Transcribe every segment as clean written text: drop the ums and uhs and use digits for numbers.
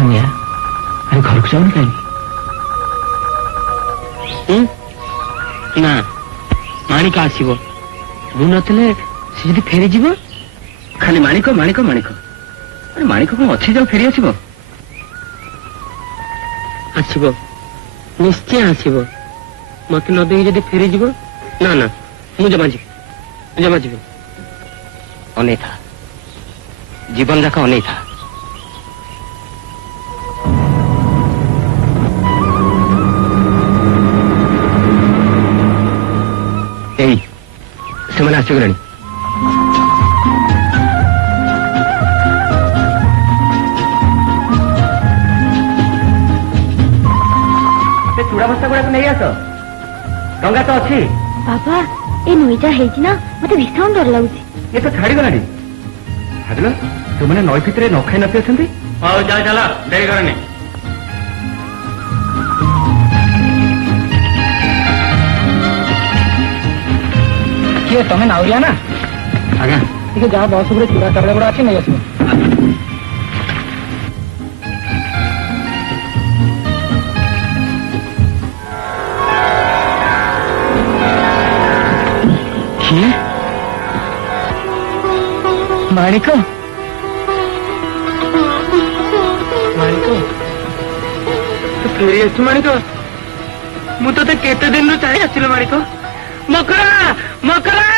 अच्छा मिया अरे घर को जाऊनी कहीं ना माणिक आसब बु नथिले से जदि फेरी जीव खाली माणिक माणिक माणिक अरे माणिक कौन अच्छी जाओ फेरी आसब आसब निश्चय आसब मत नदी जदि फेरी जीव ना ना मुझे जमा जीव अने था जीवन जाक अने था से आसगले चूड़ा बस्ता गुड़ा नहीं आस डंगा तो अच्छी बाबा ए नईटा है मत भीषण डर लगुच ये तो छाड़ी गलानी भागल तुमने नई भितर न खाई नपी अच्छा हौ जा चला देरी करनी किए तमें नाउरिया ना आज्ञा ठीक है जहाँ बस गुड़े चूड़ा चावड़ा गुड़ा अच्छी नहीं आस माणिक माणिक तो फेरी आस माणिक मुझे केते दिन चाहे आसिल माणिक मकरा मकरा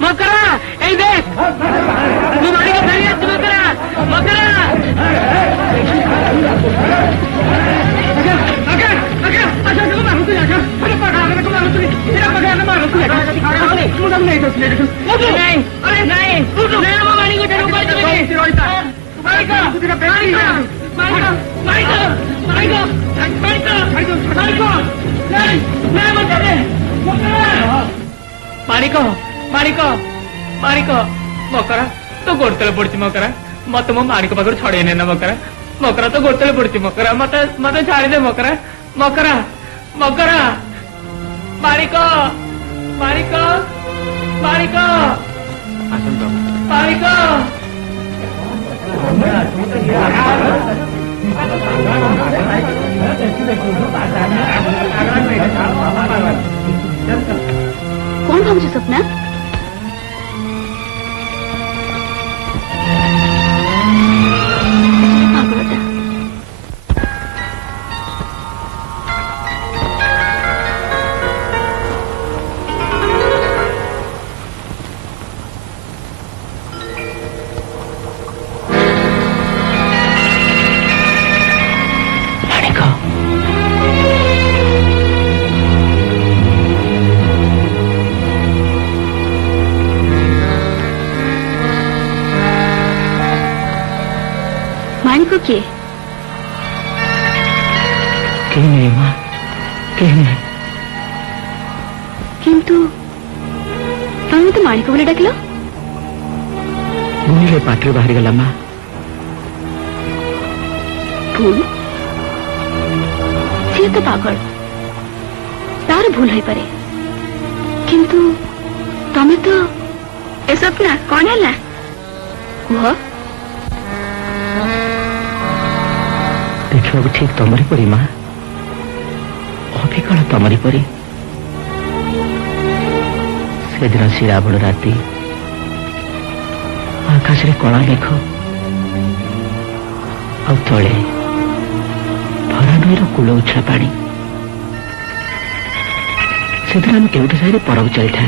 मकरा ए देख तू माणिक फेरी आस मकरा मकरा माणिक माणिक माणिक मकरा तो गोड़तले पड़ी मकरा मत मो माणिक पाखर छड़े ना मकरा मकरा तो गोड़तले पड़ी मकरा मत मत छाड़ी दे मकरा मकरा मकरा माणिक माणिक माणिक माणिक कौन भावुची स्वप्ना माणिक किए नहीं माँ नहीं किंतु तुम तो माणिक बोले डाकिल भूल पाटर बाहरी गला माँ भूल सी तो पागल तार भूल हो पारे किंतु तमें तो ए स्वप्ना कौन है कह देखा ठीक तमरी परी माँ अभिकल तमरी परी से दिन श्रावण राति आकाश रे कला मेघ आले भरा नईर कूल उछला पानी से दिन आम केउटी साई परब चली था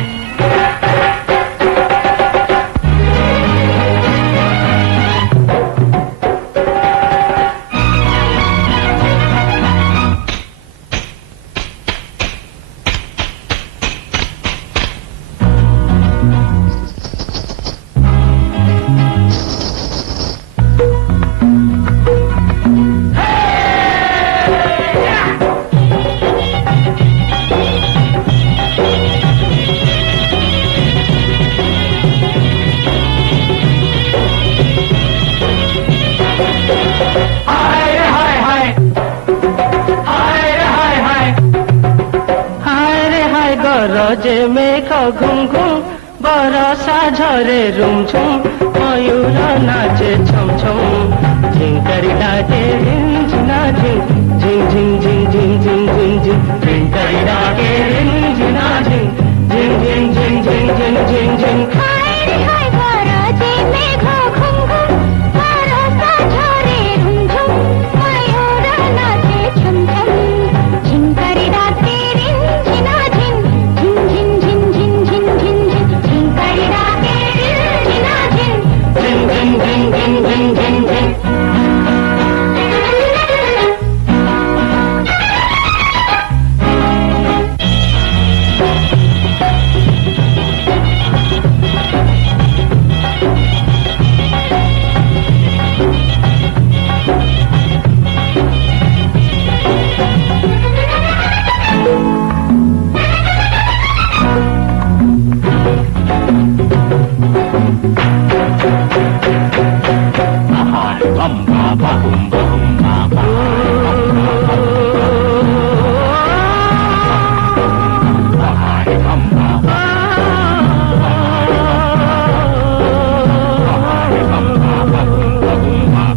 रजे मेघ घुम घुम बरसा झरे रुम झुम मयूर नाचे छम छम झिंकरी डाके रिंझिना झिंग झिंग झिंग झिंग झिंग झिंग झिंग झिंग झिंकरी डाके रिंझिना झिंग झिंग झिंग झिंग झिंग झिंग झिंग झिंग हाय रे हाय गरजे मेघ घुम घुम बरसा झरे रुमझुम मयूर नाचे छम छम झिंकरी डाके रिंझिना झिंग झिंग झिंग झिंग झिंग झिंग झिंग झिंग झिंकरी डाके रिंझिना झिंग झिंग झिंग झिंग झिंग झिंग झिंग झिंग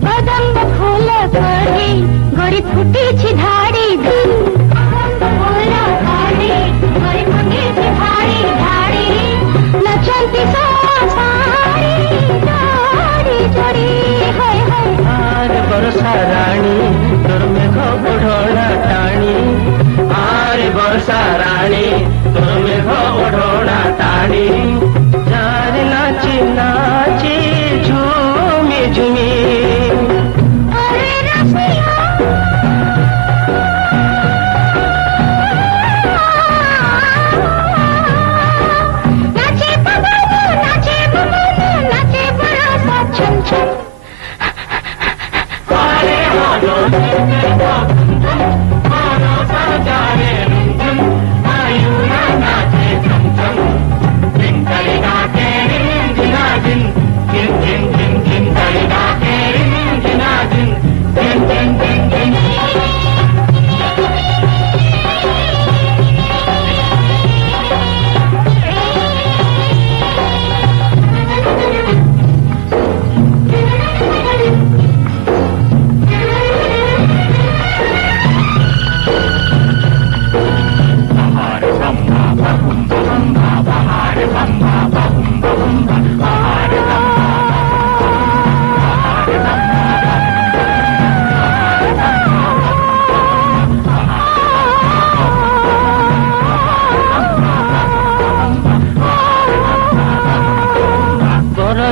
कदम्ब फूल पड़ी गोरी फुटी छि धाड़ी कदम्ब फूल पड़ी गोरी फुटी छि धाड़ी धाड़ी नचंती सारी जोड़ी जोड़ी हाय हाय आरे बरसा रानी तोर मेघ ओढ़ोना टाणी आरे बरसा रानी तोर मेघ ओढ़ोना टाणी जारे नाची नाची झूमी झूमी अरे रसिया नाचे पवन नाचे बरसा छम छम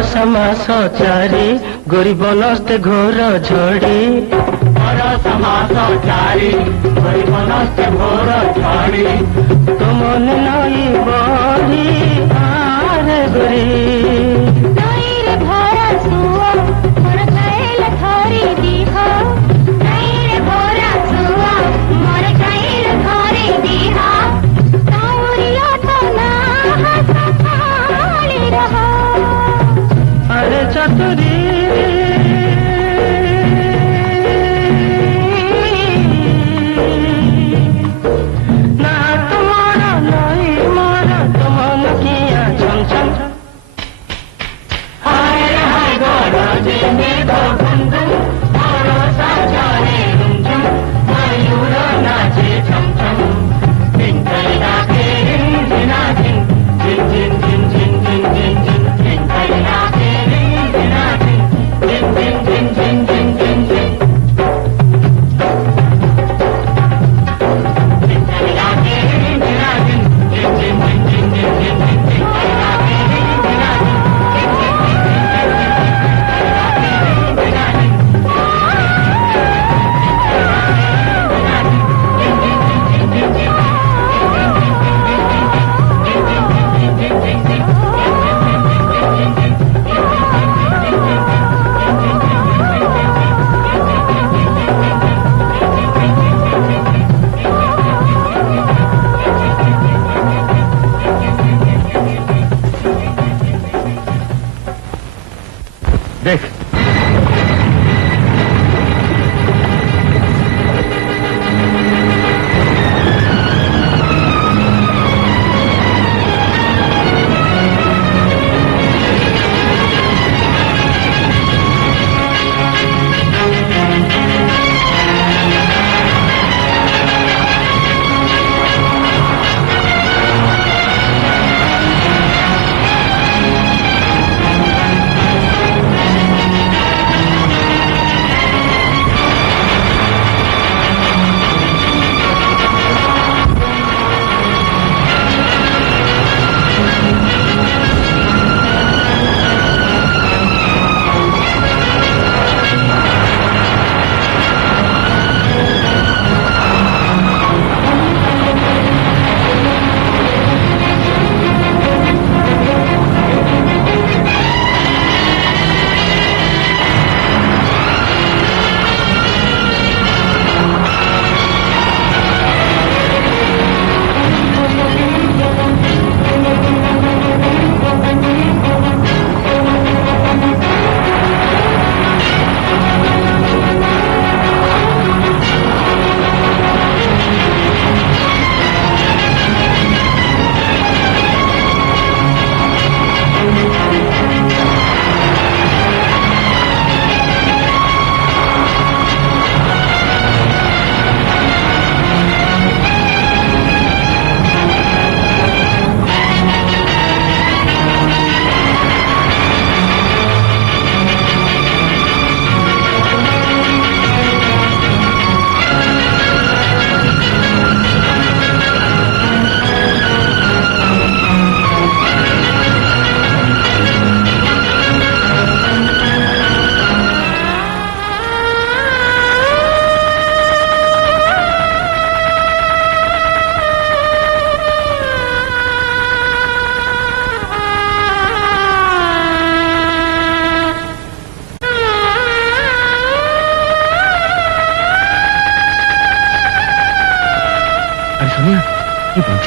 समास चारी गोरी बनस्ते घोर झड़ी समास चारी गोरी बनस्ते घोर झड़ी तुमन नई बड़ी आरे गोरी नईर भरा सुआ मोर गैल धरी दीहा नईर भरा सुआ मोर गैल धरी दीहा ताउरिया तो ना हसाली रहा अरे चतुरी ना तुम्हारा नहीं मारा तुम किया छम छम हाय हाय गरजे मेघ घुम घुम बरसा झरे रुमझुम मयूर नाचे छम छम झिंकरी डाके रिंझिना झिंग झिंग झिंग झिंग झिंग झिंग झिंग झिंग झिंकरी डाके रिंझिना झिंग झिंग झिंग झिंग झिंग झिंग झिंग झिंग झिंकरी डाके रिंझिना झिंग झिंग झिंग झिंग झिंग झिंग झिंग झिंग झिंकरी डाके रिंझिना देख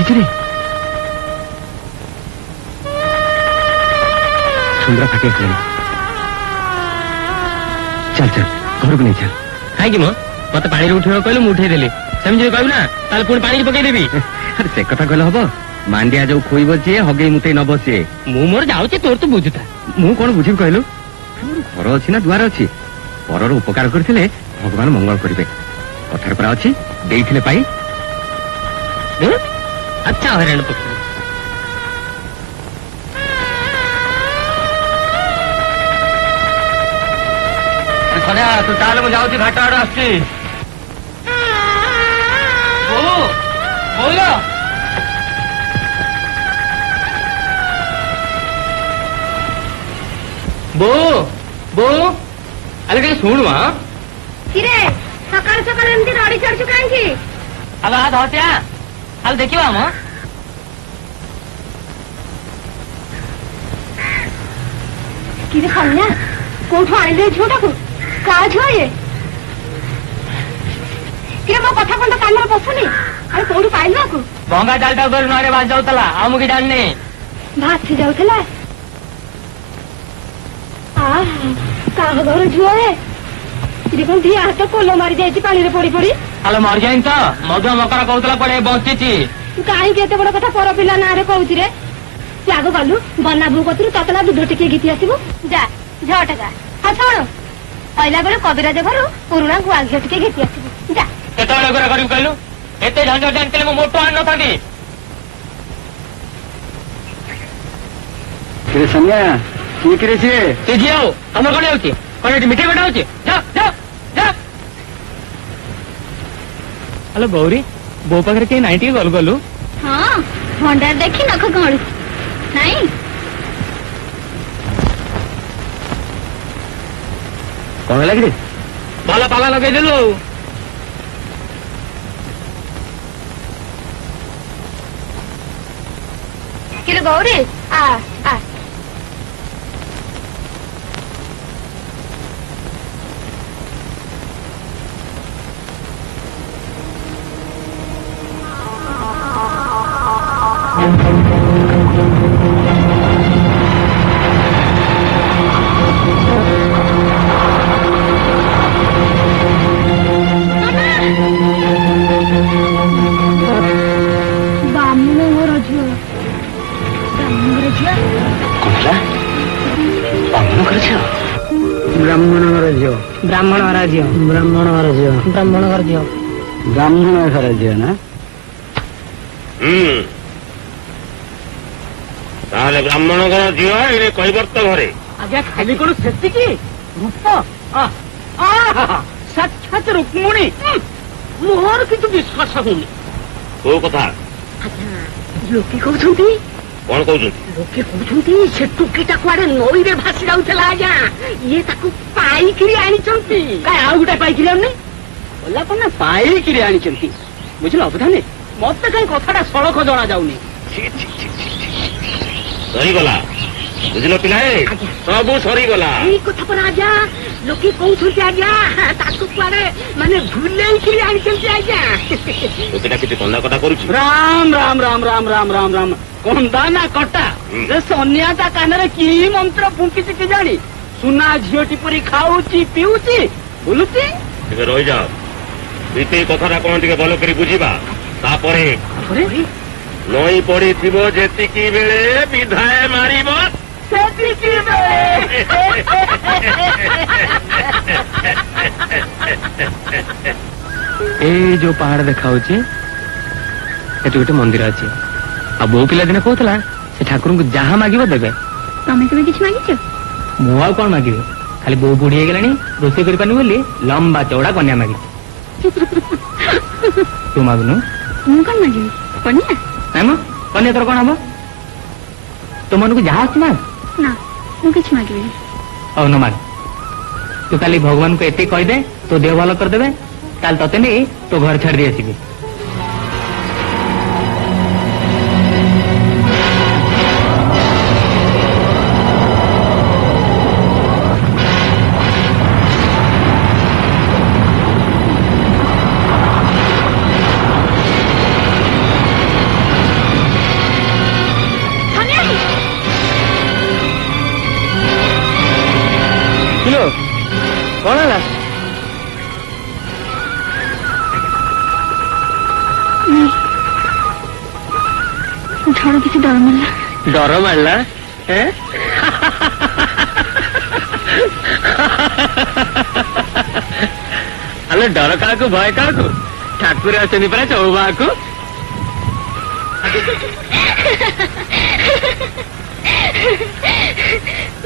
ଆସିଛି ରେ ସୁନ୍ଦର ଫାଟି ଆସିଲାଣି ଚାଲ ଚାଲ ଘରକୁ ନେଇ ଚାଲ କାହିଁକି ମ ମତେ ପାଣିରେ ଉଠେଇବାକୁ କହିଲେ ମୁଁ ଉଠେଇଦେଲି ସେମିତି ଯଦି କହିବୁ ନା ତାହେଲେ ପୁଣି ପାଣିକି ପକେଇଦେବି ଆରେ ସେ କଥା କହିଲେ ହବ ମାଣ୍ଡିଆ ଯୋଉ ଖୋଇବ ଯିଏ ହଗେଇ ମୁତେଇ ନବ ସିଏ ମୁଁ ମୋର ଯାଉଛି ତୋର ତୁ ବୁଝୁଥା ମୁଁ କଣ ବୁଝିବି କହିଲୁ ଘର ଅଛି ନା ଦୁଆର ଅଛି ପରର ଉପକାର କରିଥିଲେ ଭଗବାନ ମଙ୍ଗଳ କରିବେ କଥାରେ ପରା ଅଛି ଦେଇଥିଲେ ପାଇ ଆଚ୍ଛା ହଇରାଣ ପକେଇ ସନ୍ଧ୍ୟା ତୁ ତାହେଲେ ମୁଁ ଯାଉଛି ଘାଟ ଆଡେ ଆସୁଛି ବୋଉ ବୋଉ ବୋଉ ବୋଉ ଆରେ ଟିକେ ଶୁଣୁ କିରେ ସକାଳୁ ସକାଳୁ ଏମିତି ରଡି ଚଢୁଛୁ କାହିଁକି? ଆଲୋ ହା ଧଟିଆ ଆଲୋ ଦେଖିବା ଆମ କିରେ ସନ୍ଧ୍ୟା କୋଉଠୁ ଆଣିଲେ ଏ ଝିଅଟାକୁ କାହା ଝିଅ ଇଏ? କିରେ ମୋ କଥା କଣ କାନରେ ପଶୁନି? ଆରେ କୋଉଠୁ ପାଇଲୁ ଆକୁ? ଭଙ୍ଗା ଚାଲଟା ଉପରେ ନଈରେ ଭାସି ଯାଉଥିଲା ଆଉ ମୁଁ କି ଜାଣିନି ଭାସି ଯାଉଥିଲା କାହା ଘର ଝିଅ ଏ? କଣ ଧିଆ ହାତ ପୋଲ ମାରି ଯାଇଛି ପାଣିରେ ପଡି ପଡି ଆଲୋ ମରିଯାଇନି ତ ମଧୁଆ ମକର କହୁଥିଲା ପଡେ ବଞ୍ଚିଛି କାହିଁକି ଏତେ ବଡ କଥା ପର ପିଲା ନାଁରେ କହୁଛି ରେ? ତୁ ଆଗ ଗଲୁ ବନା ବୋଉ କତିରୁ ତତଲା ଦୁଧ ଟିକେ ଘିତି ଆସିବୁ ଯା ଝଟକା ହଁ ଶୁଣୁ କହିଲା ବେଳେ କବିରାଜ ଘରୁ ପୁରୁଣା ଗୁଆ ଘିଅ ଟିକେ ଘିତି ଆସିବୁ ଯା କେତେବେଳେ ଏଗୁରା କରିବୁ କହିଲୁ ଏତେ ଝଞ୍ଝଟ ଜାଣିଥିଲେ ମୁଁ ମୋଟୁ ଆଣିନଥାନ୍ତି ସନ୍ଧ୍ୟା କିଏ କିରେ ସିଏ ସେ ଝିଅ ଆଉ ତମର କଣ ଯାଉଛି କଣ ଏଠି ମିଠେଇ ବେଟା ହଉଛି ଯା ଯା ଯା ଆଲୋ ଗୌରୀ ବୋଉ ପାଖରେ କେହି ନାଇଁ ଟିକେ ଗଲୁ ଗଲୁ ହଁ ଭଣ୍ଡାର ଦେଖି ନଖ କଣୁ ନାଇଁ କଣ ହେଲା କିରେ ଭଲ ପାଲା ଲଗେଇଦେଲୁ ଆଉ କିରେ ଗୌରୀ ଆ ଆ ବ୍ରାହ୍ମଣ ଘର ଝିଅ ବ୍ରାହ୍ମଣ ଘର ଝିଅ ବ୍ରାହ୍ମଣ ଘର ଝିଅ ବ୍ରାହ୍ମଣ ଘର ଝିଅ ବ୍ରାହ୍ମଣ ଘର ଝିଅ ନା ତାହେଲେ ବ୍ରାହ୍ମଣ ଘର ଝିଅ ଏଣେ କୈବର୍ତ୍ତ ଘରେ ଆଜ୍ଞା ଖାଲି କଣ ସେତିକି ରୂପ ସାକ୍ଷାତ ରୁକ୍ମଣୀ ମୋର କିନ୍ତୁ ବିଶ୍ୱାସ ହଉନି କୋଉ କଥା ଲୋକେ କହୁଛନ୍ତି କଣ କହୁଛନ୍ତି ଲୋକେ କହୁଛନ୍ତି ସେ ଟୁକିଟା କୁଆଡେ ନଈରେ ଭାସି ଯାଉଥିଲା ଆଜ୍ଞା ଇଏ ତାକୁ ପାଇକିରି ଆଣିଛନ୍ତି କାଇଁ ଆଉ ଗୋଟେ ପାଇକିରି ଆଣୁନି ଗଲା କଣ ନା ପାଇକିରି ଆଣିଛନ୍ତି ବୁଝିଲ ଅବଧାନେ ମତେ କାଇଁ କଥାଟା ସଳଖ ଜଣା ଯାଉନି ସରିଗଲା ବୁଝିଲ ପିଲାଏ ସବୁ ସରିଗଲା ଏଇ କଥା ପରା ଆଜ୍ଞା ଲୋକେ କହୁଛନ୍ତି ଆଜ୍ଞା ତାକୁ କୁଆଡେ ମାନେ ଭୁଲେଇକିରି ଆଣିଛନ୍ତି ଆଜ୍ଞା ସେଟା କିଛି କନ୍ଦା କଟା କରୁଛି ରାମ ରାମ ରାମ ରାମ ରାମ ରାମ ରାମ କନ୍ଦା ନା କଟା ସେ ସନ୍ନ୍ୟାଟା କାନରେ କି ମନ୍ତ୍ର ଫୁଙ୍କିଛି କି ଜାଣି ସୁନା ଝିଅଟି ପରି ଖାଉଛି ପିଉଛି ବୁଲୁଛି ଟିକେ ରହିଯାଅ ଭିତେଇ କଥାଟା କଣ ଟିକେ ଭଲ କରି ବୁଝିବା ତାପରେ ନଈ ପଡିଥିବ ଯେତିକି ବେଳେ ବିଧାୟ ମାରିବ ସେତିକି ଏଇ ଯୋଉ ପାହାଡ ଦେଖା ହଉଛି ସେଠି ଗୋଟେ ମନ୍ଦିର ଅଛି ଆଉ ବୋଉ ପିଲା ଦିନେ କହୁଥିଲା ସେ ଠାକୁରଙ୍କୁ ଯାହା ମାଗିବ ଦେବେ ତମେ କେବେ କିଛି ମାଗିଛ? ମୁଁ ଆଉ କଣ ମାଗିବି ଖାଲି ବୋଉ ବୁଢୀ ହେଇଗଲାଣି ରୋଷେଇ କରିପାରୁନି ବୋଲି ଲମ୍ବା ଚଉଡା କନ୍ୟା ମାଗିଛି ତୁ ମାଗୁନୁ ମୁଁ କଣ ମାଗିବି କନ୍ୟା? ନାଇଁ ମ କନ୍ୟା ତୋର କଣ ହବ ତୋମାନଙ୍କୁ ଯାହା ଅଛି ମାଗ ନା ମୁଁ କିଛି ମାଗିବିନି ହଉ ନ ମାଗ ତୁ କାଲି ଭଗବାନଙ୍କୁ ଏତେ କହିଦେ ତୋ ଦେହ ଭଲ କରିଦେବେ ତାହେଲେ ତତେ ନେଇ ତୋ ଘର ଛାଡି ଦେଇ ଆସିବି କିଲୋ କଣ ହେଲା? ଝଡ଼ କିଛି ଡର ମାରିଲା। ଡର ମାରିଲା? ଆଲୋ ଡର କାହାକୁ ଭୟ କାହାକୁ? ଠାକୁର ଅଛନ୍ତି ପରା ଚଉବାହାକୁ।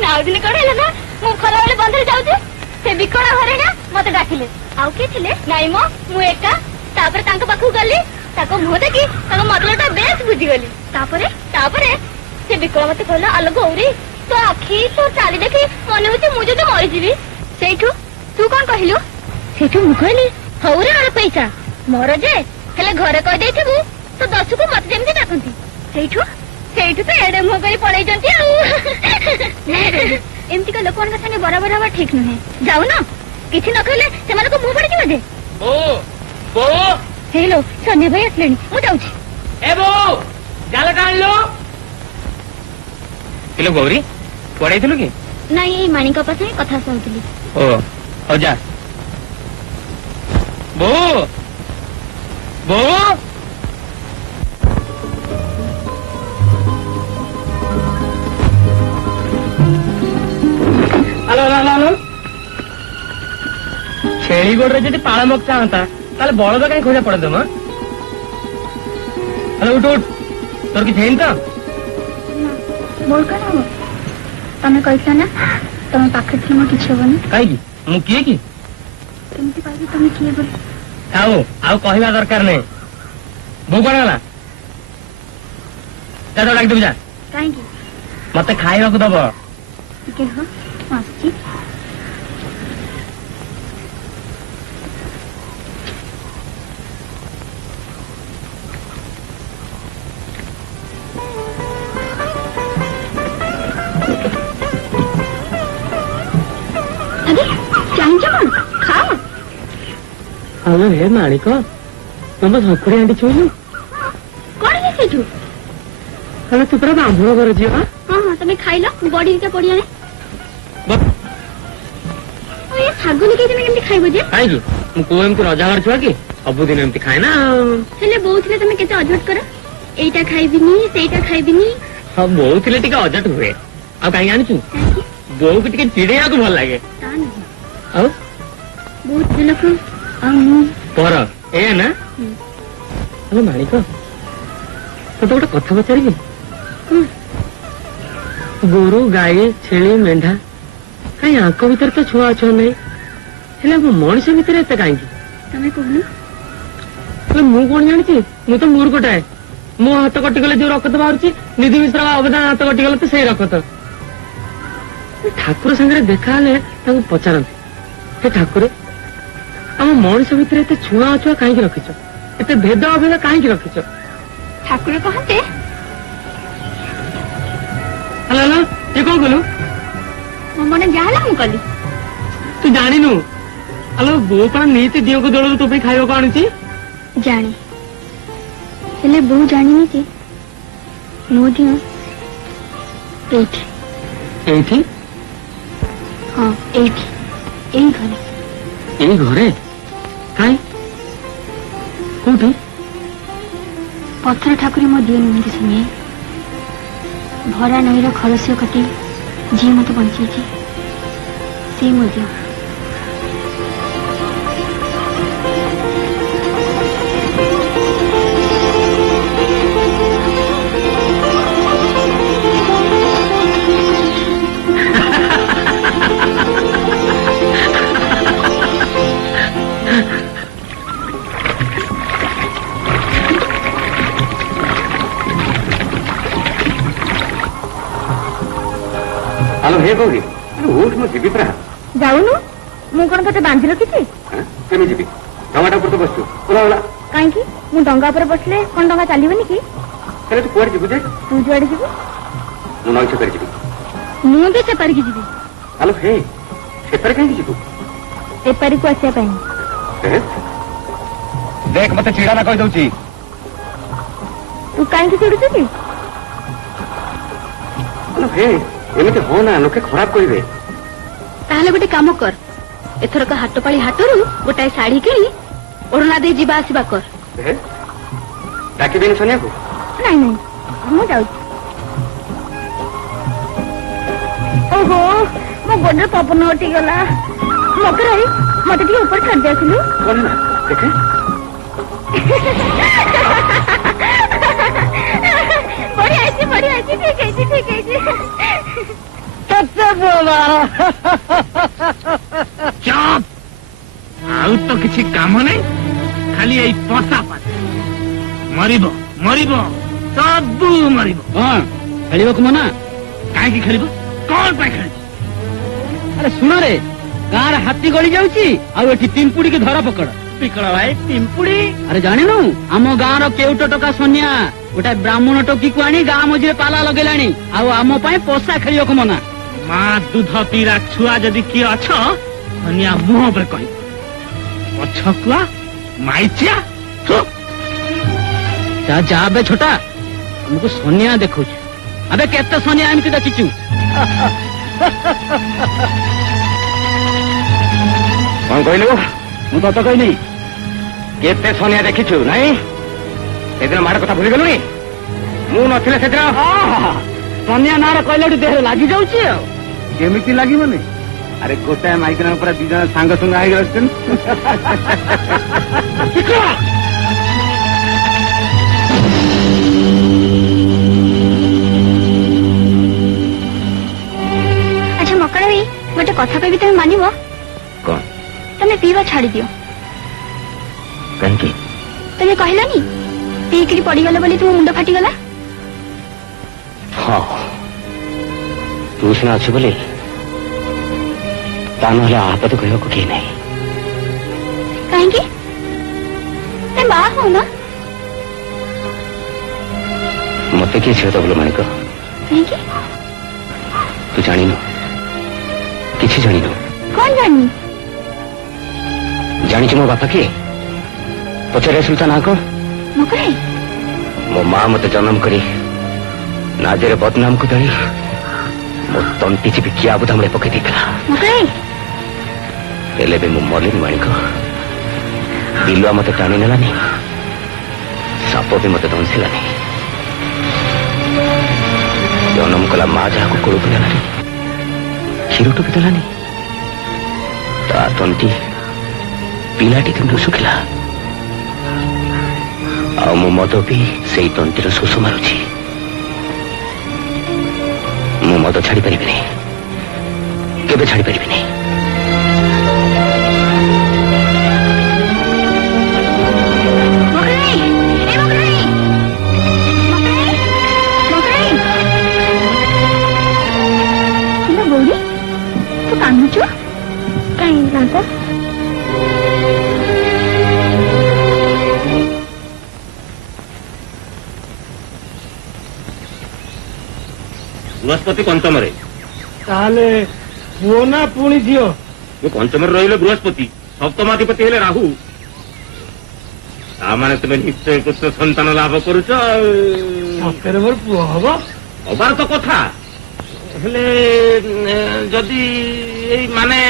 ନାଉଦିନ କଣ ହେଲା ନା, ମୁଁ ଖରାବେଳେ ବନ୍ଧରେ ଯାଉଛି, ସେ ବିକଳା ଘରେ ନା ମତେ ଡାକିଲେ। ଆଉ କିଏ ଥିଲେ? ନାଇଁ ମ, ମୁଁ ଏକା। ତାପରେ ତାଙ୍କ ପାଖକୁ ଗଲି, ତାଙ୍କ ମୁହଁ ଦେଖି ତାଙ୍କ ମତଲବଟା ବେଶ ବୁଝିଗଲି। ତାପରେ ସେ ବିକଳ ମତେ କହିଲା, ଆଲୋ ଗୌରୀ, ତୋ ଆଖି ତୋ ଚାଲି ଦେଖି ମନେ ହଉଛି ମୁଁ ଯଦି ମରିଯିବି। ସେଇଠୁ ତୁ କଣ କହିଲୁ? ସେଇଠୁ ମୁଁ କହିଲି, ହଉ ରେ ଅଳ ପଇସା ମୋର ଯେ, ହେଲେ ଘରେ କହିଦେଇଥିବୁ ତୋ ଦଶକୁ ମତେ ଯେମିତି ଡାକନ୍ତି। ସେଇଠୁ ତ ଏଡେ ମୁହଁ କରି ପଳେଇଛନ୍ତି ଆଉ। ଏମିତିକା ଲୋକମାନଙ୍କ ସାଙ୍ଗେ ବରାବର ହବା ଠିକ ନୁହେଁ। ଯାଉନ, କିଛି ନ କହିଲେ ସେମାନଙ୍କୁ ମୁହଁ ପଡିଯିବ ଯେ। ହେଇଲୋ, ସନ୍ଧ୍ୟା ଭାଇ ଆସିଲେଣି, ମୁଁ ଯାଉଛି। ଏ ବୋଉ ଜାଲଟା ଆଣିଲୁ। କିଲୋ ଗୌରୀ ପଢେଇଥିଲୁ କି? ନାଇଁ, ଏଇ ମାଣିକ ପାଖରେ କଥା ଶୁଣୁଥିଲି। ଓ ହଉ ଯା। ବୋଉ ବୋଉ ହ୍ୟାଲୋ। ଛେଳି ଗୋଡରେ ଯଦି ପାଳ ମକ୍କା ହନ୍ତା ତାହେଲେ ବଳଦ କାହିଁ ଖୋଜା ପଡନ୍ତା ମ? ହ୍ୟାଲୋ ଉଠ ଉଠ, ତୋର କିଛି ହେଇନି ତ? ମୋର କଣ ହବ? ତମେ କହିଥିଲ ନା ତମ ପାଖରେ ଥିଲେ ମୋର କିଛି ହବନି। କାହିଁକି? ମୁଁ କିଏ କି? କେମିତି କହିବି ତମେ କିଏ ବୋଲି? ଆଉ କହିବା ଦରକାର ନାହିଁ। ବୋଉ କଣ ହେଲା? ଯା ଡାକିଦେବି ଯା। କାହିଁକି? ମତେ ଖାଇବାକୁ ଦବ। ଟିକେ ରୁହ, ମୁଁ ଆସୁଛି। ଚାହିଁଛ କଣ? ଖାଅ। ଆଲୋ ହେ ମାଣିକ, ତମ ଶଙ୍କୁଡ଼ି ଆଣ୍ଟି ଛୁଇଲୁ? କଣ ଯେ ସେଇଠୁ? ଆଲୋ ତୁ ପୁରା ବ୍ରାହ୍ମଣ ଘର ଝିଅ। ହଁ, ତମେ ଖାଇଲ, ବଡି ଦିଟା ପଡିଆನೆ। ଏ ଶାଗ ଲଗେଇ ତମେ କେମିତି ଖାଇବ ଯେ? କାହିଁକି? ମୁଁ କୋଉ ଏମିତି ରଜା ଘର ଛୁଆ କି? ସବୁଦିନ ଏମିତି ଖାଏ ନା। ହେଲେ ବୋଉ ଥିଲେ ତମେ କେତେ ଅଝଟ କର, ଏଇଟା ଖାଇବିନି ସେଇଟା ଖାଇବିନି। ହଁ ବୋଉ ଥିଲେ ଟିକେ ଅଜଟ ହୁଏ। ଆଉ କାହିଁକି ଆଣିଛୁ? ବୋଉକୁ ଟିକେ ଚିଡେଇବାକୁ ଭଲ ଲାଗେ। ତା ନୁହେଁ, ଆଉ ବହୁତ ଦିନକୁ ଆଉ ମୁଁ ପର ଏଇଆ ନା? ଆଲୋ ମାଣିକ, ତତେ ଗୋଟେ କଥା ପଚାରିବି? ଗୋରୁ, ଗାଈ, ଛେଳି, ମେଣ୍ଢା, କାହିଁ ଆଙ୍କ ଭିତରେ ତ ଛୁଆ ଅଛ ନାହିଁ, ହେଲେ ଆମ ମଣିଷ ଭିତରେ ଏତେ କାହିଁକି? ତମେ କହୁନ। ମୁଁ କଣ ଜାଣିଛି? ମୁଁ ତ ମୂର୍ଖଟାଏ। ମୋ ହାତ କଟିଗଲେ ଯୋଉ ରକ୍ତ ବାହାରୁଛି, ନିଧି ମିଶ୍ର ଅବଦାନ ହାତ କଟିଗଲେ ତ ସେଇ ରକ୍ତ। ଠାକୁର ସାଙ୍ଗରେ ଦେଖା ହେଲେ ତାଙ୍କୁ ପଚାରନ୍ତି, ହେ ଠାକୁର, ଆମ ମଣିଷ ଭିତରେ ଏତେ ଛୁଆ ଅଛୁଆ କାହିଁକି ରଖିଛ? ଏତେ ଭେଦ ଅଭେଦ କାହିଁକି ରଖିଛ? ଠାକୁର କହନ୍ତେ। ହ୍ୟାଲୋ, ତୁ କଣ କଲୁ? ମୋ ମନେ ଯାହା ହେଲା ମୁଁ କଲି। ତୁ ଜାଣିନୁ? ଆଲୋ ବୋଉ କଣ ନିତି ଦିଅଙ୍କ ଦୋଳରୁ ତୋ ପାଇଁ ଖାଇବାକୁ ଆଣୁଛି? ଜାଣେ, ହେଲେ ବୋଉ ଜାଣିନି ଯେ ମୋ ଦିନ ଏଇଠି। ଏଇଠି? ହଁ, ଏଇଠି, ଏଇ ଘରେ। ଏଇ ଘରେ? କାଇଁ? କୋଉଠି? ପଥର ଠାକୁରେ ମୋ ଦିଅ ନୁହନ୍ତି ଶୁଣିଏ। ଭରା ନଈର ଖଳସିଅ କାଟି ଯିଏ ମତେ ବଞ୍ଚେଇଛି, ସେ ମୋ ଦିଅ। ଆଲୋ ହେ ଗୌରୀ, ଉଠ, ମୁଁ ଯିବି ପରା। ଯାଉନୁ, ମୁଁ କଣ ତତେ ବାନ୍ଧି ରଖିଛି? କେମିତି ଯିବି? ଡଙ୍ଗାଟା ଉପରେ ତ ବସିଛୁ, ଓଲା ଓଲା। କାହିଁକି? ମୁଁ ଡଙ୍ଗା ଉପରେ ବସିଲେ କଣ ଡଙ୍ଗା ଚାଲିବନି କି? ହେଲେ ତୁ କୁଆଡେ ଯିବୁ ଯେ? ତୁ ଯୁଆଡେ ଯିବୁ ମୁଁ ନଈ ଛକରେ ଯିବି। ମୁଁ ବି ସେପାରିକି ଯିବି। ଆଲୋ ହେ, ସେପାରେ କାହିଁକି ଯିବୁ? ସେପାରିକୁ ଆସିବା ପାଇଁ। ଦେଖ ମତେ ଚିଡ଼ା ନା କହିଦଉଛି। ତୁ କାହିଁକି ଚିଡୁଛୁ କି? ଆଲୋ ହେ, ଏମିତି ହୋ ନା, ଲୋକେ ଖରାପ କହିବେ। ताहले गोटे काम कर एथरक हाटपाड़ी हाटरू गोटाए शाढ़ी किणी ओढ़ना दे जीवा आसीबा कर डाकिबिनी सोनिया को नहीं नहीं मु जाऊ ओहो मो गोडर पवन उठी गला मकराई मते टी ऊपर छड़ जासिलु कौन ना देखे बढ़िया ठीक है କେତେ ବୋଲା ଚପ ଆଉ ତ କିଛି କାମ ନାହିଁ ଖାଲି ଏଇ ପଶା ପାଠ ମରିବ ମରିବ ସବୁ ମରିବ ହଁ ଖେଳିବାକୁ ମନା କାହିଁକି ଖେଳିବ କଣ ପାଇଁ ଖେଳିବ ଆରେ ଶୁଣ ରେ ଗାଁରେ ହାତୀ ଗଳି ଯାଉଛି ଆଉ ଏଠି ପିମ୍ପୁଡିକି ଧରା ପକଡ ବିକଳ ଭାଇ ପିମ୍ପୁଡି ଆରେ ଜାଣିନୁ ଆମ ଗାଁର କେଉଟ ଟୋକା ସନିଆ ଗୋଟେ ବ୍ରାହ୍ମଣ ଟୋକିକୁ ଆଣି ଗାଁ ମଝିରେ ପାଲା ଲଗେଇଲାଣି ଆଉ ଆମ ପାଇଁ ପଶା ଖେଳିବାକୁ ମନା ମା ଦୁଧ ପିରା ଛୁଆ ଯଦି କିଏ ଅଛ ଧନିଆ ମୁହଁ ଉପରେ କହିବ ପଛକୁଆ ମାଇଚିଆ ଯା ବେ ଛୋଟା ଆମକୁ ସନିଆ ଦେଖୁଛୁ ଆବେ କେତେ ସନିଆ ଏମିତି ଦେଖିଛୁ କଣ କହିଲୁ ମୁଁ ତତେ କହିନି କେତେ ସନିଆ ଦେଖିଛୁ ନାଇଁ ସେଦିନ ମାର କଥା ଭୁଲିଗଲୁଣି ମୁଁ ନଥିଲେ ସେଦିନ ସନିଆ ନାଁର କହିଲାଠୁ ଦେହରେ ଲାଗି ଯାଉଛି ଆଉ କେମିତି ଲାଗିବନି ଆରେ ଗୋଟାଏ ମାଇକିନା ପୁରା ଦି ଜଣ ସାଙ୍ଗ ସୁଙ୍ଗ ହେଇଗଲେ अच्छा मकड़ा भाई गोटे कथा कहबी तुम मानिब कौन तमे पीवा छाड़ी दियो कहीं तमे कहलानी पीकरी पड़ीगला बोली तुम मुंड फाटीगला हाँ तू सिना अच्छे बोले आपत कह किए नहीं कहीं बा हो ना मत किए झील तो बोलो मानिक कहीं तू जान किसी जान कौन जानी जानी मो बापा किए पचारे आसलु ता ना कौन मकड़े मो माँ मत जन्म करी नाजरे बदनाम को दड़ी मो तंटी चिपी किया बुधामुड़े पकई देला मकड़े हेले भी मु मलिनी माणिक बिलुआ मत टाणी नेलानी साप भी मत दंसिलानी जन्म कला माँ जहाँ को कोड़ नेलानी क्षीर टुपी देलानी ता तंटी पिलाटी तुम सुखिला आ मो मद भी से तंटीर शोष मारुची मु मद छाड़ी पारिबिनी केबे छाड़ी पारिबिनी कांदुचु कहीं ना तो बृहस्पति पंचम ताले पुओ ना पुणी झील पंचम रही बृहस्पति सप्तमाधिपति हेले राहु ताने तुम निश्चय पुत्र संतान लाभ करुच सତରେ ମୋର ପୁଅ ହବ हबार तो कथा हेले जदि एई माने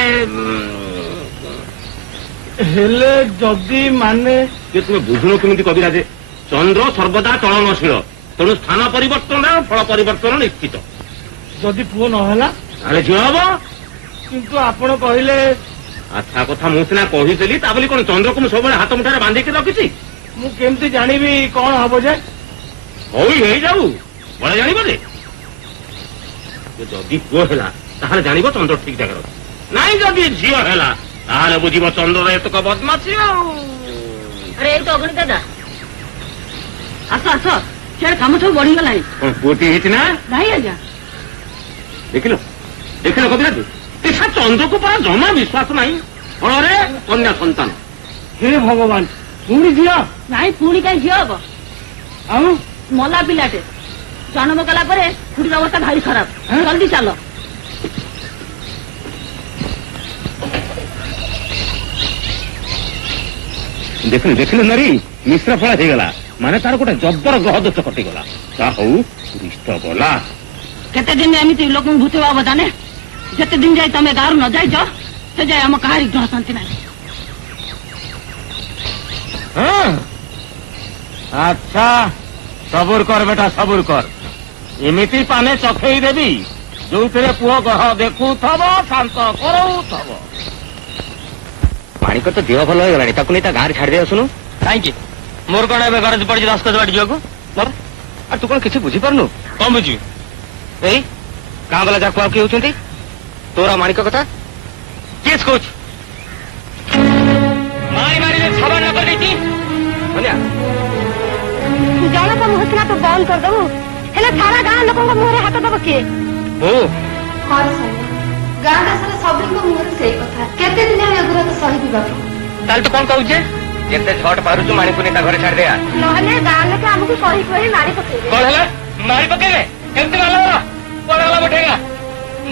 ହେଲେ ଯଦି ମାନେ ये तुम बुझुन केमी कविराजे चंद्र सर्वदा चलनशील तेणु स्थान परिवर्तन फल परिवर्तन निश्चित ଯଦି ପୁଅ ନହେଲା ताले झील हम କିନ୍ତୁ ଆପଣ କହିଲେ अच्छा कथा मु सीना कहीदेली ता बोली कौन चंद्र को सब हाथ मुठारे बांधिकी रखी ମୁଁ କେମିତି ଜାଣିବି କଣ ହବ ଯେ हो जाऊ बड़े जान जे जदि पुओ है ताहले जान चंद्र ठीक जगह नाई जदि झील है ताहले बुझ चंद्र एतक बदमाशी अरे ये तो अग्नि दादा आस आस सियाड़े काम सब बढ़ीगलानी कौन पुओटी ना नहीं आज्ञा देखिल देखिल कविराज चंद्र को पारा जमा विश्वास नहीं फल कन्या संतान हे भगवान पुणी झील ନାଇଁ ପୁଣି କାହିଁ ଝିଅ ହବ ଆଉ ମଲା ପିଲାଟେ ଜନ୍ମ କଲା ପରେ ଖୁଡିର ଅବସ୍ଥା ଭାରି ଖରାପ ଜଲ୍ଦି ଚାଲ देखिल देखिल नारी मिश्र फल हो गला माने तार गोटे जबर ग्रह दोष कटिगला ता हूँ रिष्ट गला କେତେ ଦିନ ଏମିତି ଲୋକଙ୍କୁ ଭୂତିବା ହବ ଜାନେ जिते दिन जाए तुम गाँव न जाइज से जाए आम कहार जन शांति ना अच्छा सबुर कर बेटा सबुर कर एमिति पाने चखेई देवी जो पुओ ग्रह देखु शांत कराऊ माणिक तो देह भल होगा ताकू नहीं गाँव छाड़ दे आसुनु कहीं मोर कौन ए गरज पड़ी 10 बाट जावाक तू कौन किसी बुझीपारनु कौन बुझी एई गाँ वाला जाक किए होती तोरा माणिक कथा किस कौच मारी मारी छाबा न कर जन तो मुहसना तो बंद कर दबु हेले सारा गाँ लोक मुहरे हाथ दब किए ओ हाँ गाँ देश सब मुहर से कथा केते दिन एगुरा तो सही बाबू ताल तो कौन कहूचे जिते झट पारुचु माणिक नहीं घर छाड़ दिया नहले गाँ लोक हमको कही मारी पकेबे कौन है मारी पकेबे केमती मारला पड़ला बैठेगा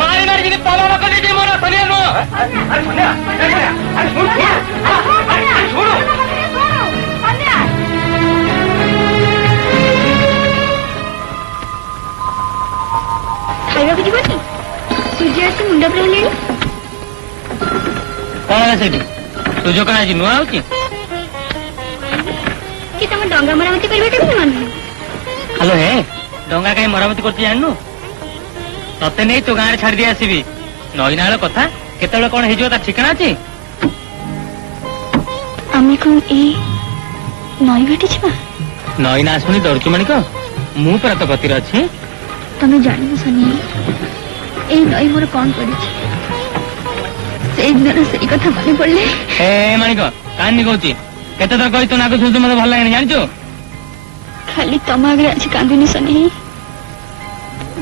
मारी मारी जी पाला न कर दीजिए मोरा सुनिए नो अरे सोनिया अरे छोड़ो खाइबा को जीवनी सूर्य आसी मुंडा पर हेले कौन है सेठी तुझो कना जी नुआ होची कि तुम डंगा मरामती करबे केमती मान हेलो हे डंगा कहीं मरामती करती जाननु तते नहीं तो गाँव छाड़ दी आसबि नई नाल कथा केतबेले कौन हेजियो ता ठिकाना अछि आमे कोन ए नई बेटी छिबा नई ना आसुनी डरकी माणिक मु पर तो गतिर अछि तमे जानिबो सनी ए नई मोर कोन करी से दिन से कथा माने पड़ले ए माणिक कानी कहूची केते तो कहि तो ना को सुझ मते भल लागेनी जानचो खाली तम आगे आज कांदुनी सनी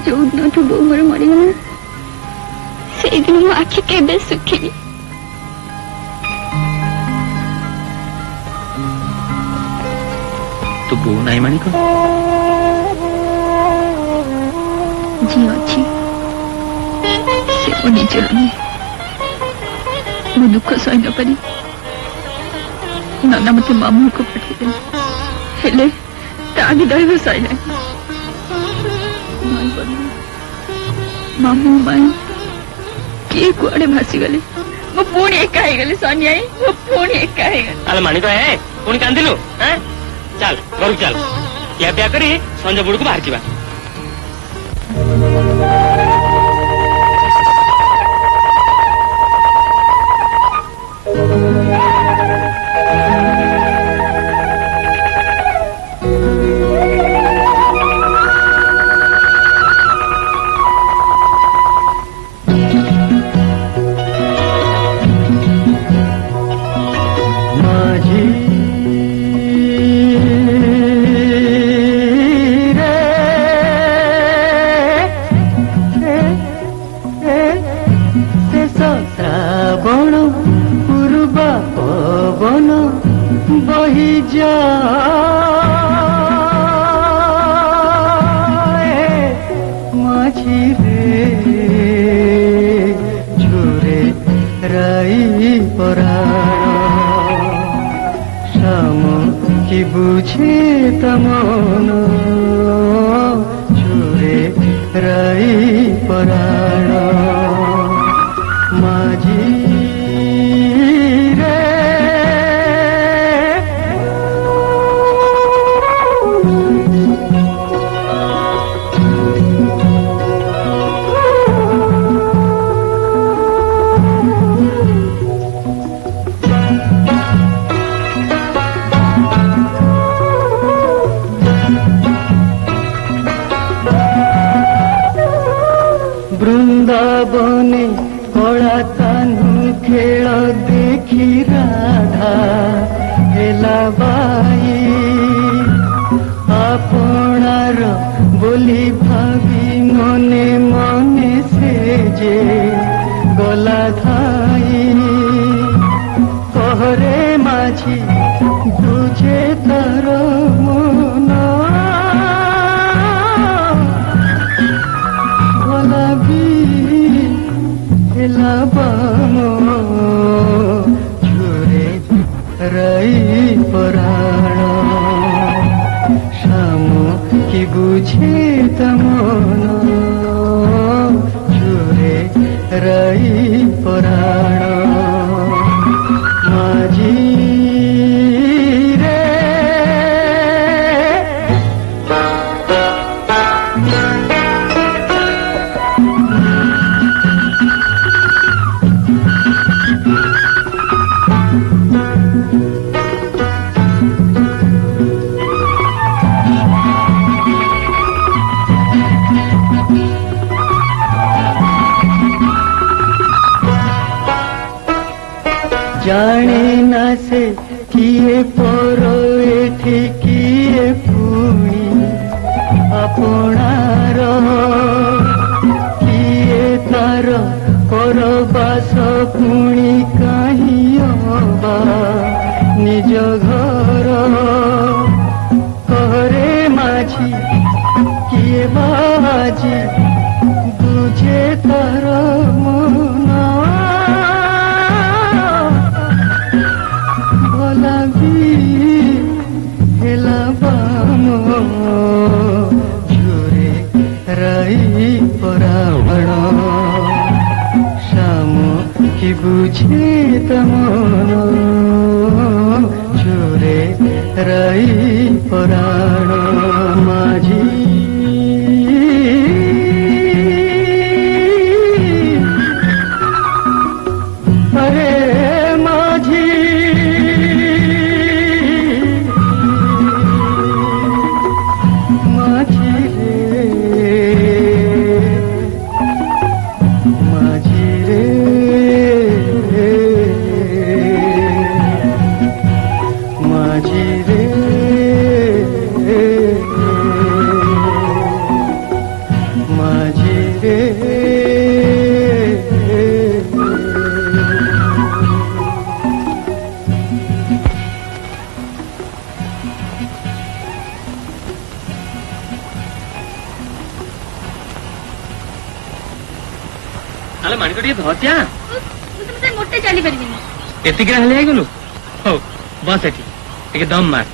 जो दिन तू बो मोर मरिगला से दिन मो आखि केबे सुखी तू बो नाही माणिक जी अच्छी से वो निजर नहीं वो दुख सही न पारी नाना मते मामू को पठेदे हेले तागी दहिब सही मामू माई किए कुआड़े भासी गले वो पुणी एका ही गले सोनी आई वो पुणी एका ही गले अरे माणिक हे पुणी कांदिलु हैं चल घर चल क्या ब्या करी संजय बुड़ को बाहर जीवा ବୃନ୍ଦାବନେ କଳା କାହ୍ନୁ ଖେଳ ଦେଖି ରାଧା ହେଲା ବାଇ ଆପଣାର ବୋଲି ଭାବି ମନେ ମନେ ସେ ଯେ ଗଲା ଧାଇ କହରେ ମାଝି ବୁଝେ ତାର ମନ ঝুরে রাই পরাণ শ্যাম কি বুঝে তমন ঝুরে रही पुराण माझी रे जाने न से किए परो एठी किए पुणी आपणार किए तार परबास पुणी कहीं अबा निज घर कहरे माझी किए बाजी बुझे तार मन हेला बामो झुरे रही परावण श्याम कि बुझे तमन झुरे रही पराण माझी अरे माझी ଆଲୋ ମାଣିକ ଟିକେ ଧରିଆ ମୋଟେ ଚାଲି ପାରିବିନି। ଏତିକି ହେଲେ ହେଇଗଲୁ ହଉ ବସ ଏଠି ଟିକେ ଦମ ମାର।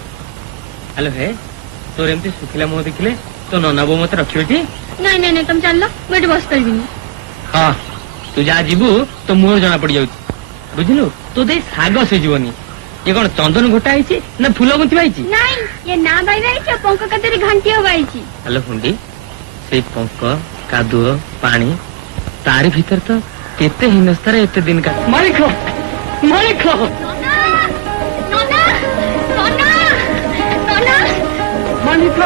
ଆଲୋ ହେ ତୋର ଏମିତି ଶୁଖିଲା ମୁହଁ ଦେଖିଲେ ତୋ ନନା ବୋଉ ମତେ ରଖିବ ଟି? ନାଇଁ ନାଇଁ ନାଇଁ ତମେ ଚାଲ ମୁଁ ଏଠି ବସି ପାରିବିନି। ହଁ ତୁ ଯାହା ଯିବୁ ତୋ ମୁହଁରୁ ଜଣା ପଡିଯାଉଛି ବୁଝିଲୁ। ତୋ ଦେଇ ଶାଗ ସିଝିବନି। ଇଏ କଣ ଚନ୍ଦନ ଘୋଟା ହେଇଛି ନା ଫୁଲ ଗୁନ୍ଥି ପାଇଛି? ନାଇଁ ଏ ନା ବାଇ ବାଇଛି ପଙ୍କ କାତରେ ଘାଣ୍ଟି ବାଇଛି। ଆଲୋ ହୁଣ୍ଡି ସେଇ ପଙ୍କ କାଦୁଅ ପାଣି तारी भीतर तो केते हिनस्तार एते दिन का मालिक मालिक मालिक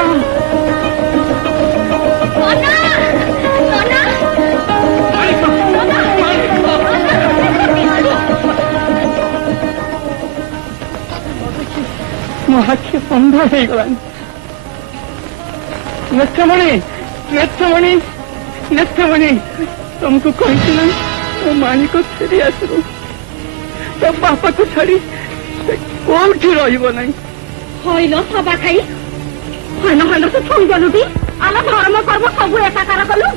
आखि अंधा हो गलानी नेत्रमणि नेत्रमणि नेत्रमणि तुमको कही ना मो मालिक फेरी आसू तो बापा को छाड़ी कौटी रही हईल सभा खाई हन हन तो छुई गलुटी आला धर्म कर्म सब एकाकार कलु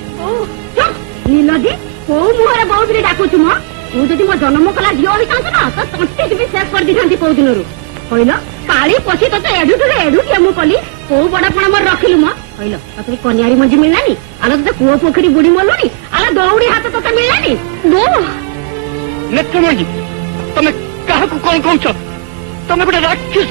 नीलदी को मुहरे बहुत डाकुछु म तू जदि मो जन्म कला झियो होइतांत ना तो तंटे भी शेष कर दिथांती को दिनरु हईल काली पछी तो एडुटरे एडुटी मु कली को बड़ापण मोर रखिलु म हईल तते कन्यारी मंजी मिललानी आला तो कुओ पोखरी बुड़ी मरलुनी आला दौड़ी हाथ तो मिललानी दो नेत्रमणि तमे काहा को कोन कहछ तमे बडा राक्षस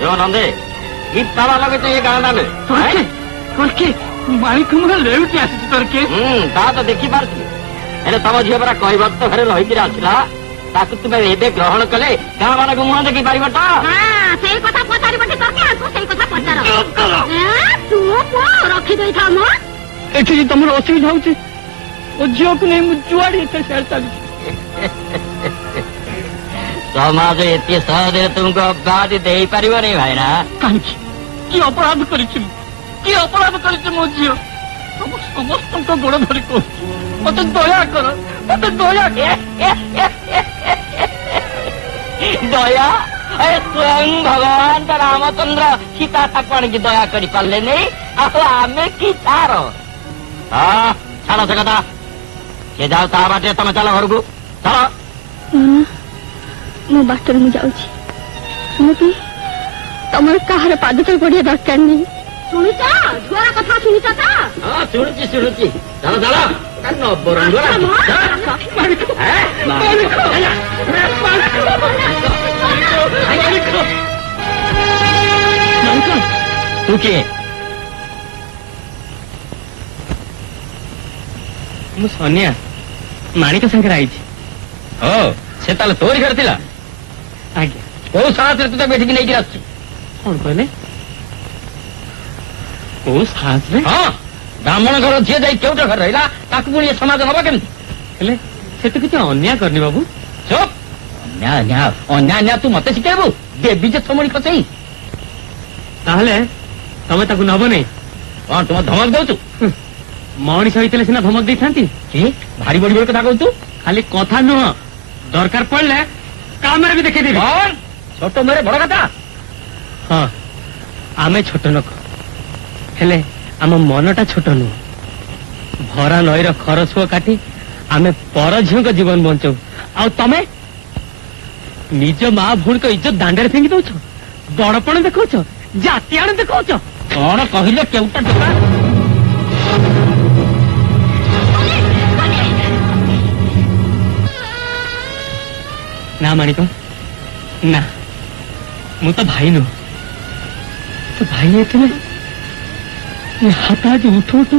जो नंदे ताला लगे तो ये गाना ले मालिक मुझे लेउटी आसी तोरके ता तो देखी पारती हेले तम झियो परा कहबा तो घरे रहिकिरा आसिला ताकु तुमे एबे ग्रहण कले गाँ वाला को मुह देखी पारिबो तो हां सेई कथा पचारिबटी तोरके आकु सेई कथा पचार तू को रखी देई था म एठी तमर असुविधा होची ओ झियो को नै मु जुआडी एते शेर चाली समाज एते सहज तुमको अबादी देई पारिबो नै भाईना कांची की अपराध करिछि की अपराध करिछि मो झियो समस्त को गोड़ धरि को मते दया कर मते दया दया अरे स्वयं भगवान रामचंद्र सीता तक की दया करी पारे नहीं आम कि तार हाँ छाड़ से कथा ये जाओ ता बाटे तुम चलो घर को चलो मो बाटर मु जाउछि तुम कहार पाद तो पड़िया दरकार नहीं ଶୁଣୁଛ ଝୁଅର କଥା ଶୁଣୁଛ ତ? ହଁ ଶୁଣୁଛି ଶୁଣୁଛି ଚାଲ ଚାଲ ନବରଙ୍ଗ ତୁ କିଏ? ମୁଁ ସନିଆ ମାଣିକ ସାଙ୍ଗରେ ଆଇଛି। ଓ ସେ ତାହେଲେ ତୋରି ଘରେ ଥିଲା? ଆଜ୍ଞା। କୋଉ ସାହସରେ ତୁ ତାକୁ ଏଠିକି ନେଇକି ଆସିଛୁ? କଣ କହିଲେ? କୋଉ ସାହସରେ? ହଁ ବ୍ରାହ୍ମଣ ଘର ଝିଅ ଯାଇ କେଉଟ ଘରେ ରହିଲା, ତାକୁ ପୁଣି ଏ ସମାଜ ହବ କେମିତି? ହେଲେ ସେ ତ କିଛି ଅନ୍ୟାୟ କରିନି ବାବୁ। ଚୁପ୍! ଅନ୍ୟାୟ ଅନ୍ୟାୟ ତୁ ମତେ ଶିଖେଇବୁ? ଦେବି ଯେ ତମଣି ଖସେଇ। ତାହେଲେ ତମେ ତାକୁ ନବ ନାଇଁ? କଣ ତୁମ ଧମକ ଦଉଛୁ? ମଣିଷ ହେଇଥିଲେ ସିନା ଧମକ ଦେଇଥାନ୍ତି। କି ଭାରି ବଡି ବଡି କଥା କହୁଛୁ? ଖାଲି କଥା ନୁହଁ, ଦରକାର ପଡିଲେ କାମରେ ବି ଦେଖେଇଦେବି। କଣ ଛୋଟ ମେରେ ବଡ କଥା? ହଁ ଆମେ ଛୋଟ ଲୋକ, ହେଲେ ଆମ ମନଟା ଛୋଟ ନୁହଁ। ଭରା ନଈର ଖରସୁଅ କାଟି ଆମେ ପର ଝିଅଙ୍କ ଜୀବନ ବଞ୍ଚାଉ, ଆଉ ତମେ ନିଜ ମା ଭଉଣୀଙ୍କ ଇଜ୍ଜତ ଦାଣ୍ଡରେ ଫିଙ୍ଗି ଦଉଛ, ବଡପଣ ଦେଖାଉଛ, ଜାତିଆଣ ଦେଖାଉଛ। କଣ କହିଲେ କେଉଟା ଟୋକା? ନା ମାଣିକ ନା, ମୁଁ ତ ଭାଇ ନୁହଁ। ତ ଭାଇ ହେଇଥିଲେ ଏ ହାତ ଆଜି ଉଠୁ ଉଠୁ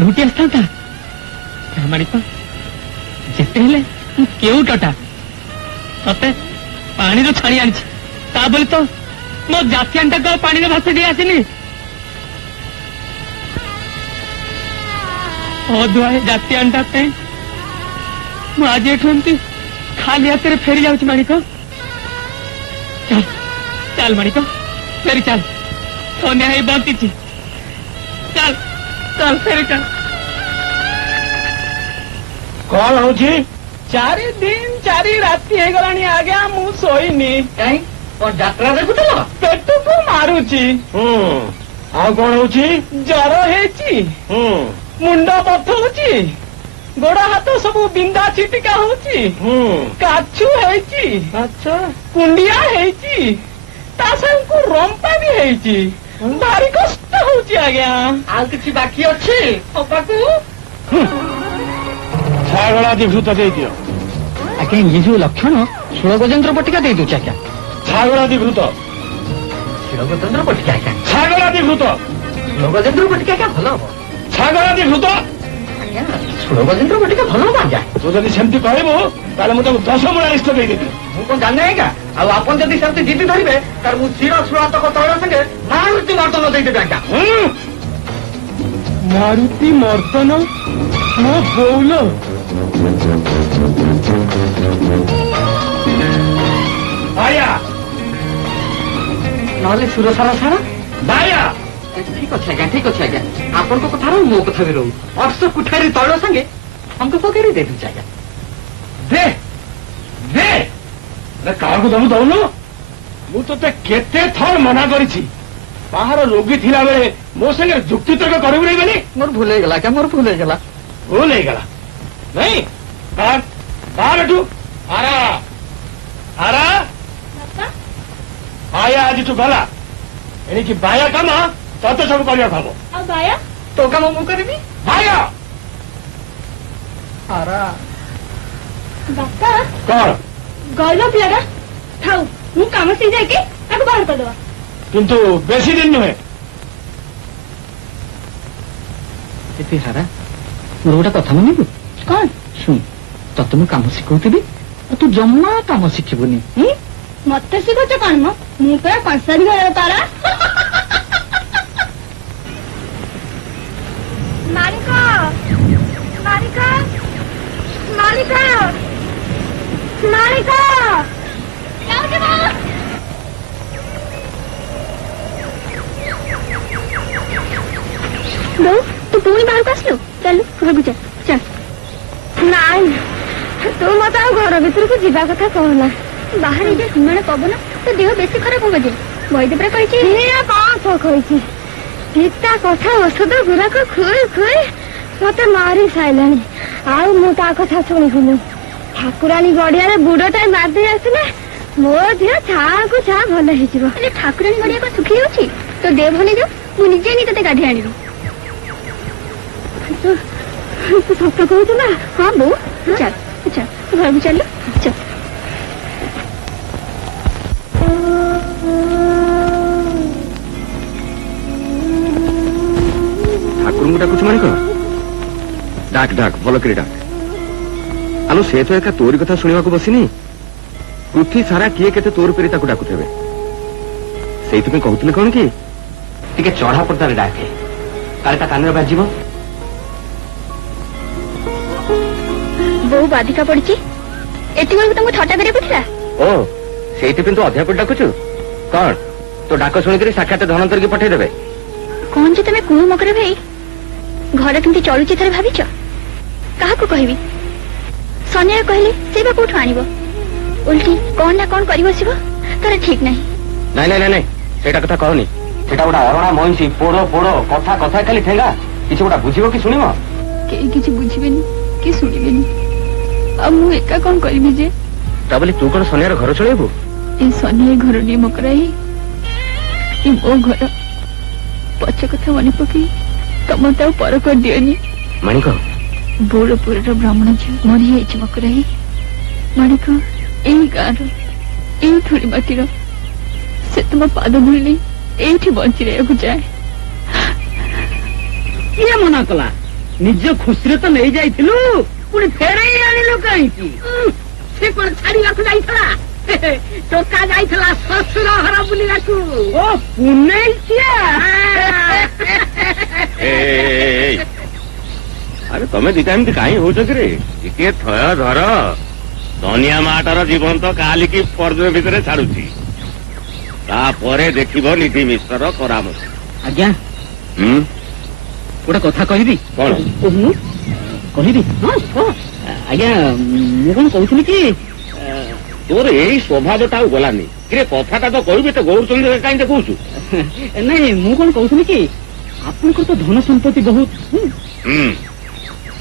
ଲେଉଟି ଆସିଥାନ୍ତା। ନା ମାଣିକ, ଯେତେ ହେଲେ ମୁଁ କେଉଟଟା ତତେ ପାଣିରୁ ଛାଣି ଆଣିଛି, ତା ବୋଲି ତ ମୋ ଜାତିଆନଟାକୁ ଆଉ ପାଣିରେ ଭାତ ଦେଇ ଆସିନି। ଅଧୁଆ ଜାତିଆନଟା ପାଇଁ ମୁଁ ଆଜି ଏଠୁ ଏମିତି ଖାଲି ହାତରେ ଫେରି ଯାଉଛି। ମାଣିକ ଚାଲ ଚାଲ, ମାଣିକ ଫେରି ଚାଲ, ସନ୍ଧ୍ୟା ହେଇ ବଞ୍ଚିଛି। ଚାଲ ଚାଲ ଫେରି ଚାଲ। କଣ ହଉଛି? 4 ଦିନ 4 ରାତି ହେଇଗଲାଣି ଆଜ୍ଞା, ମୁଁ ଶୋଇନି। କାହିଁ କଣ ଯାତ୍ରା ଦେଖୁଥିଲ? ପେଟକୁ ମାରୁଛି, ଆଉ କଣ ହଉଛି? ଜର ହେଇଛି, ମୁଣ୍ଡ ବଥଉଛି, ଗୋଡ ହାତ ସବୁ ବିନ୍ଧା ଛିଟିକା ହଉଛି, କାଛୁ ହେଇଛି, ଆଚ୍ଛା କୁଣ୍ଡିଆ ହେଇଛି, ତା ସାଙ୍ଗକୁ ରମ୍ପା ବି ହେଇଛି। ଭାରି କଷ୍ଟ ହଉଛି ଆଜ୍ଞା। ଆଉ କିଛି ବାକି ଅଛି ହବାକୁ? ଛାଗଳାଦି ଭୂତ ଦେଇଦିଅ। ଆଜ୍ଞା ଇଏ ଯୋଉ ଲକ୍ଷଣ ଷୋଳଗଜେନ୍ଦ୍ର ବଟିକା ଦେଇ ଦଉଛି ଆଜ୍ଞା। ଛାଗଳାଦି ଭୂତ, ଷୋଳଗଜେନ୍ଦ୍ର ବଟିକା ଆଜ୍ଞା। ଛାଗଳାଦି ଭୂତ, ଷୋଳଗଜେନ୍ଦ୍ର ବଟିକା ଆଜ୍ଞା ଭଲ ହବ। ଛାଗଳାଦି ଭୂତ। ଆଜ୍ଞା ଷୋଳଗଜେନ୍ଦ୍ର ବଟିକା ଭଲ ହବ ଆଜ୍ଞା। ତୁ ଯଦି ସେମିତି କହିବୁ ତାହେଲେ ମୁଁ ତାକୁ 10 ମୂଳା ରିଷ୍ଟ ଦେଇଦେବି। ମୁଁ କଣ ଜାଣିନି ଆଜ୍ଞା? ଆଉ ଆପଣ ଯଦି ସେମିତି ଜିଦି ଧରିବେ ତାହେଲେ ମୁଁ ଶିର ସୁଳାତକ ତୈଳ ସାଙ୍ଗେ ମାରୁତି ମର୍ଦ୍ଦନ ଦେଇଦେବି ଆଜ୍ଞା। ମାରୁତି ମର୍ଦ୍ଦନ? ମୋ ବୋଉଲ ବାୟା ନହେଲେ ସୁରସାରା ସାରା? ବାୟା ଠିକ ଅଛି ଆଜ୍ଞା, ଠିକ ଅଛି ଆଜ୍ଞା। ଆପଣଙ୍କ କଥା ରହୁ, ମୋ କଥା ବି ରହୁ। 800 କୁଠାରୀ ତୈଳ ସାଙ୍ଗେ ଅଙ୍କ ପକେଇ ଦେଇଦଉଛି ଆଜ୍ଞା। ଦେ ଦେ, କାହାକୁ ଦବୁ ଦଉନୁ? ମୁଁ ତତେ କେତେ ଥର ମନା କରିଛି, ବାହାର ରୋଗୀ ଥିଲା ବେଳେ ମୋ ସାଙ୍ଗେ ଯୁକ୍ତିତର୍କ କରିବୁ ନାହିଁ ବୋଲି। ମୋର ଭୁଲ ହେଇଗଲା ଆଜ୍ଞା, ମୋର ଭୁଲ ହେଇଗଲା। ଭୁଲ ହେଇଗଲା ନାଇଁ? ବାହାର ଏଠୁ। ଆରା ଆରା, ବାୟା ଆଜିଠୁ ଗଲା। ଏଣିକି ବାୟା କାମ ତତେ ସବୁ କରିବାକୁ ହବ। ଆଉ ବାୟା ତୋ କାମ ମୁଁ କରିବି। ବାୟା ବାପା କଣ? ଗରିବ ପିଲାଟା ଥାଉ, ମୁଁ କାମ ଶିଖି ଯାଇକି ତାକୁ ବାହାର କରିଦବା। କିନ୍ତୁ ବେଶୀ ଦିନ ନୁହେଁ। ଏତେ ହାରା ମୋର ଗୋଟେ କଥା ମାନିବୁ? କଣ? ଶୁଣ, ତତେ ମୁଁ କାମ ଶିଖଉଥିବି ଆଉ ତୁ ଜମା କାମ ଶିଖିବୁନି। ମତେ ଶିଖୁଛ କଣ ମ? ମୁଁ ପୁରା କଂସାରୀ ଘରର ତାରା। ମାଲିକ ମାଲିକ ମାଲିକ ମାଲିକ, ଯାଉଛି ମ। ବୋଉ ତୁ ପୁଣି ବାହାରକୁ ଆସିଲୁ? ଚାଲୁ ଘରକୁ ଯା, ଚାଲ। ନାଇଁ ତୁ ମତେ ଆଉ ଘର ଭିତରକୁ ଯିବା କଥା କହନା। ବାହାରେ ଯେ ହିମାଳ ପବନ, ତୋ ଦେହ ବେଶୀ ଖରାପ ହବ ଯେ। ବୈଦ୍ୟ ପରା କହିଛି। କଣ କହିଛି? ପିତା କଥା ଔଷଧ ଗୁରାକ ଖୁଇ ଖୁଇ ମତେ ମାରି ସାଇଲାଣି, ଆଉ ମୁଁ ତା କଥା ଶୁଣିବୁନି। ଠାକୁରାଣୀ ଗଡିଆରେ ବୁଡଟା ମାରିଦେଇ ଆସିଲେ ମୋ ଦେହ ଛାକୁ ଛା ଭଲ ହେଇଯିବ। ଠାକୁରାଣୀ ଗଡିଆ କଣ ଶୁଖି ଯାଉଛି? तो दे भले जो मु निजे नी तते गाधी आनिबी तो सत कहू ना हाँ बो चल चल घर चल चल ठाकुर को डाकुच मानिक डाक डाक भल कर डाक आलो से तो एका तोरी कथा शुणा बसिनी पृथ्वी सारा किए केते तोर पेरी ताकू डाकुथेबे सेइथि कहूतले कौन कि टिके चढ़ा पड़तारे डाके काले ता कान रे बाजिबो बहु बाधिका पड़ी एति बेलू तुमको थट्टा करे पड़िला ओ सेइथि तो अध्यापक डाकुछु कौन तो डाक शुणी साक्षात धनंतर की पठे देबे कौन जे तुम कुह मकर भाई घर केमती चलुची थरे भाविच क्या कहबी सनिया कहले से बा कोठु आनिबो उल्टी कौन ना कौन करी बसिबो तार ठीक नहीं नहीं नहीं नहीं सेटा कथा कहनी सेटा गोटा अरणा मईसी पोड़ो पोड़ो कथा कथा खाली ठेंगा किछि गोटा बुझिबो कि सुनिबो केई किछि बुझिबेनी कि सुनिबेनी अब मु एका कौन करबी जे ता बोली तू कोन सनियार घर चलेबो ए सनिया घर नि मकराई ई मो घर पछे कथा मन पकी तम तो पर कर दियोनी मानिक बोलपुर ब्राह्मण झील मरी जाइए मकराई माणिक यही गाँव यही थोड़ी माटीर से तुम पाद धुली ये बंची रहा जाए किए मना कला निज खुशी तो नहीं जाइलु पुणी फेरे आनिलु कहीं से कौन छाड़ा जाइला टोका जाइला शशुर घर बुलिलाकू ओ पुणे अरे तमे दिटा एमती कहीं हो रे टिके थय धर धनिया माटर जीवन तो काली की पर्द भितर छाड़ुची तापरे देखिब निधि मिश्र परामर्श आज्ञा गोटे कथा कहबी कौन कहबी आज्ञा मु कौन कहूली कि तोर यही स्वभावटा गलानी कि कथाटा तो कहबी तो गौरचंद्र कहीं देखु नहीं मु कौन कहूली कि आपनकर तो धन संपत्ति बहुत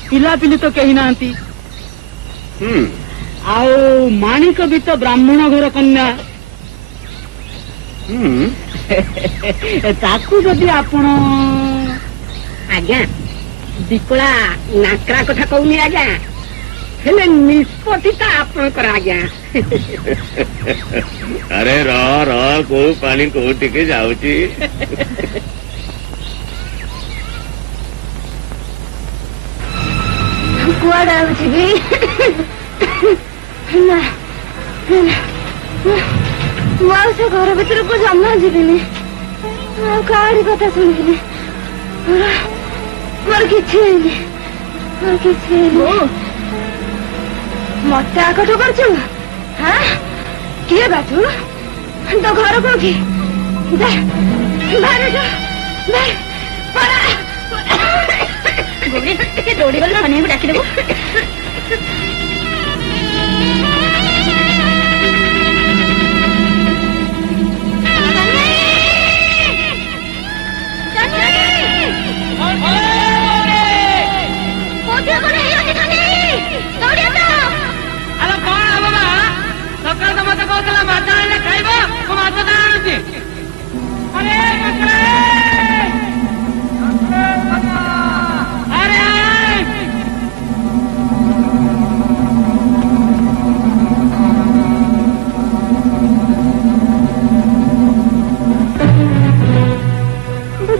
पिलापिली तो कही ना आओ माणिक भी तो ब्राह्मण घर कन्या ताकू जदि आपण आज्ञा दिकला नाकरा कथा कहूनी आज्ञा हेले निष्पत्तिटा आपणकर आज्ञा अरे र को पानी को टिके जाउची कुआड़ा उठगी ना से घर भीतर को जमा जीविनी काड़ी कथा शुणी मोर किसी मत आकट कर किए बाटू तो घर कौटी दौड़ी गले सनिया को डाकिदेबू सकाल तो मत कहला माता आने खाइब को माता दा आनुची अरे अरे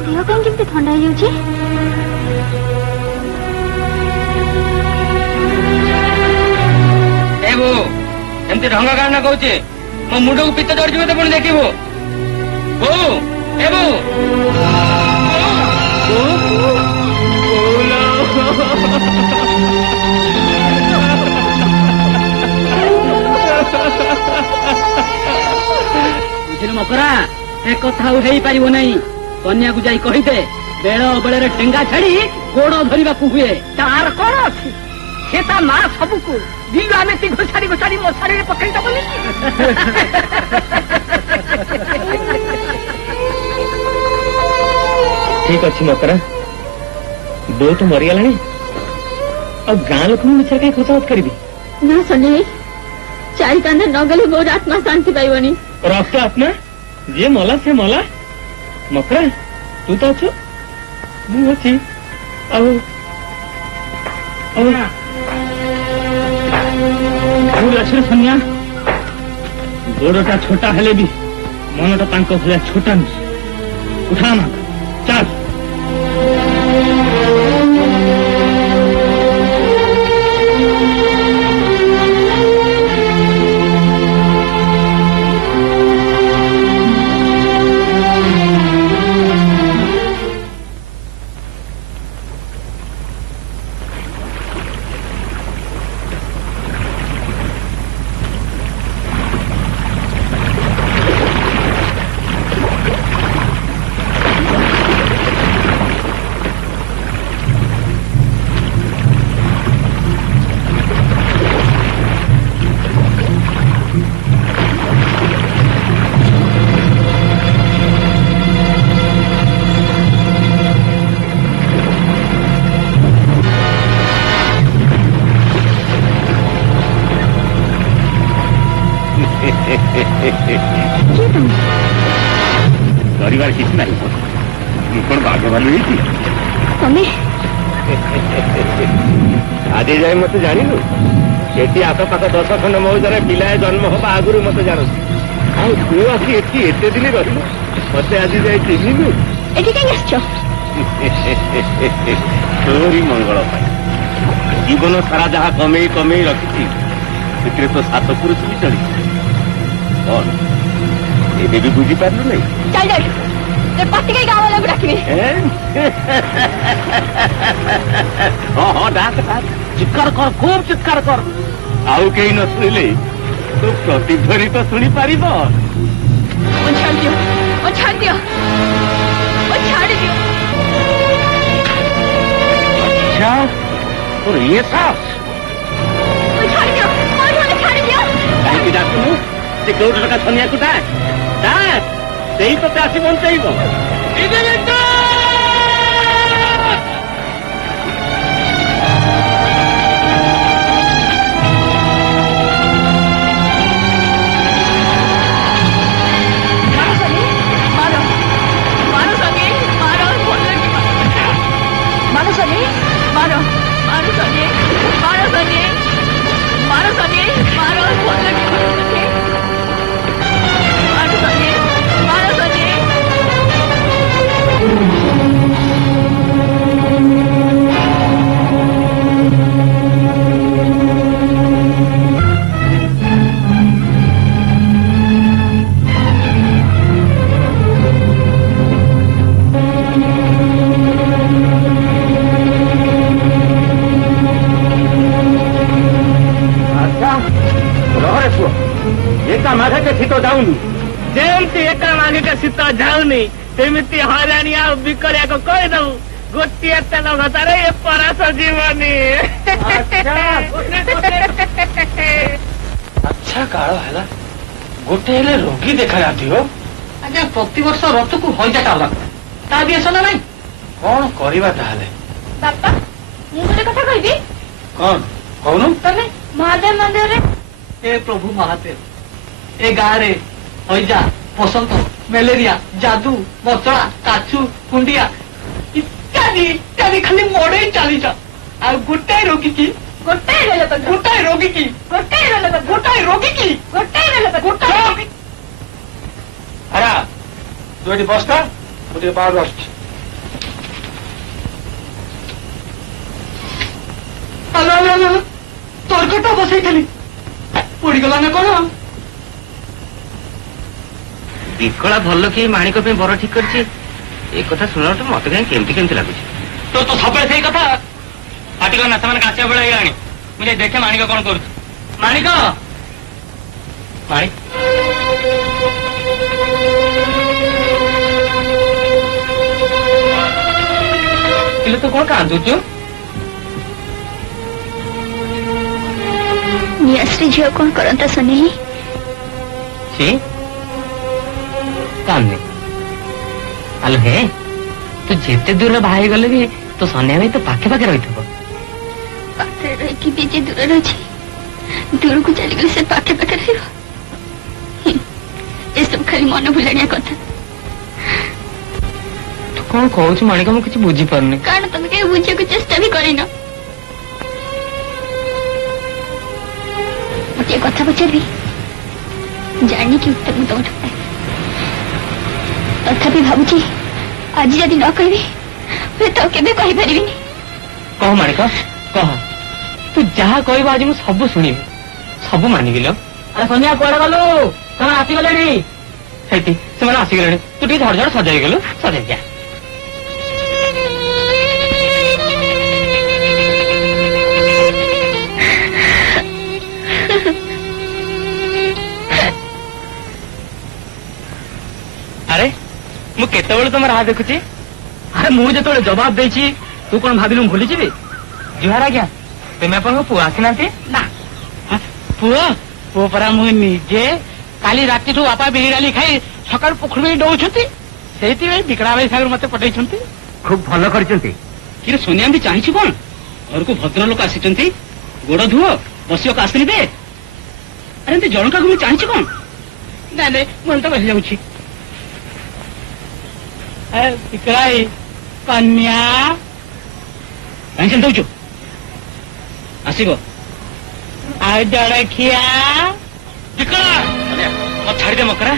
देह कहीं केमती ठंडा हो जाउची एमती ढंग कारण कौचे मो मुंड को पित्त चढ़ तो पुणी देखू बो ए बो बुझिल मकरा ए कथा हो पार नहीं कन्या को जाई कहीदे बेल बेले ठेंगा छाड़ी गोड़ धरवा हुए तार कौन अच्छी से ता माँ सबको बिल आम घोषाड़ी घोषाड़ी मशारी पकड़ दबनी ठीक अच्छी मकरा बो तो मरीगला अब गाँ लोक मिछर कहीं खोसावत करी ना सनी चारि कांदे न गले मोर आत्मा शांति पाइबनी रक्त आत्मा जे मला से मला ମକରା ତୁ ତ ଅଛୁ ମୁଁ ଅଛି ଆଉ ଆସିଲେ ସନ୍ୟା ଗୋଡଟା ଛୋଟା ହେଲେ ବି ମନଟା ତାଙ୍କ ଭଳିଆ ଛୋଟା ନୁହେଁ ଉଠା ମା ଚାଲ ଡରିବାର କିଛି ନାହିଁ ମୁଁ କଣ ବାଘ ଭାଲୁ ହେଇଛି ତମେ ଆଜି ଯାଏ ମତେ ଜାଣିନୁ ଏଠି ଆଖପାଖ 10 ଖଣ୍ଡ ମୌଜାରେ ପିଲାଏ ଜନ୍ମ ହବା ଆଗରୁ ମତେ ଜାଣୁଛି ଆଉ ତୁ ଆସି ଏଠି ଏତେ ଦିନ ରହିଲୁ ମତେ ଆଜି ଯାଏ ଚିହ୍ନିଲୁ ଏଠି କାହିଁକି ଆସିଛ ତୋରି ମଙ୍ଗଳ ପାଇଁ ଜୀବନ ସାରା ଯାହା କମେଇ କମେଇ ରଖିଛି ସେଥିରେ ତ 7 ପୁରୁଷ ବି ଚଳିଛି କଣ ଏବେ ବି ବୁଝିପାରିଲୁ ନାହିଁ ଚାଲ ପାଟି କାହିଁ ଗାଁ ବାଲାକୁ ଡାକିବି ହଁ ଡାକ ଚିତ୍କାର କର ଖୁବ ଚିତ୍କାର କର ଆଉ କେହି ନ ଶୁଣିଲେ ତୁ ପ୍ରତିଧ୍ୱନି ତ ଶୁଣିପାରିବ ଛାଡ଼ି ଦିଅ ଛାଡ଼ି ଦିଅ ଛାଡ଼ି ଦିଅ ଆଚ୍ଛା ତୋର ଇଏ ସାହସ ଛାଡ଼ି ଦିଅ ଛାଡ଼ି ଦିଅ କାହିଁକି ଡାକୁନୁ ସେ କେଉଁଠି ଟଙ୍କା ଛନିଆକୁ ଡାକ ସେଇ ତତେ ଆସି ବଞ୍ଚେଇବ ଏକା ମାଘକେ ଶୀତ ଯାଉନି ଯେମିତି ଏକା ମାଘକେ ଶୀତ ଯାଉନି ସେମିତି ହଇରାଣୀ ଆଉ ବିକଳିଆକୁ କହିଦବୁ ଗୋଟିଏ ତେଲ ଘଷାରେ ଏ ପରାସ ଯିବନି ଆଚ୍ଛା କାଳ ହେଲା ଗୋଟେ ହେଲେ ରୋଗୀ ଦେଖା ଯାଆନ୍ତି ହୋ ଆଜ୍ଞା ପ୍ରତିବର୍ଷ ରଥକୁ ହଇଜା ଟାଲା ତା ବି ଆସ ନା ନାଇଁ କଣ କରିବା ତାହେଲେ ବାପା ମୁଁ ଗୋଟେ କଥା କହିବି କଣ କହୁନୁ ତମେ ମହାଦେବ ମନ୍ଦିରରେ ଏ ପ୍ରଭୁ ମହାଦେବ ଏ ଗାଁରେ ହଇଜା ବସନ୍ତ ମ୍ୟାଲେରିଆ ଯାଦୁ ମଶଳା କାଛୁ କୁଣ୍ଡିଆ ଇତ୍ୟାଦି ଇତ୍ୟାଦି ଖାଲି ମଡେଇ ଚାଲିଛ ଆଉ ଗୋଟାଏ ରୋଗୀ କି ଗୋଟାଏ ରୋଗୀ କି ଆରା ତୁ ଏଠି ବସ୍ତା ମୁଁ ଟିକେ ବାହାରୁ ଆସୁଛି ତର୍କଟା ବସେଇଥିଲି ପଡିଗଲା ନା କଣ ବିକଳା ଭଲ କି ମାଣିକ ପାଇଁ ବର ଠିକ କରିଛି ଏ କଥା ଶୁଣିଲା ମତେ କାହିଁ କେମିତି ଲାଗୁଛି ତ ସବୁବେଳେ ସେଇ କଥା ପାଟିକ ନା ସେମାନେ କାଶିବା ବେଳେ ହେଇଗଲାଣି ମୁଁ ଯାଇ ଦେଖେ ମାଣିକ କଣ କରୁଛି ମାଣିକ ହେଲେ ତୁ କଣ କାନ୍ଦୁଛୁ ନିଆଶ୍ରୀ ଝିଅ କଣ କରନ୍ତା ସନେହି ସେ କାନ୍ଦେ ଆଲୋ ହେ ତୁ ଯେତେ ଦୂର ବାହା ହେଇଗଲେ ବି ତୋ ସନ୍ଧ୍ୟା ଭାଇ ତ ପାଖେ ପାଖେ ରହିଥିବ ପାଖରେ ରହିକି ବି ଯେ ଦୂରରେ ଅଛି ଦୂରକୁ ଚାଲିଗଲେ ସେ ପାଖେ ପାଖେ ରହିବ ଏସବୁ ଖାଲି ମନ ଭୁଲାଣିଆ କଥା ତୁ କଣ କହୁଛୁ ମାଣିକ ମୁଁ କିଛି ବୁଝିପାରୁନି। କାରଣ ତମେ କେବେ ବୁଝିବାକୁ ଚେଷ୍ଟା ବି କରିନ। ଗୋଟିଏ କଥା ପଚାରିବି, ଜାଣିକି ଉତ୍ତର ମୁଁ ତମଠୁ ପାଇବି। ତଥାପି ଭାବୁଛି ଆଜି ଯଦି ନ କହିବି ହୁଏତ ଆଉ କେବେ କହିପାରିବିନି। କହ ମାଣିକ କହ, ତୁ ଯାହା କହିବ ଆଜି ମୁଁ ସବୁ ଶୁଣିବି, ସବୁ ମାନିବି ଲୋ। ଆରେ ସନ୍ଧ୍ୟା କୁଆଡେ ଗଲୁ? ସେମାନେ ଆସିଗଲେଣି। ସେଇଠି ସେମାନେ ଆସିଗଲେଣି, ତୁ ଟିକେ ଝଡ ଝଡ ସଜାଇ ଗଲୁ, ସଜାଇ ଯା। ଆରେ ମୁଁ କେତେବେଳେ ତମ ରାହ ଦେଖୁଛି। ଆରେ ମୁଁ ଯେତେବେଳେ ଜବାବ ଦେଇଛି ତୁ କଣ ଭାବିଲୁ ମୁଁ ଭୁଲିଯିବି? ଜୁହାର ଆଜ୍ଞା, ତୁମେ ଆପଣଙ୍କ ପୁଅ ଆସିନାହାନ୍ତି? ନା ପୁଅ ପୁଅ ପରା ମୁଁ ନିଜେ। କାଲି ରାତିଠୁ ବାପା ବିରି ଡାଲି ଖାଇ ସକାଳୁ ପୋଖରୀ ବି ଡଉଛନ୍ତି, ସେଇଥିପାଇଁ ବିକଳା ଭାଇ ସାଗର ମତେ ପଠେଇଛନ୍ତି। ଖୁବ ଭଲ କରିଛନ୍ତି। କିରେ ସୋନିଆ ବି ଚାହିଁଛୁ କଣ? ଘରକୁ ଭଦ୍ରଲୋକ ଆସିଛନ୍ତି, ଗୋଡ ଧୁଅ, ବସିବାକୁ ଆସିନି ଦେ। ଆରେ ଏମିତି ଜଣକାକୁ ମୁଁ ଚାହିଁଛି କଣ? ନାଇଁ ନାଇଁ ମୁଁ ତ ବସି ଯାଉଛି। ବିକଳାଇ କନ୍ୟା କାହିଁ ଦଉଛୁ? ଆସିବ ଆଉ ଜଳଖିଆ। ବିକଳା ଛାଡ଼ିଦେ ମକରା।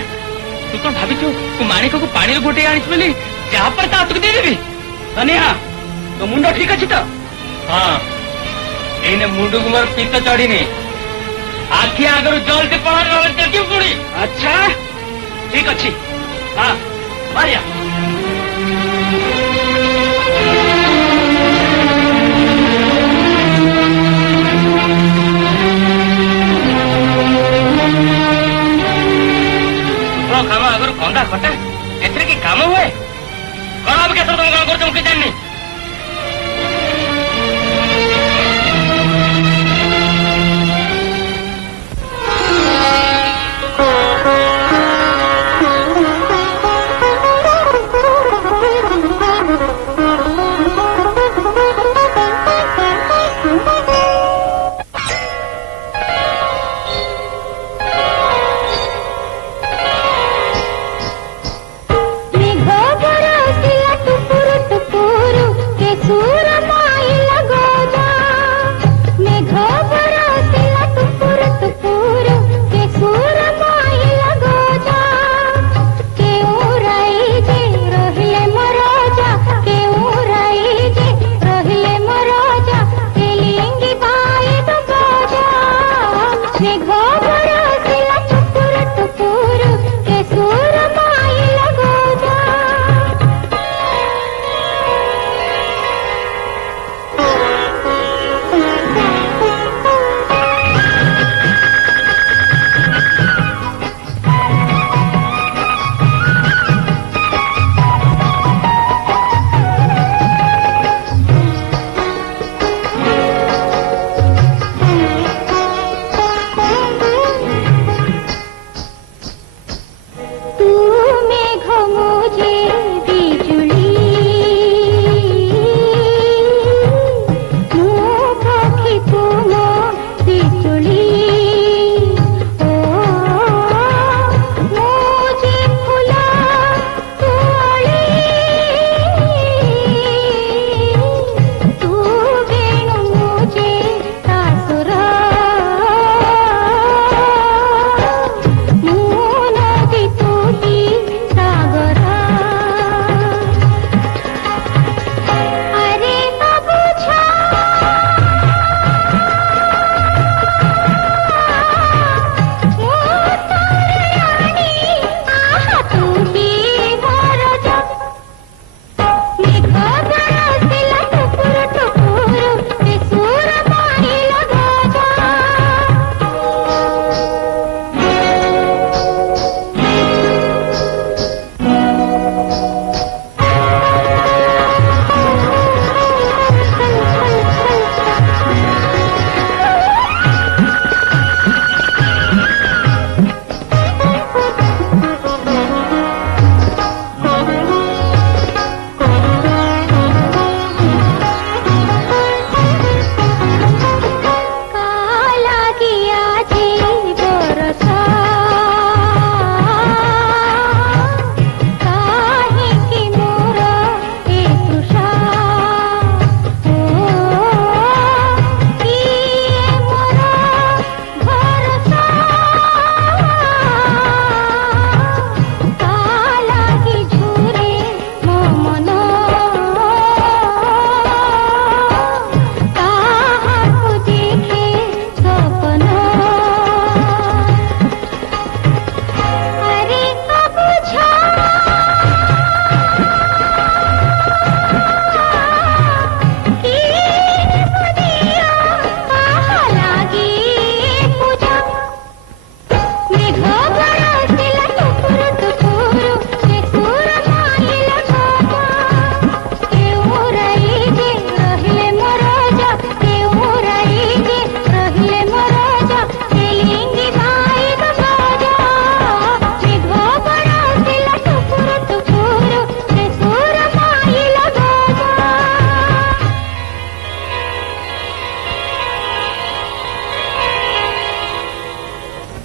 ତୁ କଣ ଭାବିଛୁ ତୁ ମାଣିକକୁ ପାଣିରେ ଗୋଟେଇ ଆଣିଛୁ ବୋଲି ଯାହା ପରେ ତା ହାତକୁ ଦେଇଦେବି? ସନିଆ ତୋ ମୁଣ୍ଡ ଠିକ ଅଛି ତ? ହଁ, ଏଇନେ ମୁଣ୍ଡକୁ ମୋର ପିତ ଚଢିନି, ଆଖି ଆଗରୁ ଜଲଦି ପଳାରେ ଦେଖିବୁ ପୁଣି। ଆଚ୍ଛା ଠିକ ଅଛି, ହଁ ମାରିଆ। କାମ ଆଗରୁ କନ୍ଦା ଖଟା, ଏଥିରେ କି କାମ ହୁଏ? କଣ ହବ କେତେ ତମେ କଣ କରୁଛ ମୁଁ କିଛି ଜାଣିନି। मेघ बरसिला टुपुर टुपुर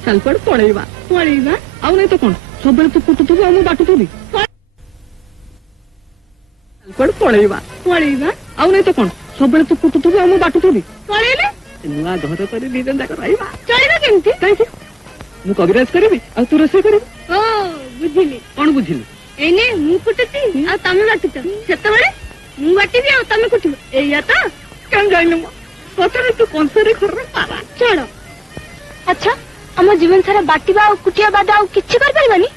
ଚାଲ କୁଆଡେ ପଳେଇବା ପଳେଇବା ଆଉ ନାଇଁ ତ କଣ ସବୁବେଳେ ତୁ କୁଟୁଥିବୁ ଆଉ ମୁଁ ବାଟୁଥିବି କୁଆଡେ ପଳେଇବା ପଳେଇବା ଆଉ ନାଇଁ ତ କଣ ସବୁବେଳେ ତୁ କୁଟୁଥିବୁ ଆଉ ମୁଁ ବାଟୁଥିବି ପଳେଇଲେ ନୂଆ ଘର କରି ଦି ଜଣ ଯାକ ରହିବା ଚଳିବା କେମିତି କାହିଁକି ମୁଁ କବିରାଜ କରିବି ଆଉ ତୁ ରୋଷେଇ କରିବି ଓ ବୁଝିଲି କଣ ବୁଝିଲି ଏଇନେ ମୁଁ କୁଟୁଛି ଆଉ ତମେ ବାଟୁଛ ସେତେବେଳେ ମୁଁ ବାଟିବି ଆଉ ତମେ କୁଟିବ ଏଇଆ ତ କେন ଜାଣିଲୁ ପଛରେ ତୁ କଂସରେ ଘରର ପାରା ଛାଡ ଆଚ୍ଛା ଆମ ଜୀବନ ସାରା ବାଟିବା ଆଉ କୁଟିବା ବାଦ ଆଉ କିଛି କରିପାରିବାନି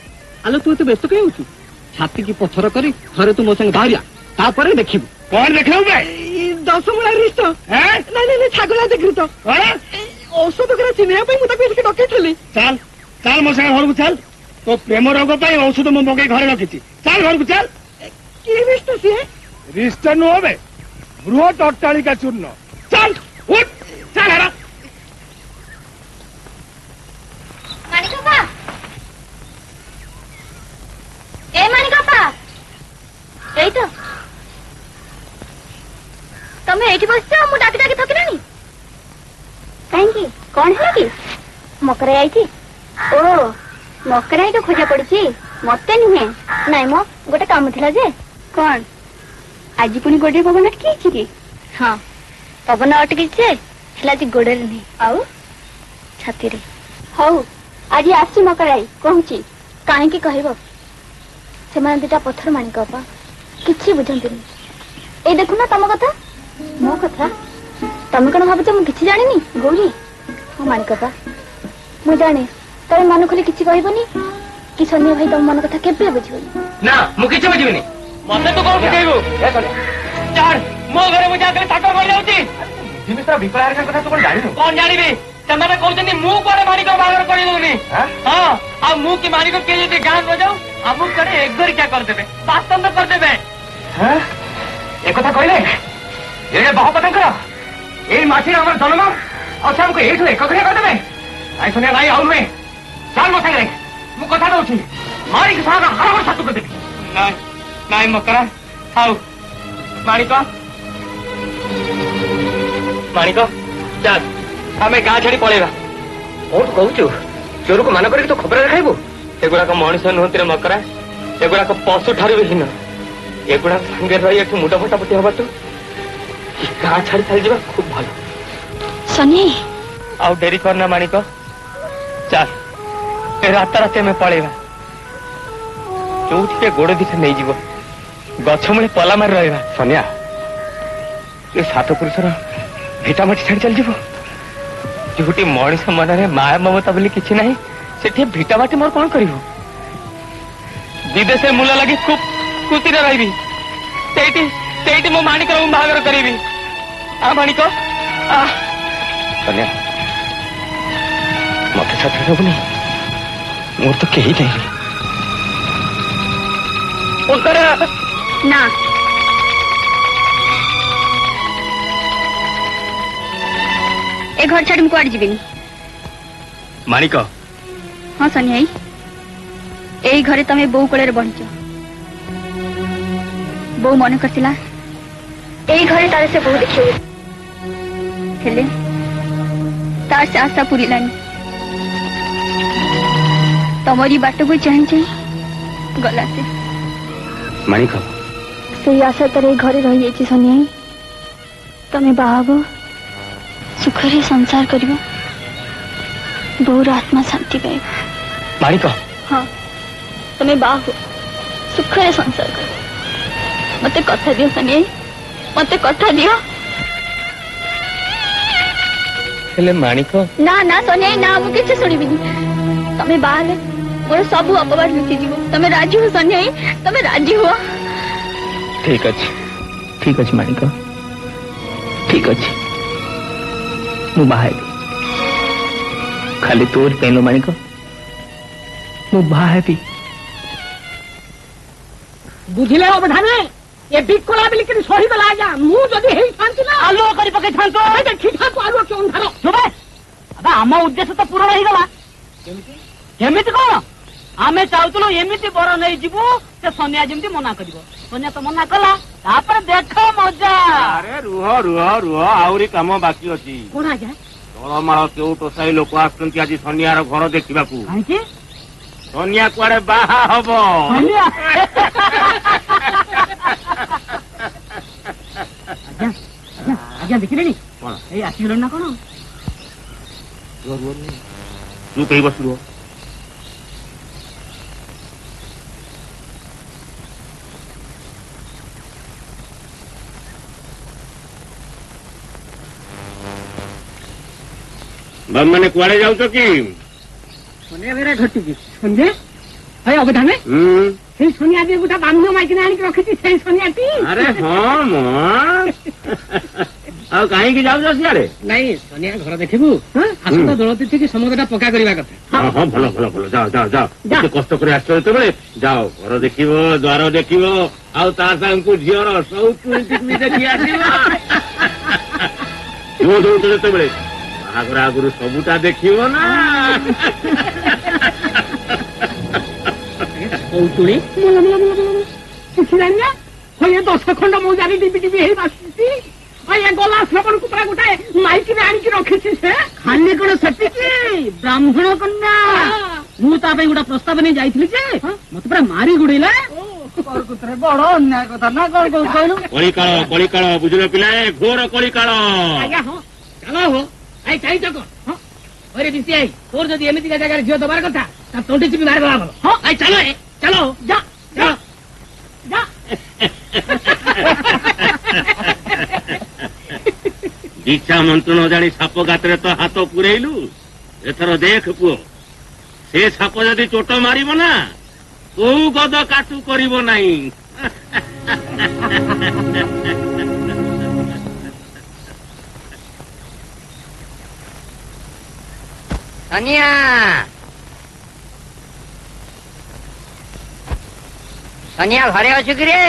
ଆଲୋ ତୁ ଏତେ ବ୍ୟସ୍ତ କାହିଁ ହଉଛୁ ଛାତି କି ପଥର କରି ଘରେ ତୁ ମୋ ସାଙ୍ଗେ ବାହାରିଆ ତାପରେ ଦେଖିବୁ କଣ ଦେଖିବୁ ବେ? ଦଶମୂଳା ରିଷ୍ଟ ନାଇଁ ନାଇଁ ନାଇଁ ଛାଗଲା ଦେଖିଲୁ ତ କଣ ଔଷଧ କରି ଚିହ୍ନିବା ପାଇଁ ମୁଁ ତାକୁ ଏଠିକି ଡକେଇଥିଲି ଚାଲ ଚାଲ ମୋ ସାଙ୍ଗେ ଘରକୁ ଚାଲ ତୋ ପ୍ରେମ ରୋଗ ପାଇଁ ଔଷଧ ମୁଁ ମଗେଇ ଘରେ ରଖିଛି ଚାଲ ଘରକୁ ଚାଲ କି ରିଷ୍ଟ ସିଏ ରିଷ୍ଟ ନୁହଁ ବେ ବୃହତ ଅଟ୍ଟାଳିକା ଚୂର୍ଣ୍ଣ ଚାଲ ଉଠ ଚାଲ ହେରା ମାଣିକପା ଏ ମାଣିକପା ଏଇ ତ ତମେ ଏଇଠି ବସିଛ ମୁଁ ଡାକି ଡାକି ଥକିଲାଣି କାହିଁକି କଣ ହେଲା କି ମକରା ଯାଇଛି ଓ ମକରା ତ ଖୋଜା ପଡିଛି ମତେ ନୁହେଁ ନାଇଁ ମ ଗୋଟେ କାମ ଥିଲା ଯେ କଣ ଆଜି ପୁଣି ଗୋଡରେ ପବନ ଅଟକିଛି କି ହଁ ପବନ ଅଟକିଛି ଯେ ହେଲେ ଆଜି ଗୋଡରେ ନୁହେଁ ଆଉ ଛାତିରେ ହଉ ଆଜି ଆସିଛି ମକରାଇ କହୁଛି କାହିଁକି କହିବ ସେମାନେ ଦିଟା ପଥର ମାଣିକପା କିଛି ବୁଝନ୍ତିନି ଏଇ ଦେଖୁନା ତମ କଥା ମୋ କଥା ତମେ କଣ ଭାବୁଛ ମୁଁ କିଛି ଜାଣିନି ଗୌରୀ ମୋ ମାଣିକପା ମୁଁ ଜାଣେ ତମେ ମନ ଖୋଲି କିଛି କହିବନି କି ସନ୍ଧ୍ୟା ଭାଇ ତମ ମନ କଥା କେବେ ବୁଝିବନି ନା ମୁଁ କିଛି ବୁଝିବିନି ମତେ ତୁ କଣ ବୁଝେଇବୁ ଚାଲ ମୋ ଘରେ ମୁଁ ଯାହା ଚାକର କରିଯାଉଛି ବିକଳା କଥା ତୁ କଣ ଜାଣିନୁ କଣ ଜାଣିବି ସେମାନେ କହୁଛନ୍ତି ମୁଁ କୁଆଡେ ମାଣିକ ବାହାଘର କରିଦଉନି ହଁ ଆଉ ମୁଁ କି ମାଣିକ କିଏ ଯଦି ଗାଁ ନ ଯାଉ ଆମକୁ କୁଆଡେ ଏଗରିକା କରିଦେବେ ବାସ୍ତନ୍ଦ କରିଦେବେ একথা কইলে এড়ে বহু কথাঙ্কর এই মাসে আমার জন্ম ଆଉ ସେ ଆମକୁ ଏଇଠୁ ଏକଘରିଆ କରିଦେବେ ନାଇଁ ଶୁଣିଆ ନାଇଁ ଆଉ ନୁହେଁ ଚାଲ ମୋ ସାଙ୍ଗରେ ମୁଁ କଥା ଦଉଛି ମାରିକି ସାରା ହାଡ଼ ଛାତୁ କରିଦେବି ନାଇଁ ନାଇଁ ମକରା ଆଉ ମାଣିକ ମାଣିକ ଚାଲ ଆମେ ଗାଁ ଛାଡି ପଳେଇବା କୋଉଠୁ କହୁଛୁ ଚୋରକୁ ମାନ କରିକି ତୁ ଖବରରେ ଖାଇବୁ ଏଗୁଡାକ ମଣିଷ ନୁହନ୍ତି ରେ ମକରା ଏଗୁଡାକ ପଶୁ ଠାରୁ ବି ହୀନ ଏଗୁଡାକ ସାଙ୍ଗରେ ରହି ଏଠୁ ମୁଣ୍ଡ ଫଟାଫଟି ହବାଠୁ ଗାଁ ଛାଡି ଚାଲିଯିବା ଖୁବ ଭଲ ସନି ଆଉ ଡେରି କରନା ମାଣିକ ଚାଲ ଏ ରାତାରାତି ଆମେ ପଳେଇବା ଯୋଉଠି ଗୋଡ ଦିଟା ନେଇଯିବ ଗଛ ମୂଳେ ପଲା ମାରି ରହିବା ସନିଆ ଏ ସାତ ପୁରୁଷର ଭିଟାମାଟି ଛାଡି ଚାଲିଯିବ ଯୋଉଠି ମଣିଷ ମନରେ ମାୟା ମମତା ବୋଲି କିଛି ନାହିଁ ସେଠି ଭିଟାମାଟି ମୋର କଣ କରିବ ବିଦେଶରେ ମୂଲ ଲାଗି ଖୁବ ଖୁସିରେ ରହିବି ସେଇଠି ସେଇଠି ମୋ ମାଣିକର ମୁଁ ବାହାଘର କରିବି ମାଣିକ ସନିଆ ମତେ ସାଥିରେ ଦେବୁନି ମୋର ତ କେହି ନାହିଁ ନା ଏ ଘର ଛାଡି ମୁଁ କୁଆଡେ ଯିବିନି ମାଣିକ ହଁ ସନି ଭାଇ ଏଇ ଘରେ ତମେ ବୋଉ କୋଳରେ ବଢିଛ ବୋଉ ମନେ କରିଥିଲା ଏଇ ଘରେ ତାର ସେ ବୋଉ ଦେଖିବ ହେଲେ ତାର ସେ ଆଶା ପୁରିଲାନି ତମରି ବାଟକୁ ଚାହିଁ ଚାହିଁ ଗଲା ସେ ମାଣିକ ସେଇ ଆଶା ତାର ଏଇ ଘରେ ରହିଯାଇଛି ସନି ଭାଇ ତମେ ବାହା ହବ ସୁଖରେ ସଂସାର କରିବ ବୋଉର ଆତ୍ମା ଶାନ୍ତି ପାଇବ ମାଣିକ ହଁ ତମେ ବାହା ହୁଅ ସୁଖରେ ସଂସାର କର ମତେ କଥା ଦିଅ ସନି ଭାଇ ମତେ କଥା ଦିଅ ହେଲେ ମାଣିକ ନା ନା ସନି ଭାଇ ନା ମୁଁ କିଛି ଶୁଣିବିନି ତମେ ବାହା ହେଲେ ମୋର ସବୁ ଅପବାଦ ଲୁଚିଯିବ ତମେ ରାଜି ହୁଅ ସନି ଭାଇ ତମେ ରାଜି ହୁଅ ଠିକ ଅଛି ମାଣିକ ଠିକ ଅଛି ମୁଁ ବାହା ହେବି ଖାଲି ତୋର ପାଇଁ ମାଣିକ ମୁଁ ବାହା ହେବି ବୁଝିଲେ ଅବଧାନେ ଏ ବିକଳା ବିଲିକିରି ସହିଗଲା ଆଜ୍ଞା ମୁଁ ଯଦି ହେଇଥାନ୍ତି ନା ଆଲୁଅ କରି ପକେଇଥାନ୍ତ ଦେଖିଥାନ୍ତୁ ଆଲୁଅ କି ଅନ୍ଧାର ଆମ ଉଦ୍ଦେଶ୍ୟ ତ ପୂରଣ ହେଇଗଲା କେମିତି କଣ ଆମେ ଚାହୁଥିଲୁ ଏମିତି ବର ନେଇଯିବୁ ସେ ସନ୍ଧ୍ୟା ଯେମିତି ମନା କରିବ ସନ୍ଧ୍ୟା ତ ମନା କଲା ତାପରେ ଦେଖ ମଜା ଆରେ ରୁହ ରୁହ ରୁହ ଆହୁରି କାମ ବାକି ଅଛି କଣ ଆଜ୍ଞା ତଳମାଳ କେଉଟ ସାହି ଲୋକ ଆସୁଛନ୍ତି ଆଜି ସନିଆର ଘର ଦେଖିବାକୁ। କାହିଁକି? ସନିଆ କୁଆଡେ ବାହା ହବ। ଆଜ୍ଞା ଆଜ୍ଞା ଦେଖିଲେଣି? କଣ? ଏଇ ଆସିଗଲେଣି ନା କଣ? ତୁ କେହି ବସିବ। ମାନେ କୁଆଡେ ଯାଉଛ କି? ସନିଆ ବେରା ଘଟିଛି। ସନ୍ଧ୍ୟା ଭାଇ ଅବଧାନେ ସେଇ ସନିଆ ବି ଗୋଟା ବାନ୍ଧ ମାଇକିନା ଆଣିକି ରଖିଛି ସେଇ ସନିଆଟି। ଆରେ ହଁ ମ ଆଉ କାହିଁକି ଯାଉଛ ସିଆଡେ? ନାଇଁ ସନିଆ ଘର ଦେଖିବୁ। ଆସନ୍ତା ଦୋଳ ତିଥିକି ସମୁଦ୍ରଟା ପକ୍କା କରିବା କଥା। ହଁ ହଁ ଭଲ ଭଲ ଭଲ ଯାଅ ଯାଅ ଯାଅ ଏତେ କଷ୍ଟ କରି ଆସିଛ ଯେତେବେଳେ ଯାଅ ଘର ଦେଖିବ ଦ୍ୱାର ଦେଖିବ ଆଉ ତା ସାଙ୍ଗକୁ ଝିଅର ସଉତୁକ ବି ଦେଖି ଆସିବ। ଝିଅ ଦଉଛ ଯେତେବେଳେ ବାହାଘର ଆଗରୁ ସବୁଟା ଦେଖିବ ନା। କହୁතුଳି କିଛି ଜାଣିନା ଏ 10 ଖଣ୍ଡ ମୁଁ ଜାଣି ଟିପି ଟିପି ହେଇ ବାସୁଛି। ଏ ଗଲା ଶ୍ରବଣ କୁତରା ଗୋଟାଏ ମାଇକିରେ ଆଣିକି ରଖିଛି ସେ। ଖାଲି କଣ ସେତିକି ବ୍ରାହ୍ମଣ କନ୍ୟା। ମୁଁ ତା ପାଇଁ ଗୋଟେ ପ୍ରସ୍ତାବ ନେଇ ଯାଇଥିଲି ଯେ ମତେ ପୁରା ମାରି ଗୁଡେଇଲା। ବଡ ଅନ୍ୟାୟ କଥା ନା କଣ କହିଲୁ? କଳିକାଳ ବୁଝିଲ ପିଲାଏ ଘୋର କଳିକାଳ। ଆଜ୍ଞା ହଁ ଚାଲ ହୋ ଆଇ ଚାହିଁଛ କଣ? ହଁ ଅରେ ବିସି ଆଇ ତୋର ଯଦି ଏମିତିକା ଜାଗାରେ ଝିଅ ଦବାର କଥା ତା ତଣ୍ଟି ଚିପି ବାହାର ଗଲା ଭଲ। ହଁ ଆଇ ଚାଲ ଚାଲ ଯା ଯା ଯା। ଦୀକ୍ଷା ମନ୍ତ୍ର ନ ଜାଣି ସାପ ଗାତରେ ତ ହାତ ପୁରେଇଲୁ। ଏଥର ଦେଖ ପୁଅ ସେ ସାପ ଯଦି ଚୋଟ ମାରିବ ନା କୋଉ ଗଦ କାଟୁ କରିବ ନାହିଁ। ସନିଆ ସନିଆ ଘରେ ଅଛୁ କି ରେ?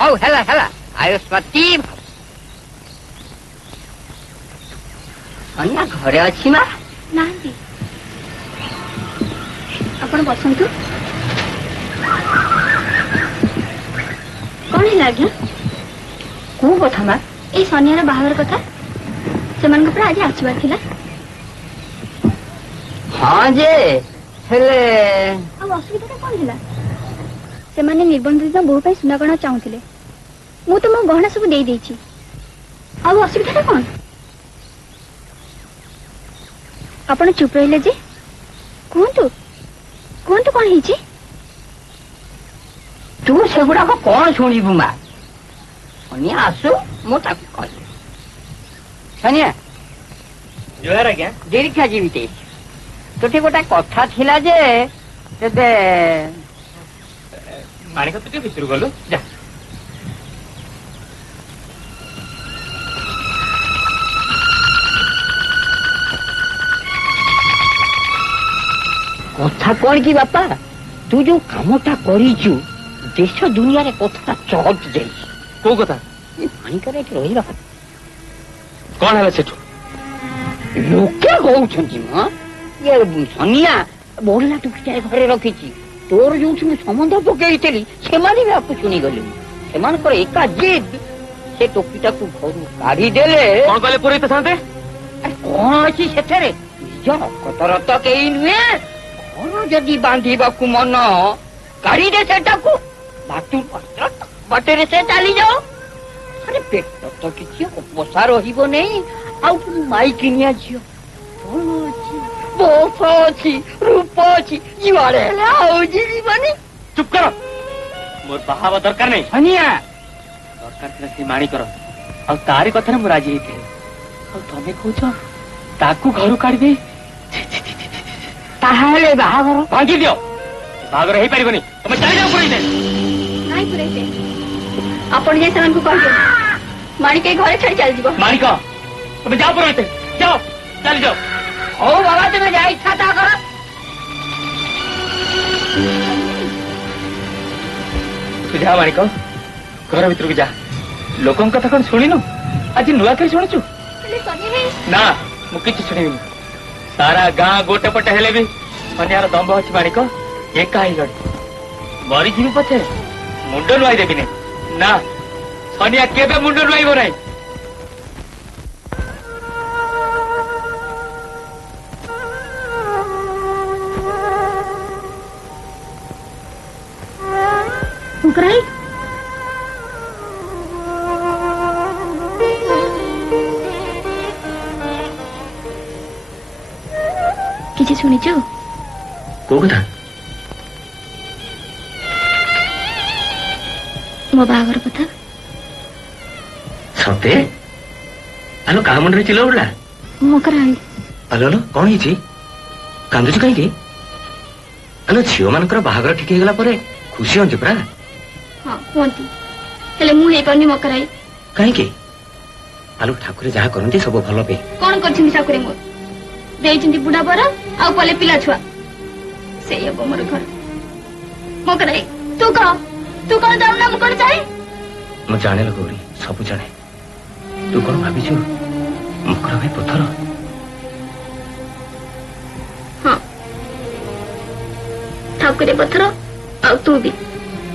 ହଉ ହେଲା ହେଲା ଆୟୁଷ୍ମତି ସନିଆ ଘରେ ଅଛି ମା? ନାହାନ୍ତି। ଆପଣ ବସନ୍ତୁ। କଣ ହେଲା ଆଜ୍ଞା? କୋଉ କଥା ମା? ଏଇ ସନିଆର ବାହାଘର କଥା। ସେମାନଙ୍କ ପୁରା ଆଜି ଆସିବାର ଥିଲା। ହଁ ଯେ ହେଲେ ଆଉ ଅସୁବିଧାଟା କଣ ଥିଲା? ସେମାନେ ନିର୍ବନ୍ଧିତ ବୋହୂ ପାଇଁ ସୁନା ଗହଣା ଚାହୁଁଥିଲେ। ମୁଁ ତ ମୋ ଗହଣା ସବୁ ଦେଇ ଦେଇଛି। ଆଉ ଅସୁବିଧାଟା କଣ? ଆପଣ ଚୁପ ରହିଲେ ଯେ? କୁହନ୍ତୁ କୁହନ୍ତୁ କଣ ହେଇଛି? ତୁ ସେଗୁଡାକ କଣ ଶୁଣିବୁ ମା? ସନିଆ ଆସୁ ମୁଁ ତାକୁ କହିବି। ସନିଆ ଜୁହାର ଆଜ୍ଞା। ଦୀର୍ଘା ଜୀବିତ ତୋଠି ଗୋଟେ କଥା ଥିଲା ଯେ ତେବେ ମାଣିକ ତୁ ଟିକେ ଭିତରୁ ଗଲୁ ଯା। କଥା କଣ କି ବାପା? ତୁ ଯୋଉ କାମଟା କରିଛୁ ଦେଶ ଦୁନିଆରେ କଥାଟା ଚହଟି ଯାଇଛି। କୋଉ କଥା? ମାଣିକରେ ଏଠି ରହିବା କଣ ହେଲା ସେଠୁ? ଲୋକେ କହୁଛନ୍ତି ମ ଇଏ ସନିଆ ବଢିଲା ଟୁକିଟାଏ ଘରେ ରଖିଛି। ତୋର ଯୋଉଠି ମୁଁ ସମ୍ବନ୍ଧ ପକେଇଥିଲି ସେମାନେ ବି ଆକୁ ଶୁଣିଗଲେ। ସେମାନଙ୍କର ଏକା ଜିଦ୍ ସେ ଟୋକିଟାକୁ ଘରୁ କାଢିଦେଲେ। କଣ କହିଲେ ପୁରୋହିତ ସାନ୍ତେ? କଣ ଅଛି ସେଥିରେ? ନିଜ ରକ୍ତର ତ କେହି ନୁହେଁ। ଘର ଯଦି ବାନ୍ଧିବାକୁ ମନ କାଢିଦେ ସେଟାକୁ। ବାଟରେ ସେ ଚାଲିଯାଉ। ଆରେ ପେଟ ତ କିଛି ଅପସା ରହିବ ନାହିଁ। ଆଉ ମାଇକିନିଆ ଝିଅ କଣ ଅଛି? ବସ ଅଛି ରୂପ ଅଛି ଯୁଆଡେ ହେଲେ ଆଉ ଯିବନି। ଚୁପ କର। ମୋର ବାହା ହବା ଦରକାର ନାହିଁ। ସନିଆ ଦରକାର ଥିଲା ସେ ମାଣିକର ଆଉ ତାରି କଥାରେ ମୁଁ ରାଜି ହେଇଥିଲି। ଆଉ ତମେ କହୁଛ ତାକୁ ଘରୁ କାଢିଦେଇ ତାହେଲେ ବାହାଘର ଭାଙ୍ଗି ଦିଅ। ବାହାଘର ହେଇପାରିବନି। ତମେ ଚାଲିଯାଅ ପୁରୋହିତ। ନାଇଁ ପୁରାଇତେ ଆପଣ ଯାଇ ସେମାନଙ୍କୁ କହିବେ ମାଣିକ ଏଇ ଘରେ ଛାଡି ଚାଲିଯିବ। ମାଣିକ ତମେ ଯାଅ ପୁରୋହିତ ଯାଅ ଚାଲିଯାଅ। ହଉ ବାବା ତୁମେ ଯାହା ଇଚ୍ଛା ତା କର। ତୁ ଯା ମାଣିକ ଘର ଭିତରକୁ ଯା। ଲୋକଙ୍କ କଥା କଣ ଶୁଣିନୁ? ଆଜି ନୂଆଖାଇ ଶୁଣୁଛୁ? ହେଲେ ସନିଆ ଭାଇ ନା ମୁଁ କିଛି ଶୁଣିବିନି। ସାରା ଗାଁ ଗୋଟେ ପଟେ ହେଲେ ବି ସନିଆର ଦମ୍ଭ ଅଛି ମାଣିକ। ଏକା ହେଇଗଣି ମରିଯିବି ପଛେ ମୁଣ୍ଡ ନୁଆଇ ଦେବିନି ନା ସନିଆ କେବେ ମୁଣ୍ଡ ନୁଆଇବ ନାହିଁ ଶଙ୍କରାଇ କିଛି ଶୁଣିଛୁ କୋଉ କଥା ମୋ ବାହାଘର କଥା ସତେ ଆଲୋ କାହା ମୁଣ୍ଡରେ ଚିଲ ଉଡିଲା ମକରାଇ ଆଲୋ ଆଲୋ କଣ ହେଇଛି କାନ୍ଦୁଛୁ କାହିଁକି ଆଲୋ ଝିଅ ମାନଙ୍କର ବାହାଘର ଠିକ ହେଇଗଲା ପରେ ଖୁସି ହୁଅନ୍ତି ପରା ହଁ କୁହନ୍ତି ହେଲେ ମୁଁ ହେଇପାରୁନି ମକରାଇ କାହିଁକି ଆଲୋ ଠାକୁରେ ଯାହା କରନ୍ତି ସବୁ ଭଲ ପାଇଁ କଣ କରିଛନ୍ତି ଠାକୁରେ ମୋର ଦେଇଛନ୍ତି ବୁଢା ବର ଆଉ କଲେ ପିଲା ଛୁଆ ସେଇ ହବ ମୋର ଘର ମକରାଇ ତୁ କଣ ଜାଣୁ ନା ମୁଁ କଣ ଚାହେଁ ମୁଁ ଜାଣେ ଲୋ ଗୌରୀ ସବୁ ଜାଣେ ତୁ କଣ ଭାବିଛୁ ମକର ଭାଇ ପଥର ହଁ ଠାକୁରେ ପଥର ଆଉ ତୁ ବି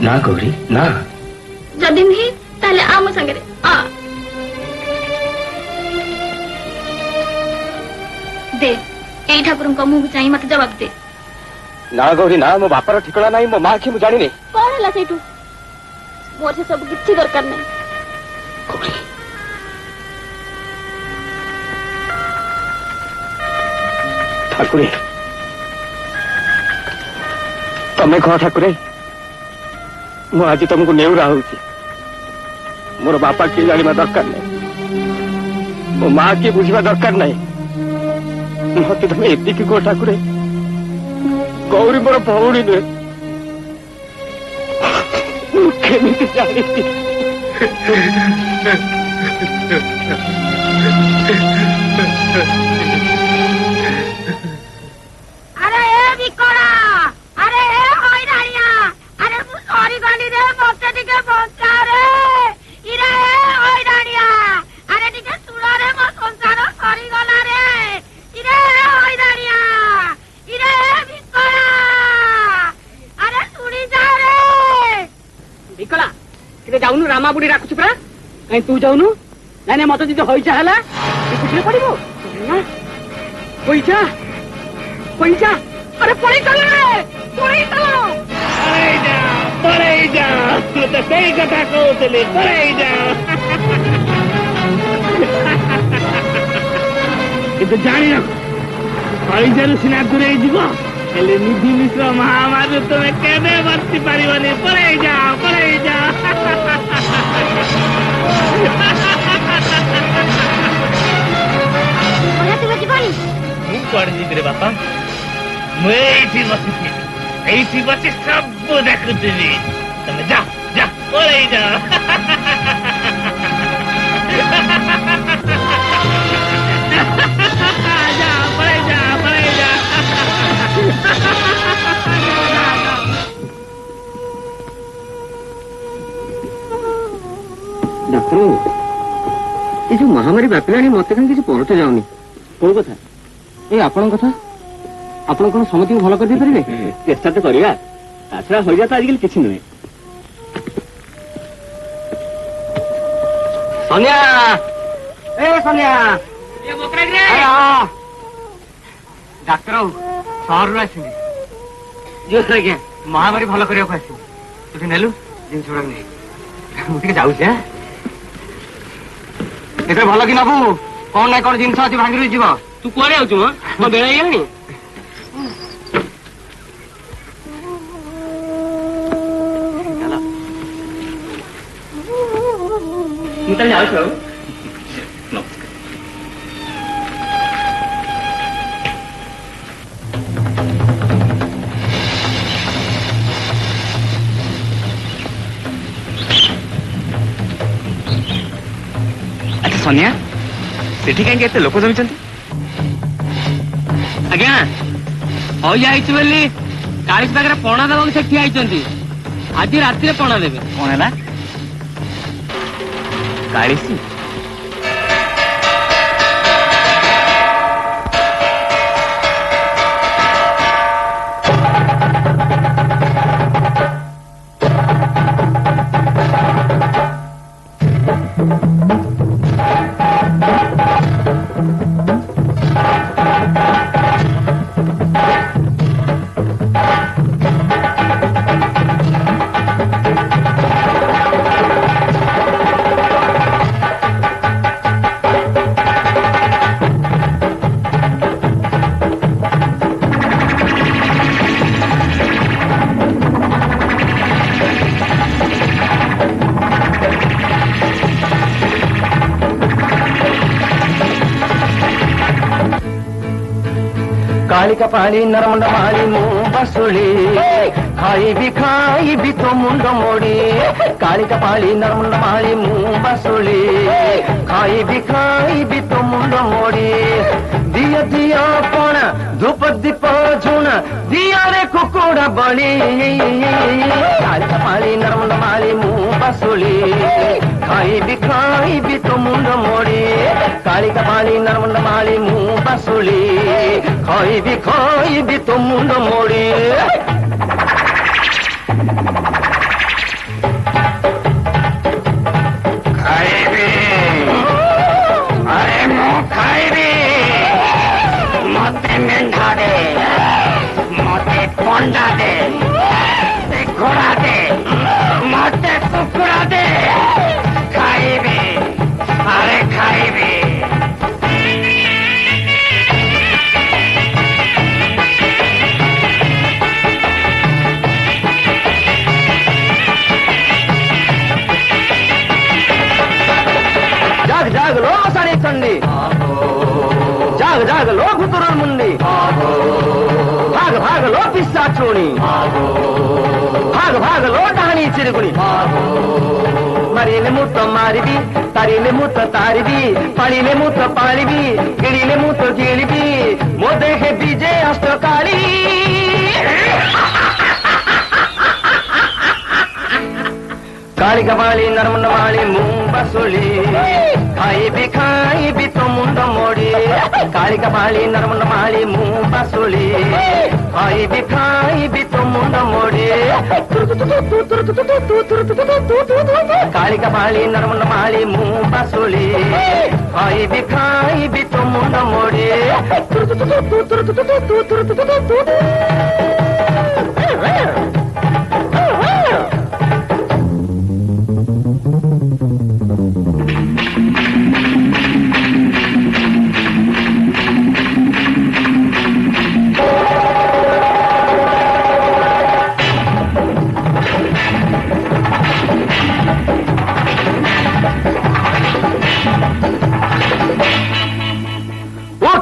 ନା ଗୌରୀ ନା ଯଦି ନୁହେଁ ତାହେଲେ ଆମ ସାଙ୍ଗରେ ଆ ଦେ ଏଇ ଠାକୁରଙ୍କ ମୁହଁକୁ ଚାହିଁ ମତେ ଜବାବ ଦେ ନା ଗୌରୀ ନା ମୋ ବାପାର ଠିକଣା ନାହିଁ ମୋ ମା କି ମୁଁ ଜାଣିନି କଣ ହେଲା ସେଇଠୁ ମୋର ସେ ସବୁ କିଛି ଦରକାର ନାହିଁ ଗୌରୀ ଠାକୁରେ ତମେ କହ ଠାକୁରେ ମୁଁ ଆଜି ତମକୁ ନେଉରା ହଉଛି ମୋର ବାପା କିଏ ଜାଣିବା ଦରକାର ନାହିଁ ମୋ ମା କିଏ ବୁଝିବା ଦରକାର ନାହିଁ ମତେ ତମେ ଏତିକି କହ ଠାକୁରେ ଗୌରୀ ମୋର ଭଉଣୀ ନୁହେଁ ମୁଁ କେମିତି ଜାଣିବି ଆରେ ଏ ବିକଳା ଆରେ ଏ ହଇରାଣିଆ ଆରେ ମୁଁ ସରିଗଲି ରେ ମତେ ଟିକେ ବଞ୍ଚା ରେ ଇରେ ଏ ହଇରାଣିଆ ଆରେ ଟିକେ ଶୁଣ ରେ ମୋ ସଂସାର ସରିଗଲା ରେ ଇରେ ଏ ହଇରାଣିଆ ଇରେ ଏ ବିକଳା ଆରେ ଶୁଣି ଯା ରେ ବିକଳା ଟିକେ ଯାଉନୁ ରାମା ବୁଢୀ ଡାକୁଛୁ ପରା କାଇଁ ତୁ ଯାଉନୁ ନାଇଁ ନାଇଁ ମତେ ଯଦି ହଇଚା ହେଲା ପିଠିରେ ପଡିବ ପଇସା ପଇସା ଆରେ ପଳେଇ ଚାଲ ପଳେଇ ଚାଲ ପଳେଇ ଯା ତୁ ତ ସେଇ କଥା କହୁଥିଲି ପଳେଇ ଯା କିନ୍ତୁ ଜାଣିନ ହଇଜାରୁ ସିନା ଦୂରେଇ ଯିବ ହେଲେ ନିଧି ମିଶ୍ର ମହାମାରୀ ତୁମେ କେବେ ବର୍ତ୍ତି ପାରିବନି ପଳେଇ ଯା ପଳେଇ ଯା ତୁମେ ଯିବନି ମୁଁ କୁଆଡେ ଯିବି ରେ ବାପା ମୁଁ ଏଇଠି ବସିଛି ଏଇଠି ବସି ସବୁ ଦେଖୁଥିବି ତମେ ଯା ଯା ପଳେଇ ଯା ଯା ପଳେଇ ଯା ପଳେଇ ଯା ଡାକ୍ତର ଏ ଯୋଉ ମହାମାରୀ ବ୍ୟାପିଲାଣି ମତେ କାହିଁ କିଛି ପରଟ ଯାଉନି କୋଉ କଥା ଏଇ ଆପଣଙ୍କ କଥା ଆପଣ କଣ ସମସ୍ତଙ୍କୁ ଭଲ କରିଦେଇ ପାରିବେ ଚେଷ୍ଟା ତ କରିବା ତାଛଡା ହଇଜା ତ ଆଜିକାଲି କିଛି ନୁହେଁ ସନିଆ ଏ ସନିଆ ଡାକ୍ତର ସହରରୁ ଆସିବି ଯୋଉ ଆଜ୍ଞା ମହାମାରୀ ଭଲ କରିବାକୁ ଆସିବି ତୁ ନେଲୁ ଜିନିଷ ଗୁଡାକ ନେଇ ମୁଁ ଟିକେ ଯାଉଛି ଏଥିରେ ଭଲ କି ନବୁ କଣ ନା କଣ ଜିନିଷ ଅଛି ଭାଙ୍ଗି ଯିବ ତୁ କୁଆଡେ ଯାଉଛୁ ମୋ ବେଳ ହେଇଗଲାଣି ମୁଁ ତାହେଲେ ଯାଉଛି ଆଉ ଆଚ୍ଛା ସନିଆ ସେଠି କାହିଁକି ଏତେ ଲୋକ ଜମିଛନ୍ତି ଆଜ୍ଞା ହଇଜା ହେଇଛି ବୋଲି କାଳିଶ ପାଖରେ ପଣା ଦେବାକୁ ସେ ଠିଆ ହେଇଛନ୍ତି ଆଜି ରାତିରେ ପଣା ଦେବେ କଣ ହେଲା କାଳିଶୀ कालिका पाली नरमुंड माली मुंह बसुली खाई भी तो मुंड मोड़ी कालिका पाली नरमुंड माली मुंह बसुली खाई भी तो मुंड मोड़ी दिया दिया पणा धूप दीप झुना दिया रे कुकुड़ा बड़ी कालिका पाली नरमुंड माली मुंह बसुली खाई भी तो मुंड मोड़ी कालिका पाली नरमुंड माली मुंह बसुली खाई भी तो मुंड मोड़ी अरे मो खाइबी मते मेंढा दे मते पंडा दे घोड़ा दे मते कुकुड़ा दे खाइबी अरे खाइबी जाग जाग लो साड़ी चंडी जाग जाग लो भुतुरुल मुंडी भाग भाग लो पिस्सा चोणी भाग भाग लो डाणी चिरगुणी मरीले मुत मारिबी तारीले मुत तारिबी पाळीले मुत पाळिबी गिळीले मुत गिळिबी मो देहे बीजे अष्टकाळी कालिका पाली नरमुंड माली मुंह बसुली खाई भी तो मुंड मोड़ी कालिका पाली नरमुंड माली मुंह बसुली खाई भी तो मुंड मोड़ी कालिका पाली नरमुंड माली मुंह बसुली खाई भी तो मुंड मोड़ी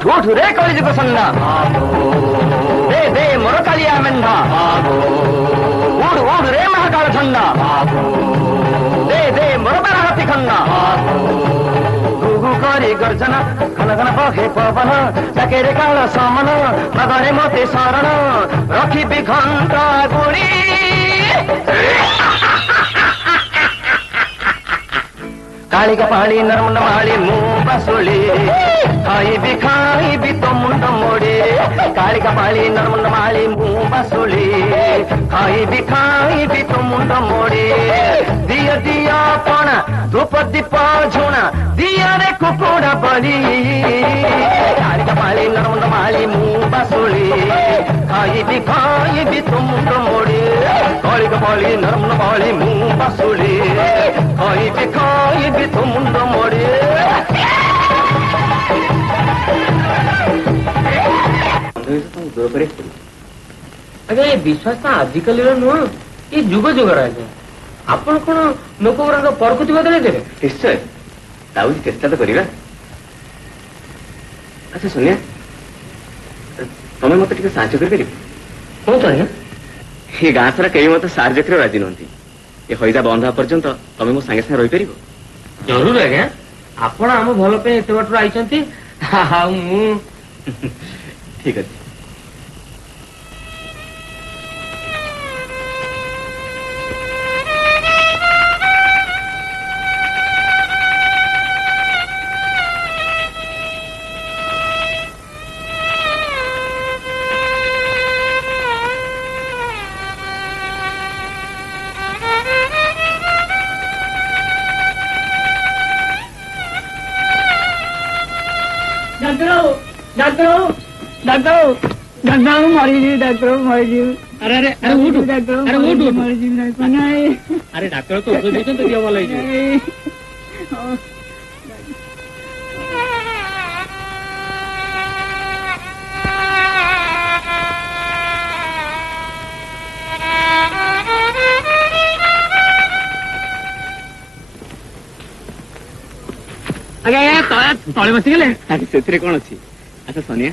उठ रे कलिज को सन्ना दे मोर कालिया मेंढा उड़ रे महाकाल ठंडा दे मोर बड़ा हाथी खन्ना गुगु करी गर्जना घन घन बहे पवन सकेरे काल समन नगरे मते शरण रखी घंटा गुड़ी कालिका पाली नरमुंड माली मुंह बसुली खाई भी तो मुंड मोड़ी कालिका पाली नरमुंड माली मुंह बसुली खाई भी तो मुंड मोड़ी दिया दिया पणा धूप दीप झुना दिया रे कुकुड़ा बड़ी कालिका पाली नरमुंड माली मुंह बसुली खाई भी तो मुंड मोड़ी कालिका पाली नरमुंड माली मुंह बसुली खाई भी तो मुंड मोड़ी ଆଜ୍ଞା ଏ ବିଶ୍ୱାସ ଆଜିକାଲିର ନୁହଁ ଏ ଯୁଗ ଯୁଗର ଆଜ୍ଞା ଆପଣ କଣ ଲୋକ ଗୁଡାକ ପରକୁତି ବଦଳେଇ ଦେବେ ନିଶ୍ଚୟ ତାଉଛି ଚେଷ୍ଟା ତ କରିବା ଆଚ୍ଛା ସୋନିଆ ତମେ ମତେ ଟିକେ ସାହାଯ୍ୟ କରିପାରିବ କୁହନ୍ତୁ ଆଜ୍ଞା ଏ ଗାଁ ସାରା କେହି ମତେ ସାହାଯ୍ୟ କରିବାକୁ ରାଜି ନୁହନ୍ତି ଏ ହଇଜା ବନ୍ଦ ହେବା ପର୍ଯ୍ୟନ୍ତ ତମେ ମୋ ସାଙ୍ଗେ ସାଙ୍ଗେ ରହିପାରିବ ଜରୁର ଆଜ୍ଞା ଆପଣ ଆମ ଭଲ ପାଇଁ ଏତେ ବାଟରୁ ଆଇଛନ୍ତି ଆଉ ମୁଁ ଠିକ ଅଛି डॉक्टर मरीजी डॉक्टर मरीजी अरे अरे अरे उठ डॉक्टर अरे उठ उठ मरीजी डॉक्टर नहीं अरे डाक्टर तो ଔଷଧ ଦେଇଛନ୍ତି ଦିଅ ଭଲ ହେଇଯିବ ଆଜ୍ଞା ତଳେ ବସିଗଲେ ସେଥିରେ କଣ ଅଛି ଆଚ୍ଛା ସୋନିଆ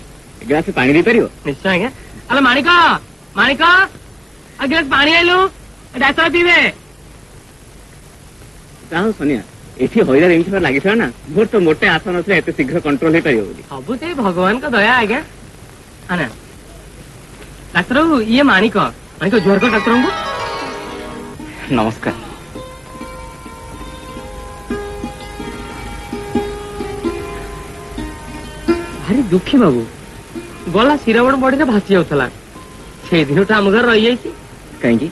ଗ୍ଲାସ ପାଣି ଦେଇପାରିବ? ନିଶ୍ଚୟ ଆଜ୍ଞା। ଆଲୋ ମାଣିକ ମାଣିକ ଆଜ୍ଞା ପାଣି ଆଇଲୁ ଡାକ୍ତର ପିଇବେ। ଯାହା ହଉ ସୋନିଆ, ଏଠି ହଇରାଣ ଏମିତି ଲାଗିଥିଲା ନା, ମୋର ତ ମୋଟେ ଆଶା ନଥିଲା ଏତେ ଶୀଘ୍ର କଣ୍ଟ୍ରୋଲ ହେଇପାରିବ ବୋଲି। ସବୁ ସେଇ ଭଗବାନଙ୍କ ଦୟା ଆଜ୍ଞା। ନା ଡାକ୍ତର ବାବୁ ଇଏ ମାଣିକ ମାଣିକ ଜୁହାର କର ଡାକ୍ତରଙ୍କୁ। ନମସ୍କାର। ଭାରି ଦୁଃଖୀ ବାବୁ, ଗଲା ଶିରବଣ ବଡିରେ ଭାସି ଯାଉଥିଲା, ସେଇଦିନଟା ଆମ ଘରେ ରହିଯାଇଛି। କାହିଁକି?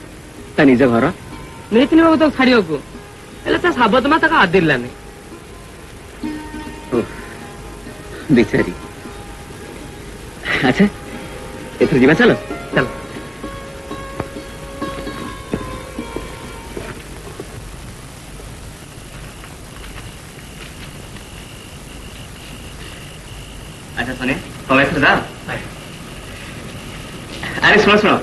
ତା ନିଜ ଘର? ନେଇଥିଲି ବାବୁ ତାକୁ ଛାଡିବାକୁ, ହେଲେ ତା ସାବତ ମା ତାକୁ ଆଦିଲାନି। ବିଚାରୀ। ଆଚ୍ଛା ଏଥର ଯିବା, ଚାଲ ଚାଲ। ଆଚ୍ଛା ଶୁଣେ, ତମେ ଏଥର ଯାଅ। ଆରେ ଶୁଣ ଶୁଣ,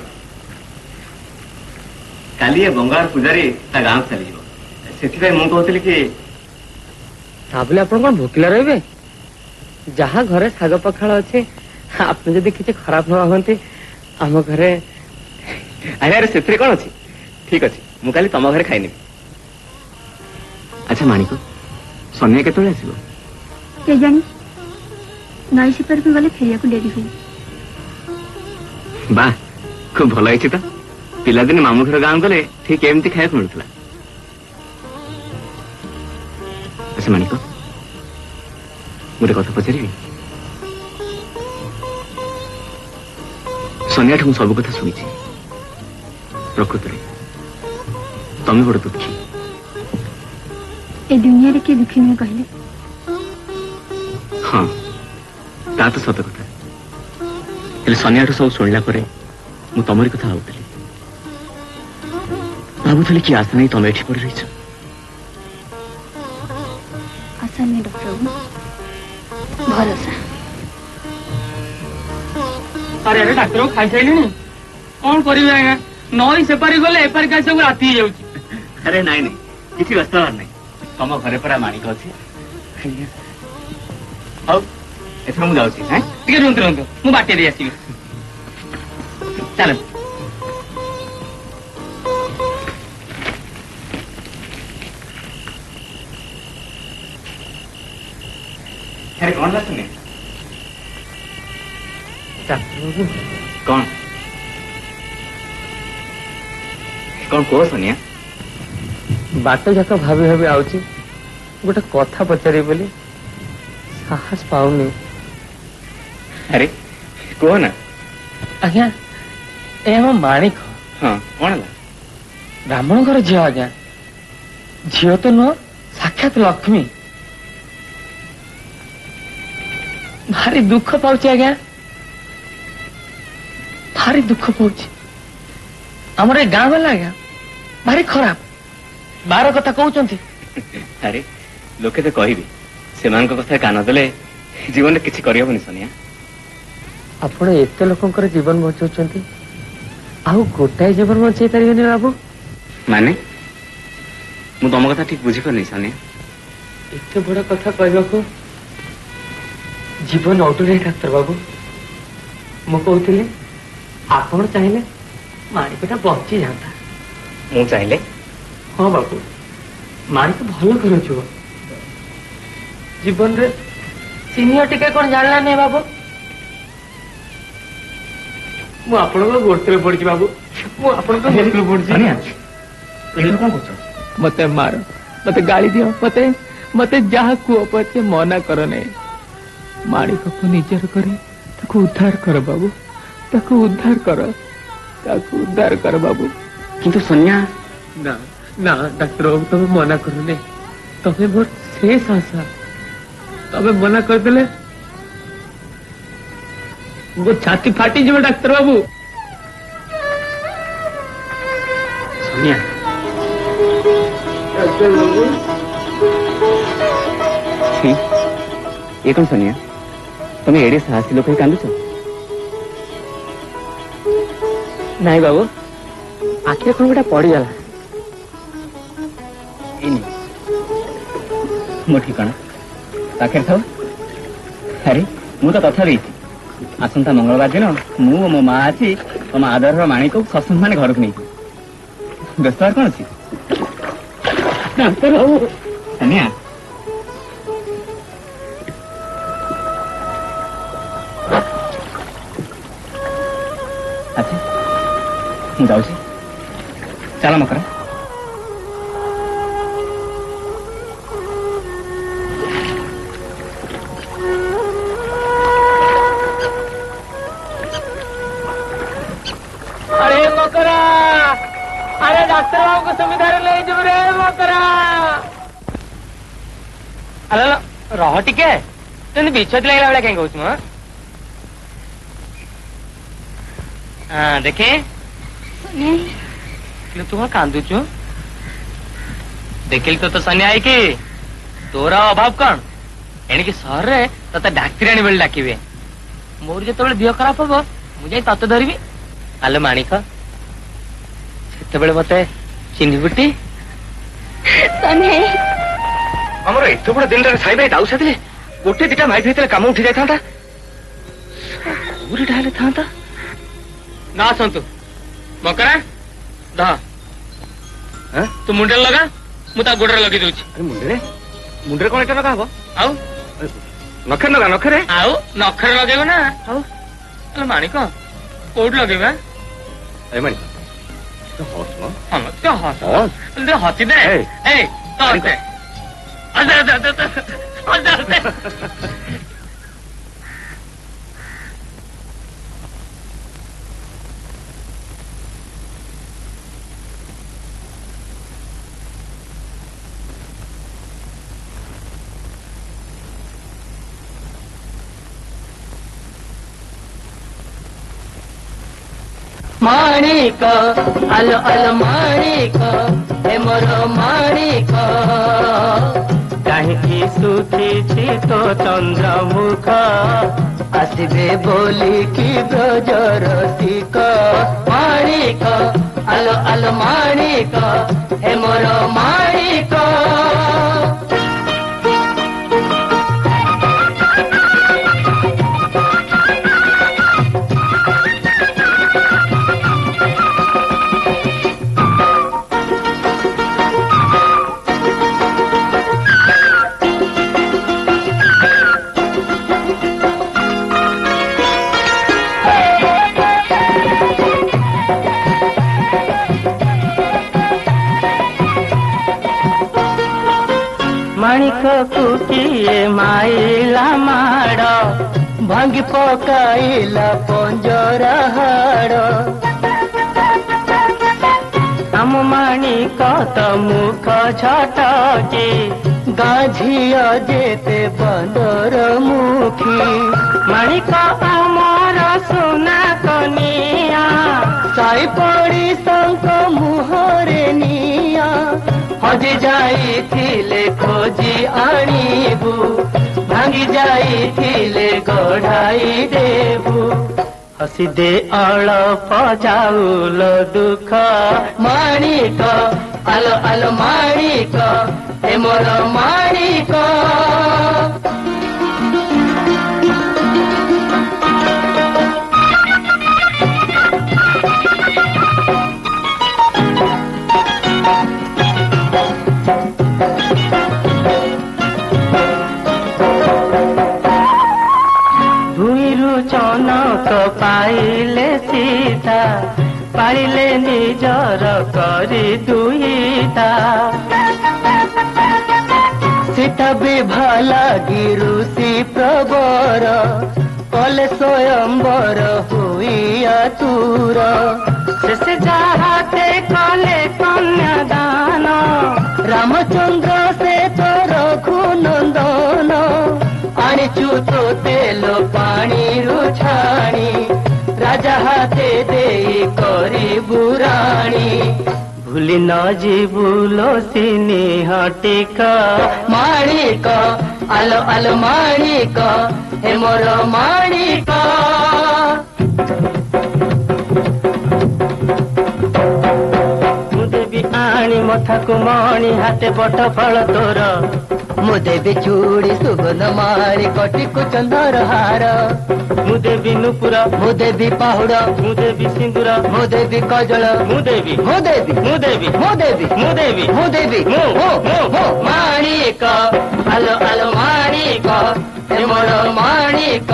କାଲି ଏ ବଙ୍ଗାଳ ପୂଜାରୀ ତା ଗାଁକୁ ଚାଲିଯିବ, ସେଥିପାଇଁ ମୁଁ କହୁଥିଲି କି ତା ବୋଲି ଆପଣ କଣ ଭୋକିଲା ରହିବେ? ଯାହା ଘରେ ଶାଗ ପଖାଳ ଅଛି, ଆପଣ ଯଦି କିଛି ଖରାପ ନ ଭାବନ୍ତି ଆମ ଘରେ। ଆରେ ଆରେ ସେଥିରେ କଣ ଅଛି? ଠିକ ଅଛି, ମୁଁ କାଲି ତମ ଘରେ ଖାଇନେବି। ଆଚ୍ଛା ମାଣିକ, ସନ୍ଧ୍ୟା କେତେବେଳେ ଆସିବ? କେଜାଣି, ନଈ ସେପାରକୁ ଗଲେ ଫେରିବାକୁ ଡେରି ହୁଏ। ବାଃ, ଖୁବ ଭଲ ହେଇଛି ତ। ପିଲାଦିନେ ମାମୁଁ ଘର ଗାଁ ଗଲେ ଠିକ ଏମିତି ଖାଇବାକୁ ମିଳୁଥିଲା। ଆଚ୍ଛା ମାଣିକ, ଗୋଟେ କଥା ପଚାରିବି? ସନ୍ଧ୍ୟାଠୁ ମୁଁ ସବୁ କଥା ଶୁଣିଛି। ପ୍ରକୃତରେ ତମେ ବଡ ଦୁଃଖୀ। ଏ ଦୁନିଆରେ କିଏ ଦୁଃଖୀ ନୁହେଁ କହିଲେ? ହଁ, ତା ତ ସତ କଥା। ହେଲେ ସନ୍ଧ୍ୟାଠୁ ସବୁ ଶୁଣିଲା ପରେ ମୁଁ ତମରି କଥା ଭାବୁଥିଲି। ଭାବୁଥିଲି କି ଆଶା ନେଇ ତମେ ଏଠି ପଡି ରହିଛ। ଆଶା ନୁହେଁ ଡକ୍ଟର ବାବୁ, ଭରସା। ଆରେ ଆରେ ଡାକ୍ତର ଖାଇସାରିଲିଣି, କଣ କରିବି ଆଜ୍ଞା? ନଈ ସେପାରି ଗଲେ ଏପାରିକି ଆସିବାକୁ ରାତି ହେଇଯାଉଛି। ଆରେ ନାଇଁ ନାଇଁ, କିଛି ବ୍ୟସ୍ତ ହବାର ନାହିଁ। ତମ ଘରେ ପରା ମାଣିକ ଅଛି। ହଉ ଏଥର ମୁଁ ଯାଉଛି। ଟିକେ ରୁହନ୍ତୁ ରୁହନ୍ତୁ, ମୁଁ ବାଟିଆ ଦେଇ ଆସିବି। ଚାଲ। ଆରେ କଣ ଲାଗୁନି? ଡାକ୍ତରବାବୁ କଣ କଣ କୁହ ସୋନିଆ? ବାଟ ଯାକ ଭାବି ଭାବି ଆଉଛି, ଗୋଟେ କଥା ପଚାରିବି ବୋଲି ସାହସ ପାଉନି। ଆରେ କୁହ ନା। ଆଜ୍ଞା ଏ ଆମ ମାଣିକ ହଁ, କଣ ହେଲା? ବ୍ରାହ୍ମଣ ଘର ଝିଅ ଆଜ୍ଞା। ଝିଅ ତ ନୁହଁ, ସାକ୍ଷାତ ଲକ୍ଷ୍ମୀ। ଭାରି ଦୁଃଖ ପାଉଛି ଆଜ୍ଞା, ଭାରି ଦୁଃଖ ପାଉଛି। ଆମର ଏ ଗାଁ ବାଲା ଆଜ୍ଞା ଭାରି ଖରାପ, ବାର କଥା କହୁଛନ୍ତି। ଆରେ ଲୋକେ ତ କହିବେ, ସେମାନଙ୍କ କଥା କାନ ଦେଲେ ଜୀବନରେ କିଛି କରିହବନି ସୋନିଆ। ଆପଣ ଏତେ ଲୋକଙ୍କର ଜୀବନ ବଞ୍ଚଉଛନ୍ତି, ଆଉ ଗୋଟାଏ ଜୀବନ ବଞ୍ଚେଇ ପାରିବେନି ବାବୁ? ମାନେ ମୁଁ ତମ କଥା ଠିକ ବୁଝିପାରୁନି ସୋନିଆ। ଏତେ ବଡ କଥା କହିବାକୁ ଜୀବନ ଅଟୁରେ ଡାକ୍ତର ବାବୁ। ମୁଁ କହୁଥିଲି ଆପଣ ଚାହିଁଲେ ମାଣିକଟା ବଞ୍ଚି ଯାଆନ୍ତା। ମୁଁ ଚାହିଁଲେ? ହଁ ବାବୁ, ମାଣିକ ଭଲ କରୁଛୁ। ଜୀବନରେ ସିନିୟର ଟିକେ କଣ ଜାଣିଲା ନାଇଁ ବାବୁ? ମୁଁ ଆପଣଙ୍କ ଗୋଡରେ ପଡିଛି ବାବୁ, ମୁଁ ଆପଣଙ୍କ ଗୋଡରେ ପଡିଛି। କଣ କରୁଛ? ମତେ ମାର, ମତେ ଗାଳି ଦିଅ, ମତେ ଯାହା କୁହ ପଛେ ମନା କର ନାହିଁ। ମାଣିକକୁ ନିଜର କରି ତାକୁ ଉଦ୍ଧାର କର ବାବୁ, ତାକୁ ଉଦ୍ଧାର କର, ତାକୁ ଉଦ୍ଧାର କର ବାବୁ। କିନ୍ତୁ ସୋନିଆ। ନା ନା ଡାକ୍ତର ବାବୁ, ତମେ ମନା କରୁନି। ତମେ ମୋର ଶେଷ ଆଶା। ତମେ ମନା କରିଦେଲେ ମୋ ଛାତି ଫାଟିଯିବ ଡାକ୍ତର ବାବୁ। ସୋନିଆ, ଡାକ୍ତର ବାବୁ। ଏ କଣ ସୋନିଆ, ତମେ ଏଡେ ସାହସୀ ଲୋକ କାନ୍ଦୁଛ? ନାଇଁ ବାବୁ, ଆଖିରେ କଣ ଗୋଟେ ପଡିଗଲା। ମୋ ଠିକଣା ପାଖରେ ଥାଉ। ଆରେ ମୁଁ ତ କଥା ଦେଇଛି, ଆସନ୍ତା ମଙ୍ଗଳବାର ଦିନ ମୁଁ ଓ ମୋ ମା ଆସି ତମ ଆଦରର ମାଣିକ ଶଶୁର ମାନେ ଘରକୁ ନେଇଛି। ବ୍ୟସ୍ତ କଣ ଅଛି? ଡାକ୍ତର ବାବୁ ସାନିଆ ଆଚ୍ଛା ମୁଁ ଯାଉଛି। ଚାଲ ମକରା। अरे मकरा, अरे डॉक्टर बाबू को सुविधा ले जब रे मकरा। अरे रह टिके तुम बिछत लगला बेला कहीं कहूँ हाँ देखे तुम कांदुचु देखिल तो सनिया आई कि तोर अभाव कौन एणिकी सहर रे तते डाक्तराणी बेले डाकिबे मोर जो देह खराब हम मुझे तते धरबी। आलो माणिक से चिन्हिबुटी ଆମର ଏତେ ବଡ ଦିନରେ ସାଇ ଭାଇ ଦାଉ ସାଥିଲେ ଗୋଟେ ଦିଟା ମାଇକ୍ ହେଇଥିଲେ କାମ ଉଠି ଯାଇଥାନ୍ତା। ପୁରୀଟା ହେଲେ ଥାନ୍ତା ना आसतु मकरा ध तू मुंडे लगा मुझे गोड़े लगे दूची। ମୁଣ୍ଡରେ ମୁଣ୍ଡରେ କଣ ଏଟା ଲଗା ହବ? आउ ନଖରେ ଲଗା ନଖରେ आउ नखरे लगेब ना आउ अरे माणिक कोट लगेबा ଏ ମାଣି ହସ हसी दे ए तो हसे माणिक आलो आलो माणिक हे मोर माणिक कहीं सुखी तो चंद्रमुख आसबे बोली कि ब्रजर सिक माणिक आलो आलो माणिक हे मोर माणिक माणिक कुकिए माइला माड़ भांगी पकाइला पंजरा हाड़ आम माणिक तो मुख छटके गाझिया जेते बंदर मुखी माणिक आमर सुना कनिया साई पड़ी संक मुहरे निया हजि जाइथिले खोजी आनिबु भांगी जाइथिले गढ़ाई देबु हसी दे अळप जाउल दुख माणिक आलो आलो माणिक हे मोर माणिक चनक पाइले सीता पाइले निजर करी दुईता सीता भी भला गिरुषि प्रवर कले स्वयंवर हुईया तुर से जाते कले कन्यादान रामचंद्र से तो रघुनंदन आनिचु तो तेलो पानी रुछाणी राजा हाथे दे करी बुराणी भूली न जीवुलो सिनी हटिक माणिक आलो आलो माणिक हे मोर माणिक मुझे भी आनी ମଥାକୁ ମଣି ହାତେ ବଟ ଫଳ ତୋର ମୁଁ ଦେବି ଚୁଡ଼ି ସୁଗନ୍ଧ ମାଳି କଟିକୁ ଚନ୍ଦର ହାର ମୁଁ ଦେବି ନୁପୁର ମୁଁ ଦେବି ପାହୁଡ ମୁଁ ଦେବି ସିନ୍ଦୁର ମୁଁ ଦେବି କଜଳ ମୁଁ ଦେବି ମୁଁ ଦେବି ମୁଁ ଦେବି ମୁଁ ଦେବି ମୁଁ ଦେବି ମୁଁ ଦେବି ମୁଁ ମାଣିକ ଆଲୋ ଆଲୋ ମାଣିକ ଏ ମୋର ମାଣିକ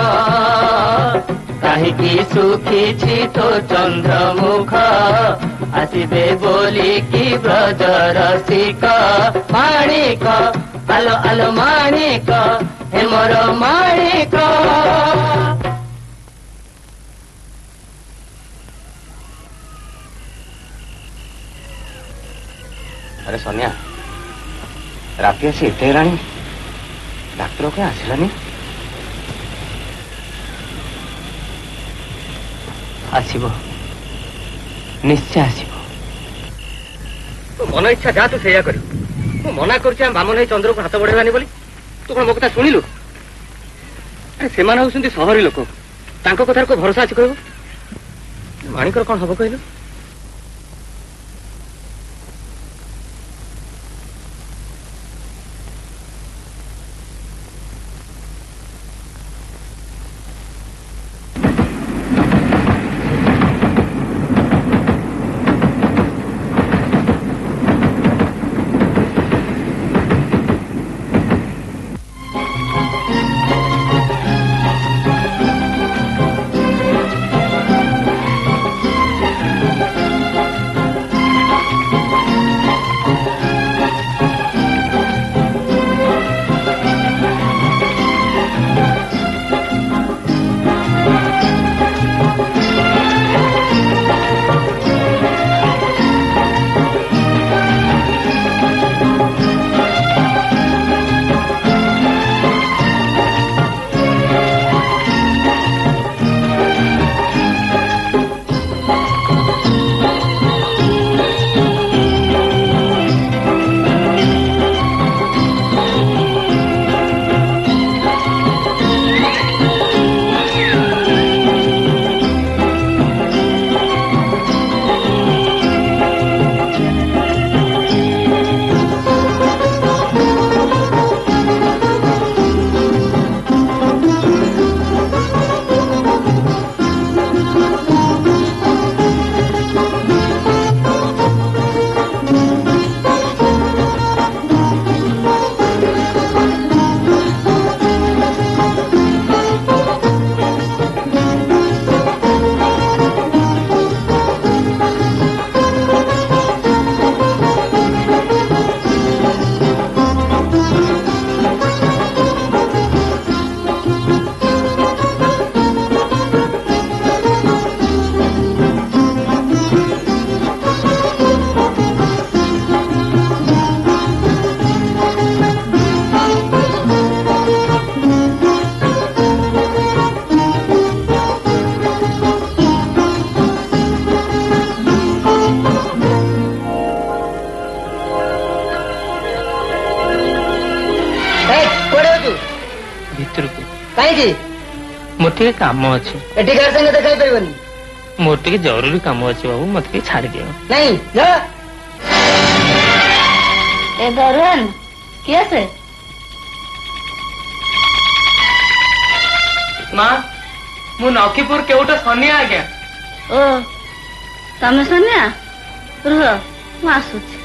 କାହିଁକି ଶୁଖିଛି ତୋ ଚନ୍ଦ୍ରମୁଖ ଆସିବେ ବୋଲିକି ବ୍ରଜ ରସିକ ମାଣିକ ଆଲୋ ଆଲୋ ମାଣିକ ହେ ମୋର ମାଣିକ। अरे सोनिया राति आसी एते हेलाणी डाक्तर क्या आसिलानी आसिबो निश्चय आसिबो मन इच्छा जा तू सेया करी तू मना करुछि हम बामन चंद्र को हाथ बढ़ेबानी बोली तू कौन मो कथा शुणिलु अरे सेमान होउछन्ती सहरी लोक तांको कथार को भरोसा अछि कहबो माणिकर कौन हबो कहलु मोटे काम अच्छे देखा मोर टे जरूरी काम अच्छे बाबू मत छाड़ दियो नहीं ए दरुन किए से माँ मु नौकीपुर केउटा सोनिया आज्ञा ओ तमे सोनिया रुह मु आसुची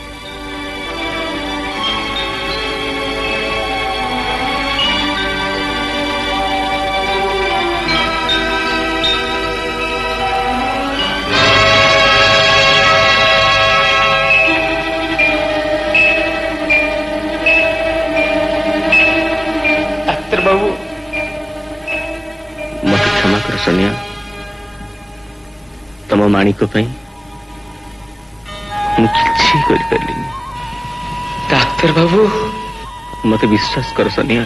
बाबू मत क्षमा कर सोनिया तम माणिक डाक्तर बाबू मत विश्वास कर सोनिया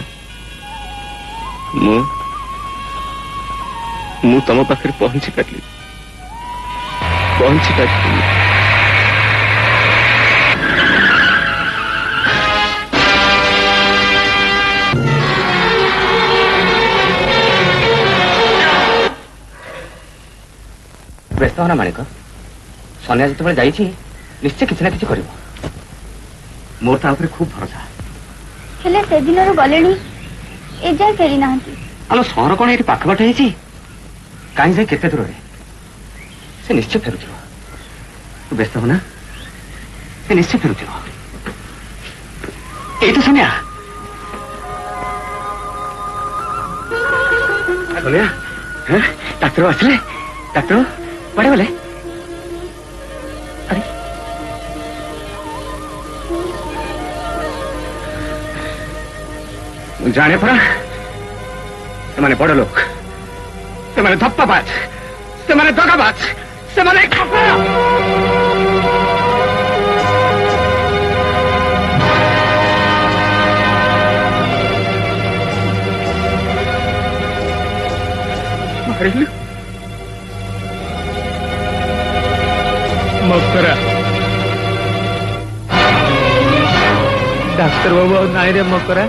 मु तम पाखे पहुंची पारि व्यस्त होना माणिक सोनिया जिते निश्चय किसी ना किसी कर मोर ता उपरे खूब भरोसा। हेले से दिन गले ए जाए फेरी ना आलो सहर कौन ये पाखबाट है कहीं जाए केते दूर से निश्चय फेरुथ तू व्यस्त हो ना से निश्चय फेरुथ यही तो सोनिया सोनिया हाँ डाक्टर आसले डाक्टर पड़े बोले अरे जाने पड़ा से माने बड़ लोक से माने धप्पाबाज से माने दगाबाज से माने मकरा डाक्टर बाबू नाई रे मकरा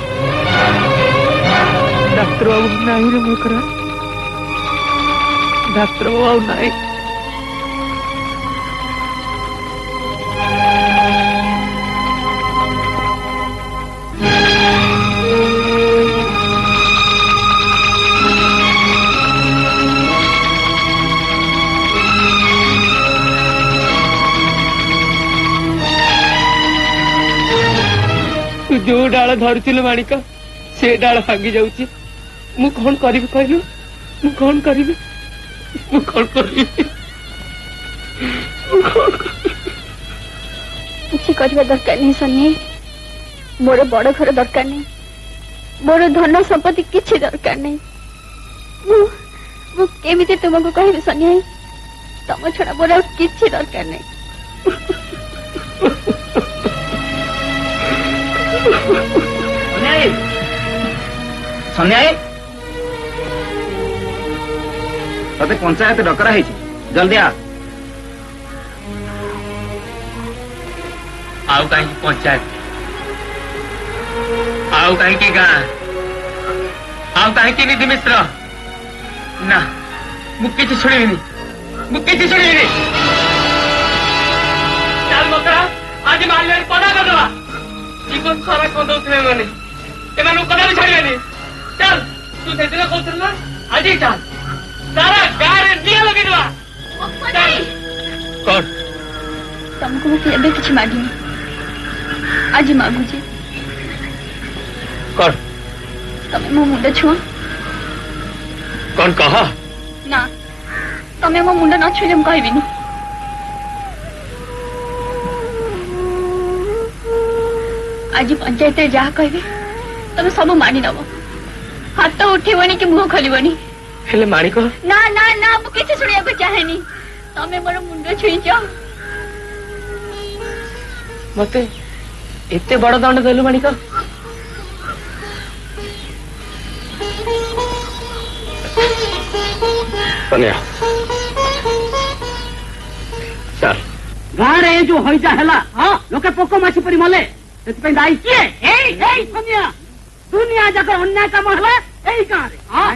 डाक्टर बाबू नाई रे मकरा डाक्टर बाबू नाई जो डाल धरु माणिक से डाल भांगी जाऊची मु कौन करी कहलु मु कौन करी किसी करवा दरकार नहीं सन्नी मोर बड़ घर दरकार नहीं मोर धन संपत्ति किसी दरकार नहीं मु केमिति तुमको कहबी सन्नी तुम छड़ा मोर किसी दरकार नहीं सन्याय ते पंचायत डकरा है जल्दी आ आउ कहीं पंचायत आउ कहीं गाँ आउ कहीं निधि मिश्र ना मुझे शुणी मुझे शुणी चल मकरा आज मारे पदा करदे जीवन सारा कंदे मैंने कदा भी छाड़े चल तू से दिन कहूँ ना आज ही चल सारा गाँव निया लगे कौन तुमको मुझे एबे किसी मांगी आज मांगुची कौन तमें मो मुंड छुआ कौन कहा ना तमें मो मुंड न छुले कहबिनी आज पंचायत जहाँ कहे तुम सब मानि नब हाथ उठेबनी कि मुह खोलबनी हेले माणिक ना ना ना मु किसी सुनिया को चाहेनी तमें मोर मुंड छुईच मते एते बड़ दंड देलु माणिक सोनिया चल गाँव रे जो हईजा है हाँ लोके पोक मासी परी मले से दायी किए दुनिया जाकर अन्याय काम है यही गाँव रे हाँ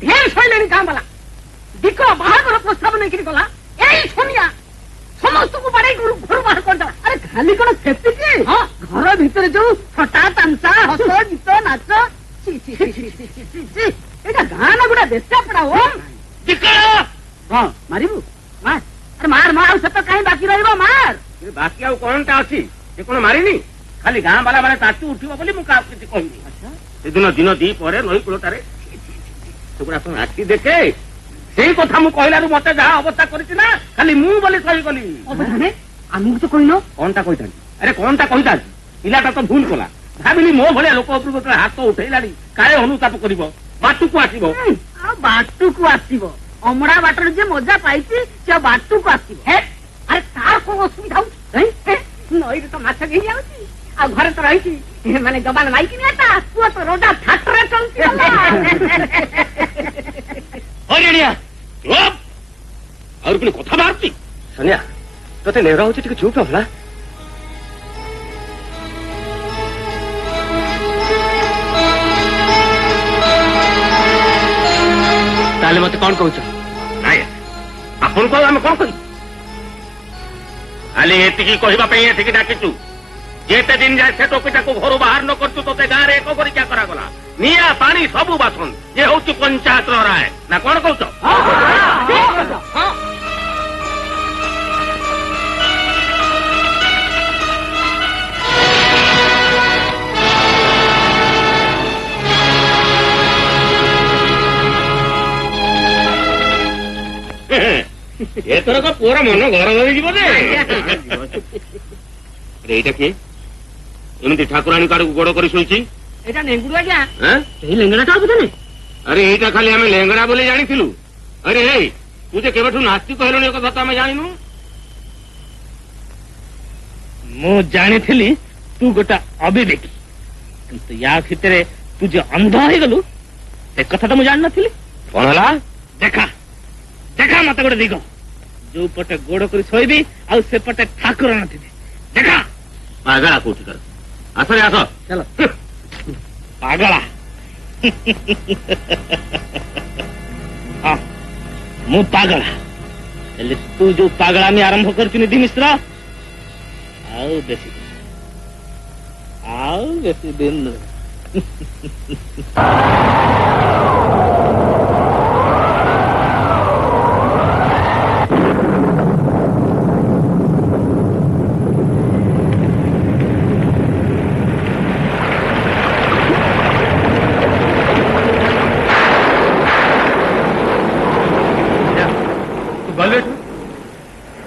ढेर सैले गाँ वाला दिख बाहर प्रस्ताव नहीं गला यही सोनिया समस्त को बाड़े घर बाहर कर दो अरे खाली कौन सेती हाँ घर भीतर जो छटा तामसा हस गीत नाच गाँ ना गोटे देशा पड़ा हो हाँ मारिबू मार अरे मार मार से तो कहीं बाकी रही मार बाकी आउ कौन टा अच्छी से कौन मारिनी खाली गाँ वाला मैंने ताचु उठिब बोली मुझे कहनी से दिन दी पर नई कूलतारे सेगुड़ा कौन आखि देखे से कथा मु कहला मत जहाँ अवस्था करना खाली मु बोली सही गली आमको तो कहन कौन टा कही अरे कौन टा कही पिलाटा तो भूल कला भाविली मो भाया लोक उपरको हाथ उठेला काहे अनुताप कर बाटुक आसब बाटुक आसब अमड़ा बाटर जे मजा पाई से बाटुक आसब अरे तार कौन असुविधा नई तो माछ गई जाऊँगी आ घर तो रही मैंने जबान माई कि पुआ तो रोडा ठाटरे चलती और पुणी कथा बाहर सोनिया ते नेहरा हो चुप होला ताले मत कौन कहूच आपन को आम कौन कही खाली एतिकी कहवाई डाकिचु ଯେତେ ଦିନ ଯାଏ ସେ ଟୋକିଟାକୁ ଘରୁ ବାହାର ନ କରୁଛୁ ତୋତେ ଗାଁରେ ଏକ ପରୀକ୍ଷା କରାଗଲା। ନିଆଁ ପାଣି ସବୁ ବାସନ ଏ ହଉଛି ପଞ୍ଚାୟତର ରାୟ ନା କଣ କହୁଛ? ଏଥରକ ପୁଅର ମନ ଘର ଧରିଯିବ ଯେ। ଏଇଟା କିଏ ଏମିତି ଠାକୁରାଣୀ କାଡକୁ ଗୋଡ କରି ଶୋଇଛି? ଏଇଟା ନେଙ୍ଗୁଡୁ ଆଜ୍ଞା। ଏଇ ଲେଙ୍ଗଡାଟା ହବ ତାନେ? ଆରେ ଏଇଟା ଖାଲି ଆମେ ଲେଙ୍ଗଡା ବୋଲି ଜାଣିଥିଲୁ। ଆରେ ଏଇ ତୁ ଯେ କେବେଠୁ ନାସ୍ତିକ ହେଲୁଣି ଏ କଥା ତ ଆମେ ଜାଣିନୁ। ମୁଁ ଜାଣିଥିଲି ତୁ ଗୋଟା ଅବିବେକୀ, କିନ୍ତୁ ୟା ଭିତରେ ତୁ ଯେ ଅନ୍ଧ ହେଇଗଲୁ ସେ କଥା ତ ମୁଁ ଜାଣିନଥିଲି। କଣ ହେଲା? ଦେଖା ଦେଖା ମତେ ଗୋଟେ ଦିଗ, ଯୋଉ ପଟେ ଗୋଡ କରି ଶୋଇବି ଆଉ ସେପଟେ ଠାକୁର ନଥିବେ। ଦେଖା। ପାଗଳା କୋଉଠି କର? ଆସରେ ଆସ। ଚାଲ। ପାଗଳା। ହଁ ମୁଁ ପାଗଳା, ହେଲେ ତୁ ଯୋଉ ପାଗଳାମି ଆରମ୍ଭ କରିଛୁ ନିଧି ମିଶ୍ର ଆଉ ବେଶୀ ଦିନ ନୁହେଁ।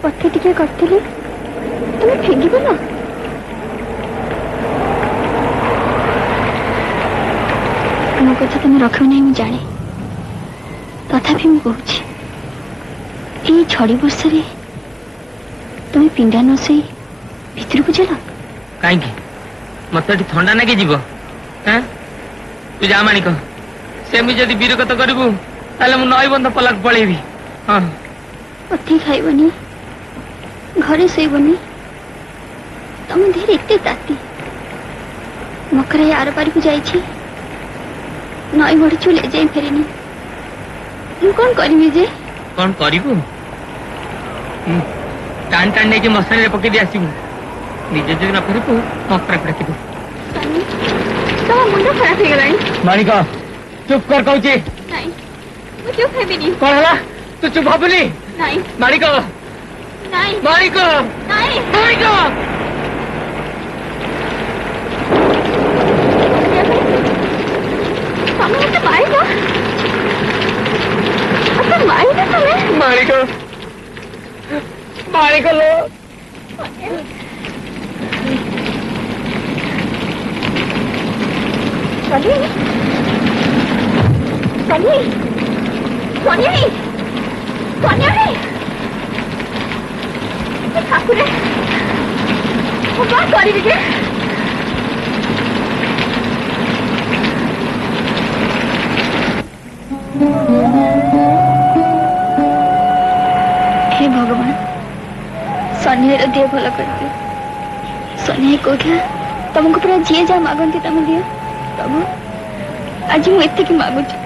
ପଥେ ଟିକେ କରିଥିଲି তুমি ଫିଙ୍ଗିବ ନା? ମୋ କଥା ତମେ ରଖିବ ନାହିଁ ମୁଁ ଜାଣେ, ତଥାପି ମୁଁ କହୁଛି ଏଇ ଝଡ଼ି ବର୍ଷରେ ତମେ ପିଣ୍ଡା ନ ଶୋଇ ଭିତରକୁ ଚାଲ। କାହିଁକି? ମତେ ଏଠି ଥଣ୍ଡା ନାଗି ଯିବ? ତୁ ଯା ମାଣିକ, ସେମିତି ଯଦି ବିରକତ କରିବୁ ତାହେଲେ ମୁଁ ନଈବନ୍ଧ ପଲାକୁ ପଳେଇବି। ହଁ ପଥି ଖାଇବନି, ଘରେ ଶୋଇବନି, ତମ ଦେହରେ ଏତେ ତାତି। ମକରା ଆର ପାରିକୁ ଯାଇଛି, ନଈ ବଢିଛୁ ଲେ ଯାଇ ଫେରିନି। ମୁଁ କଣ କରିବି ଯେ? କଣ କରିବୁ? ଟାଣି ଟାଣି ନେଇକି ମଶାଣିରେ ପକେଇ ଦେଇ ଆସିବୁ। ନିଜେ ଯଦି ନ ଫେରିବୁ ମକରାକୁ ଡାକିବୁ। ତମ ମୁଣ୍ଡ ଖରାପ ହେଇଗଲାଣି। ମାଣିକ ଚୁପ୍ କର କହୁଛି। ନାଇଁ ମୁଁ ଚୁପ୍ ହେବିନି। କଣ ହେଲା? ତୁ ଚୁପ୍ ହବୁନି? ନାଇଁ ମାଣିକ, ନାଇଁ ମାଣିକ, ନାଇଁ। ମାଣିକ। ତମେ ମତେ ମାରିଛ, ମତେ ମାରିଛ ତମେ। ମାଣିକ, ମାଣିକ ଲୋ। ସନି, ସନି, ସନି, ସନି, ଠାକୁରେ ମୁଁ କଣ କରିବି ଯେ? हे भगवान, सन्यार दिए भल करदियो। सन्या कौला तुमको पूरा जी जा मागंती तुम दियो। प्रभु आज मु एतिकी मागुची।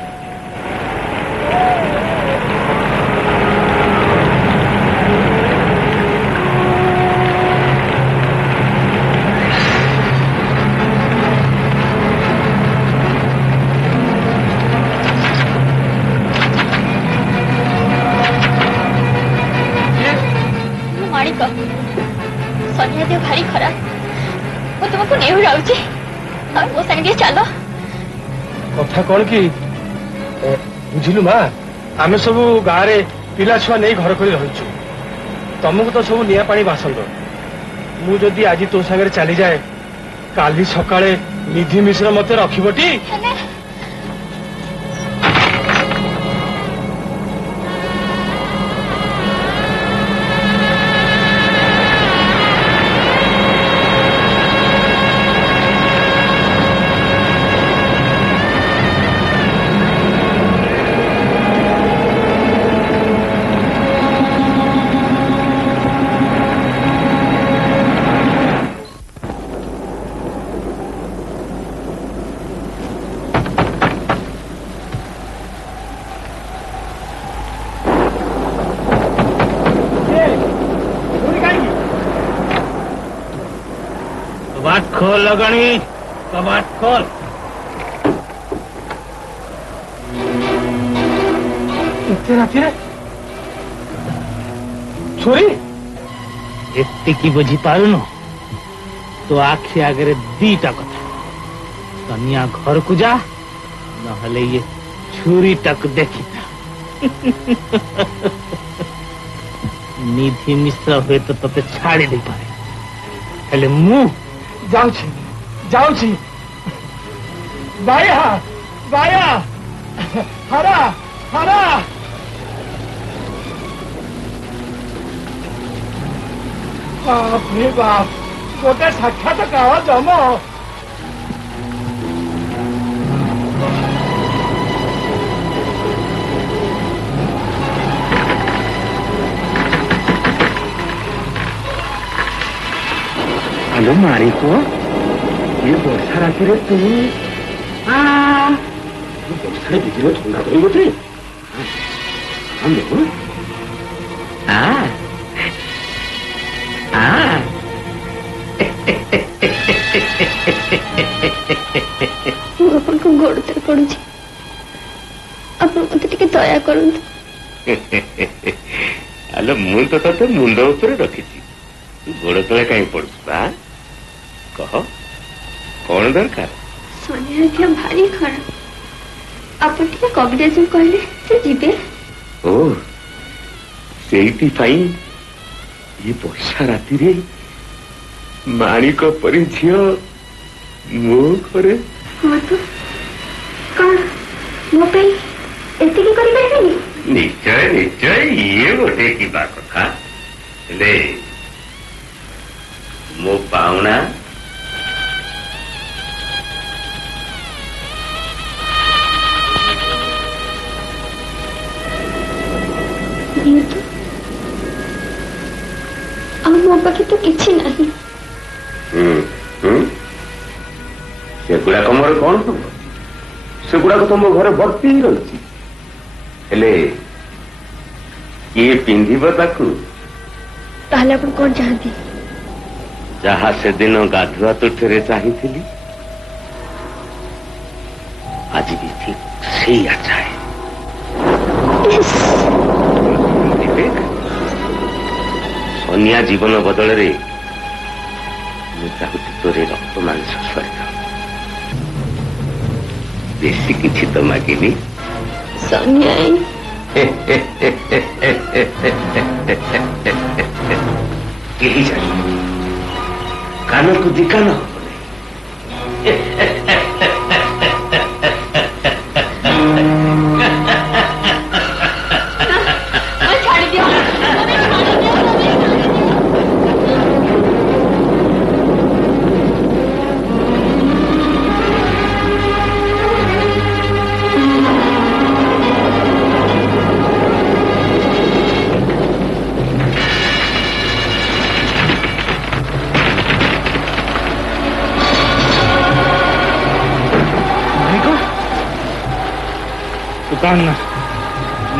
माणिक, सन्या देह भारी खराब, ମୁଁ ତୁମକୁ ନେଇ ଯାଉଛି ଆଉ ମୋ ସାଙ୍ଗେ ଟିକେ ଚାଲ। କଥା କଣ କି ବୁଝିଲୁ ମା, ଆମେ ସବୁ ଗାଁରେ ପିଲା ଛୁଆ ନେଇ ଘର କରି ରହିଛୁ। ତମକୁ ତ ସବୁ ନିଆଁ ପାଣି ବାସନ୍ଦ। ମୁଁ ଯଦି ଆଜି ତୋ ସାଙ୍ଗରେ ଚାଲିଯାଏ, କାଲି ସକାଳେ ନିଧି ମିଶ୍ର ମତେ ରଖିବଟି? कबाट खोल लगनी, कबाट खोल। इतने राति छोरी एति बुझी पारुन तो आखि आगे दीटा कथा कन्या घर को जा नहले ये छुरी टक देखी निधि मिश्र हुए तो तते छाड़ी दे पारे हेले मु जाऊँ बाया बाया हरा हरा बाप रे बाप गोटे साक्षात कावा जम हेलो मारी को ये वर्षा राति रे तू ବର୍ଷାରେ ବିଜିରେ ଥଣ୍ଡା ଧରିବ ଯେ ଆମେ ଦେଖୁ ମୁଁ ଆପଣଙ୍କ ଗୋଡ଼ ତଳେ ପଡୁଛି ଆପଣ ମତେ ଟିକେ ଦୟା କରନ୍ତୁ ଆଲୋ ମୁଁ ତ ତତେ ମୁଣ୍ଡ ଉପରେ ରଖିଛି ତୁ ଗୋଡ଼ ତଳେ କାହିଁ ପଡୁଛୁ ବା କହ କଣ ଦରକାର सोनिया आज्ञा भारी खराब ଆପଣ ଟିକେ କବିରାଜ କହିଲେ ସେ ଯିବେ ଓ ସେଇଥିପାଇଁ ଏ ବର୍ଷା ରାତିରେ ମାଣିକ ପରି ଝିଅ ମୋ ଘରେ ହଁ ତ କଣ ମୋ ପାଇଁ ଏତିକି କରିପାରିବେନି ନିଶ୍ଚୟ ନିଶ୍ଚୟ ଇଏ ଗୋଟେ କିବା କଥା ହେଲେ ମୋ ପାଉଣା ମୋ ପାଖେ ତ କିଛି ନାହିଁ ସେଗୁଡାକ ମୋର କଣ ହବ ସେଗୁଡାକ ତ ମୋ ଘରେ ଭର୍ତ୍ତି ହେଇ ରହିଛି ହେଲେ କିଏ ପିନ୍ଧିବ ତାକୁ ତାହେଲେ ଆପଣ କଣ ଚାହାନ୍ତି ଯାହା ସେଦିନ ଗାଧୁଆ ତୁଠରେ ଚାହିଁଥିଲି ଆଜି ବି ଠିକ ସେଇଆ ଚାହେଁ सोनिया जीवन बदल तोरे रक्त मांस स्वर्ग बेसी किछि तो मागिनी सोनिया केही जानी कान को दिकान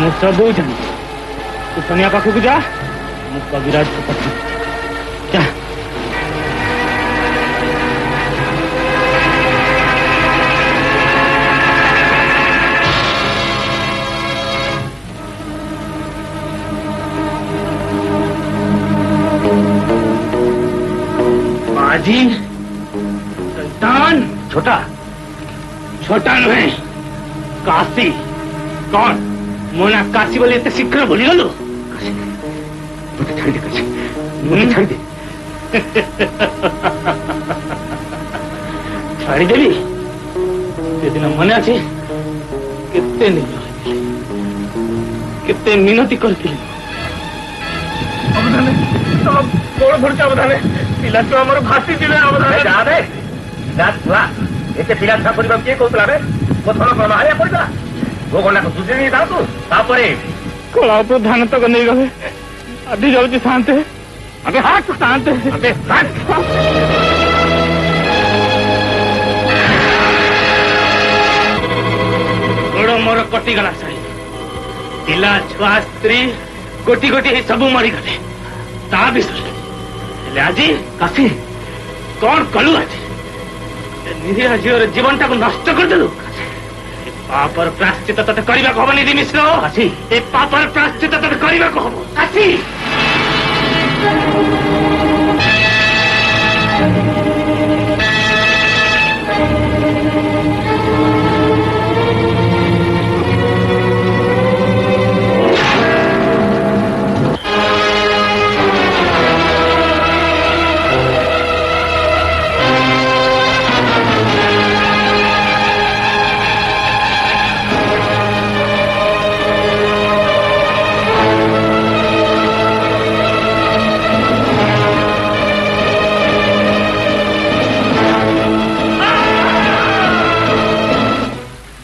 ମୁଁ ସବୁ ଜାଣି ତୁ ସୋନିଆ ପାଖକୁ ଯା ମୁଁ କବିରାଜ ପାଖକୁ ଯା बाजी सुल्तान छोटा छोटा नुहे काशी कौन मोना काशी बोले इतने शीघ्र भूली गलु मते छाड़ी दे काशी मते छाड़ी दे छाड़ी देवी से दिन मन अच्छे केते केते मिनती करती अवधान गोड़ भरचे अवधान पिला छुआ मोर भासी दिले अवधान जा दे पिला छुआ एते पिला छुआ करबा के कहतला रे कोथन कमा आया पड़ला वो गला को तुझे नहीं दाऊ तू तापरे कोला तो धान तक नहीं गले अभी जाउची शांत अबे हाथ शांत अबे हाथ गोड़ मोर कटी गला सही पिला छुआ स्त्री गोटी गोटी सब मरी गले ता भी सही आज काशी कौन कलु आज निरीह झीवर जीवन टाक नष्ट करदेलु पापर प्राश्चित तते करबा को हबनी मिश्र आसी ए पापर प्राश्चित तते करबा को हबो आसी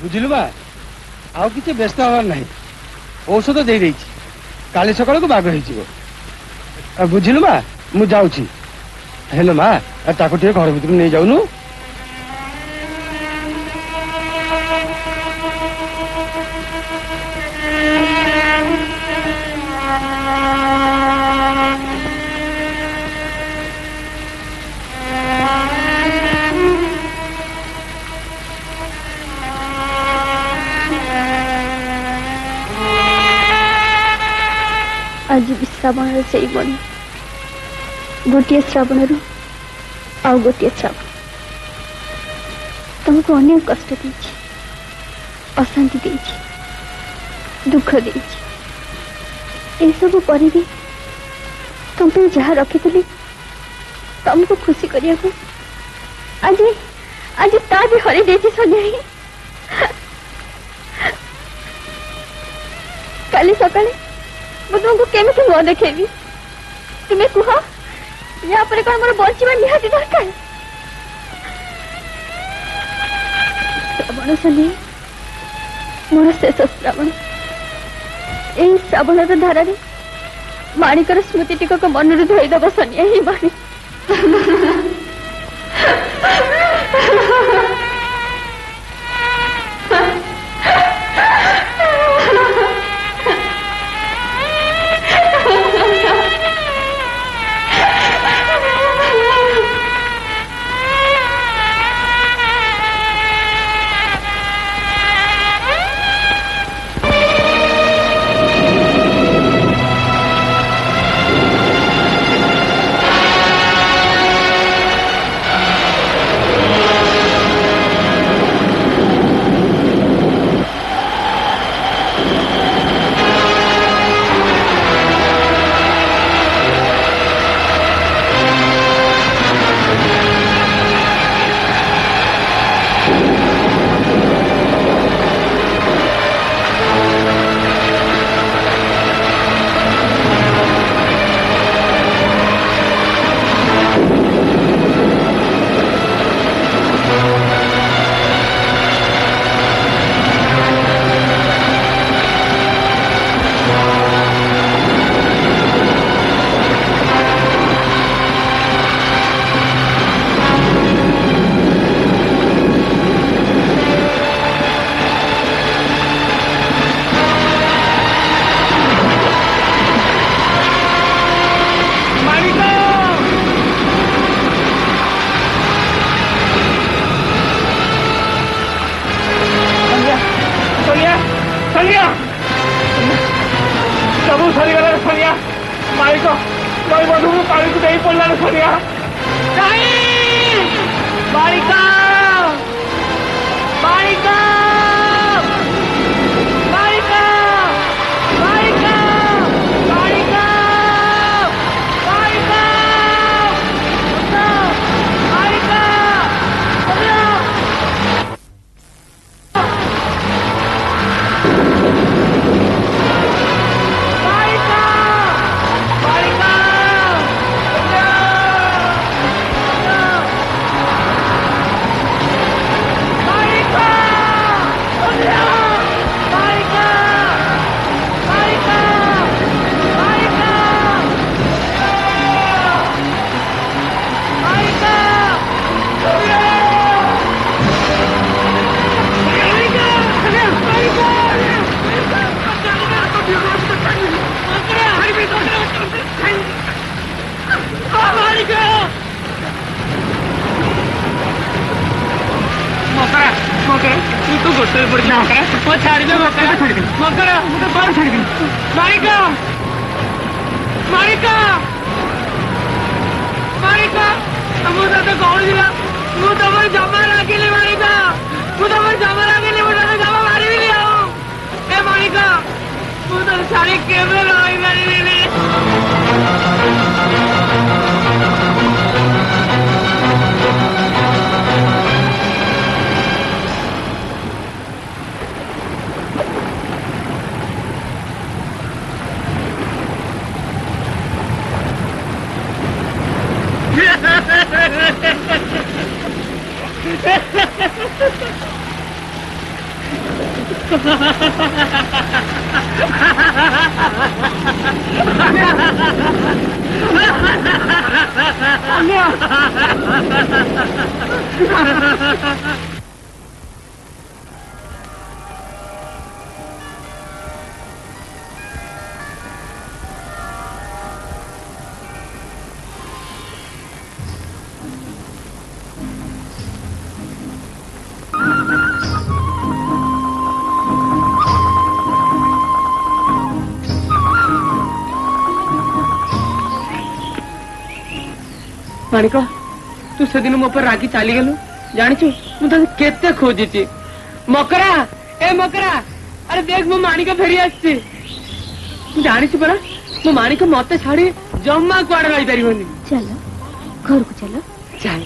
बुझिलु बा आउ किसी व्यस्त हवार नहीं औषध दे देछि काली सकाळ को बाग हो बुझिलु बा मु जाउछि हेलो माँ ताको टे घर भीतर नहीं जाऊनु आज भी श्रावण से बनी गोटे श्रावण रु आउ गोटे श्रावण तुमको अनेक कष्ट दे अशांति दे दुख दे सब पर भी तुम पे जहाँ रखी तुमको खुशी करने को आज आज ता भी हरी दे सोनिया काली सकाळे मुझे तुमको केमिति मुह देखेबी तुम्हें कुह या पर कौन मोर बंचवा निहाती दरकार श्रावण सनी मोर शेष श्रावण ए श्रावण धारा माणिकर स्मृति टिक मन धोईदेव सनिया ही माणी ତୁ ଗୋଟେରେ ପଡିଛି ମକରା ମୋ ଛାଡିଦେ ମକରା ମକରା ମୁଁ ତ କଣ ଛାଡିବି ମାଣିକ ମାଣିକ ମାଣିକ ମୁଁ ତତେ କହୁଥିଲା ମୁଁ ତମର ଜମା ରାଗିଲି ମାଣିକ ମୁଁ ତମର ଜମା ରାଗିଲି ମୁଁ ତତେ ଜମା ମାରିବିନି ଆଉ ଏ ମାଣିକ ମୁଁ ତ ଛାଡି କେବେ ରହିପାରିବିନି ମାଣିକ ତୁ ସେଦିନ ମୋ ଉପରେ ରାଗି ଚାଲିଗଲୁ ଜାଣିଛୁ ମୁଁ ତତେ କେତେ ଖୋଜିଛି ମକରା ଏ ମକରା ଆରେ ଦେଖ ମୋ ମାଣିକ ଫେରି ଆସିଛି ତୁ ଜାଣିଛୁ ପରା ମୋ ମାଣିକ ମତେ ଛାଡି ଜମା କୁଆଡେ ରହିପାରିବନି ଚାଲ ଘରକୁ ଚାଲ ଚାଲ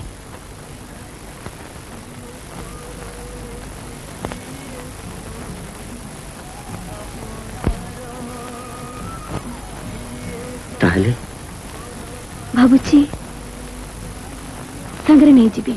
ତାହେଲେ ଭାବୁଛି ସାଙ୍ଗରେ ନେଇଯିବି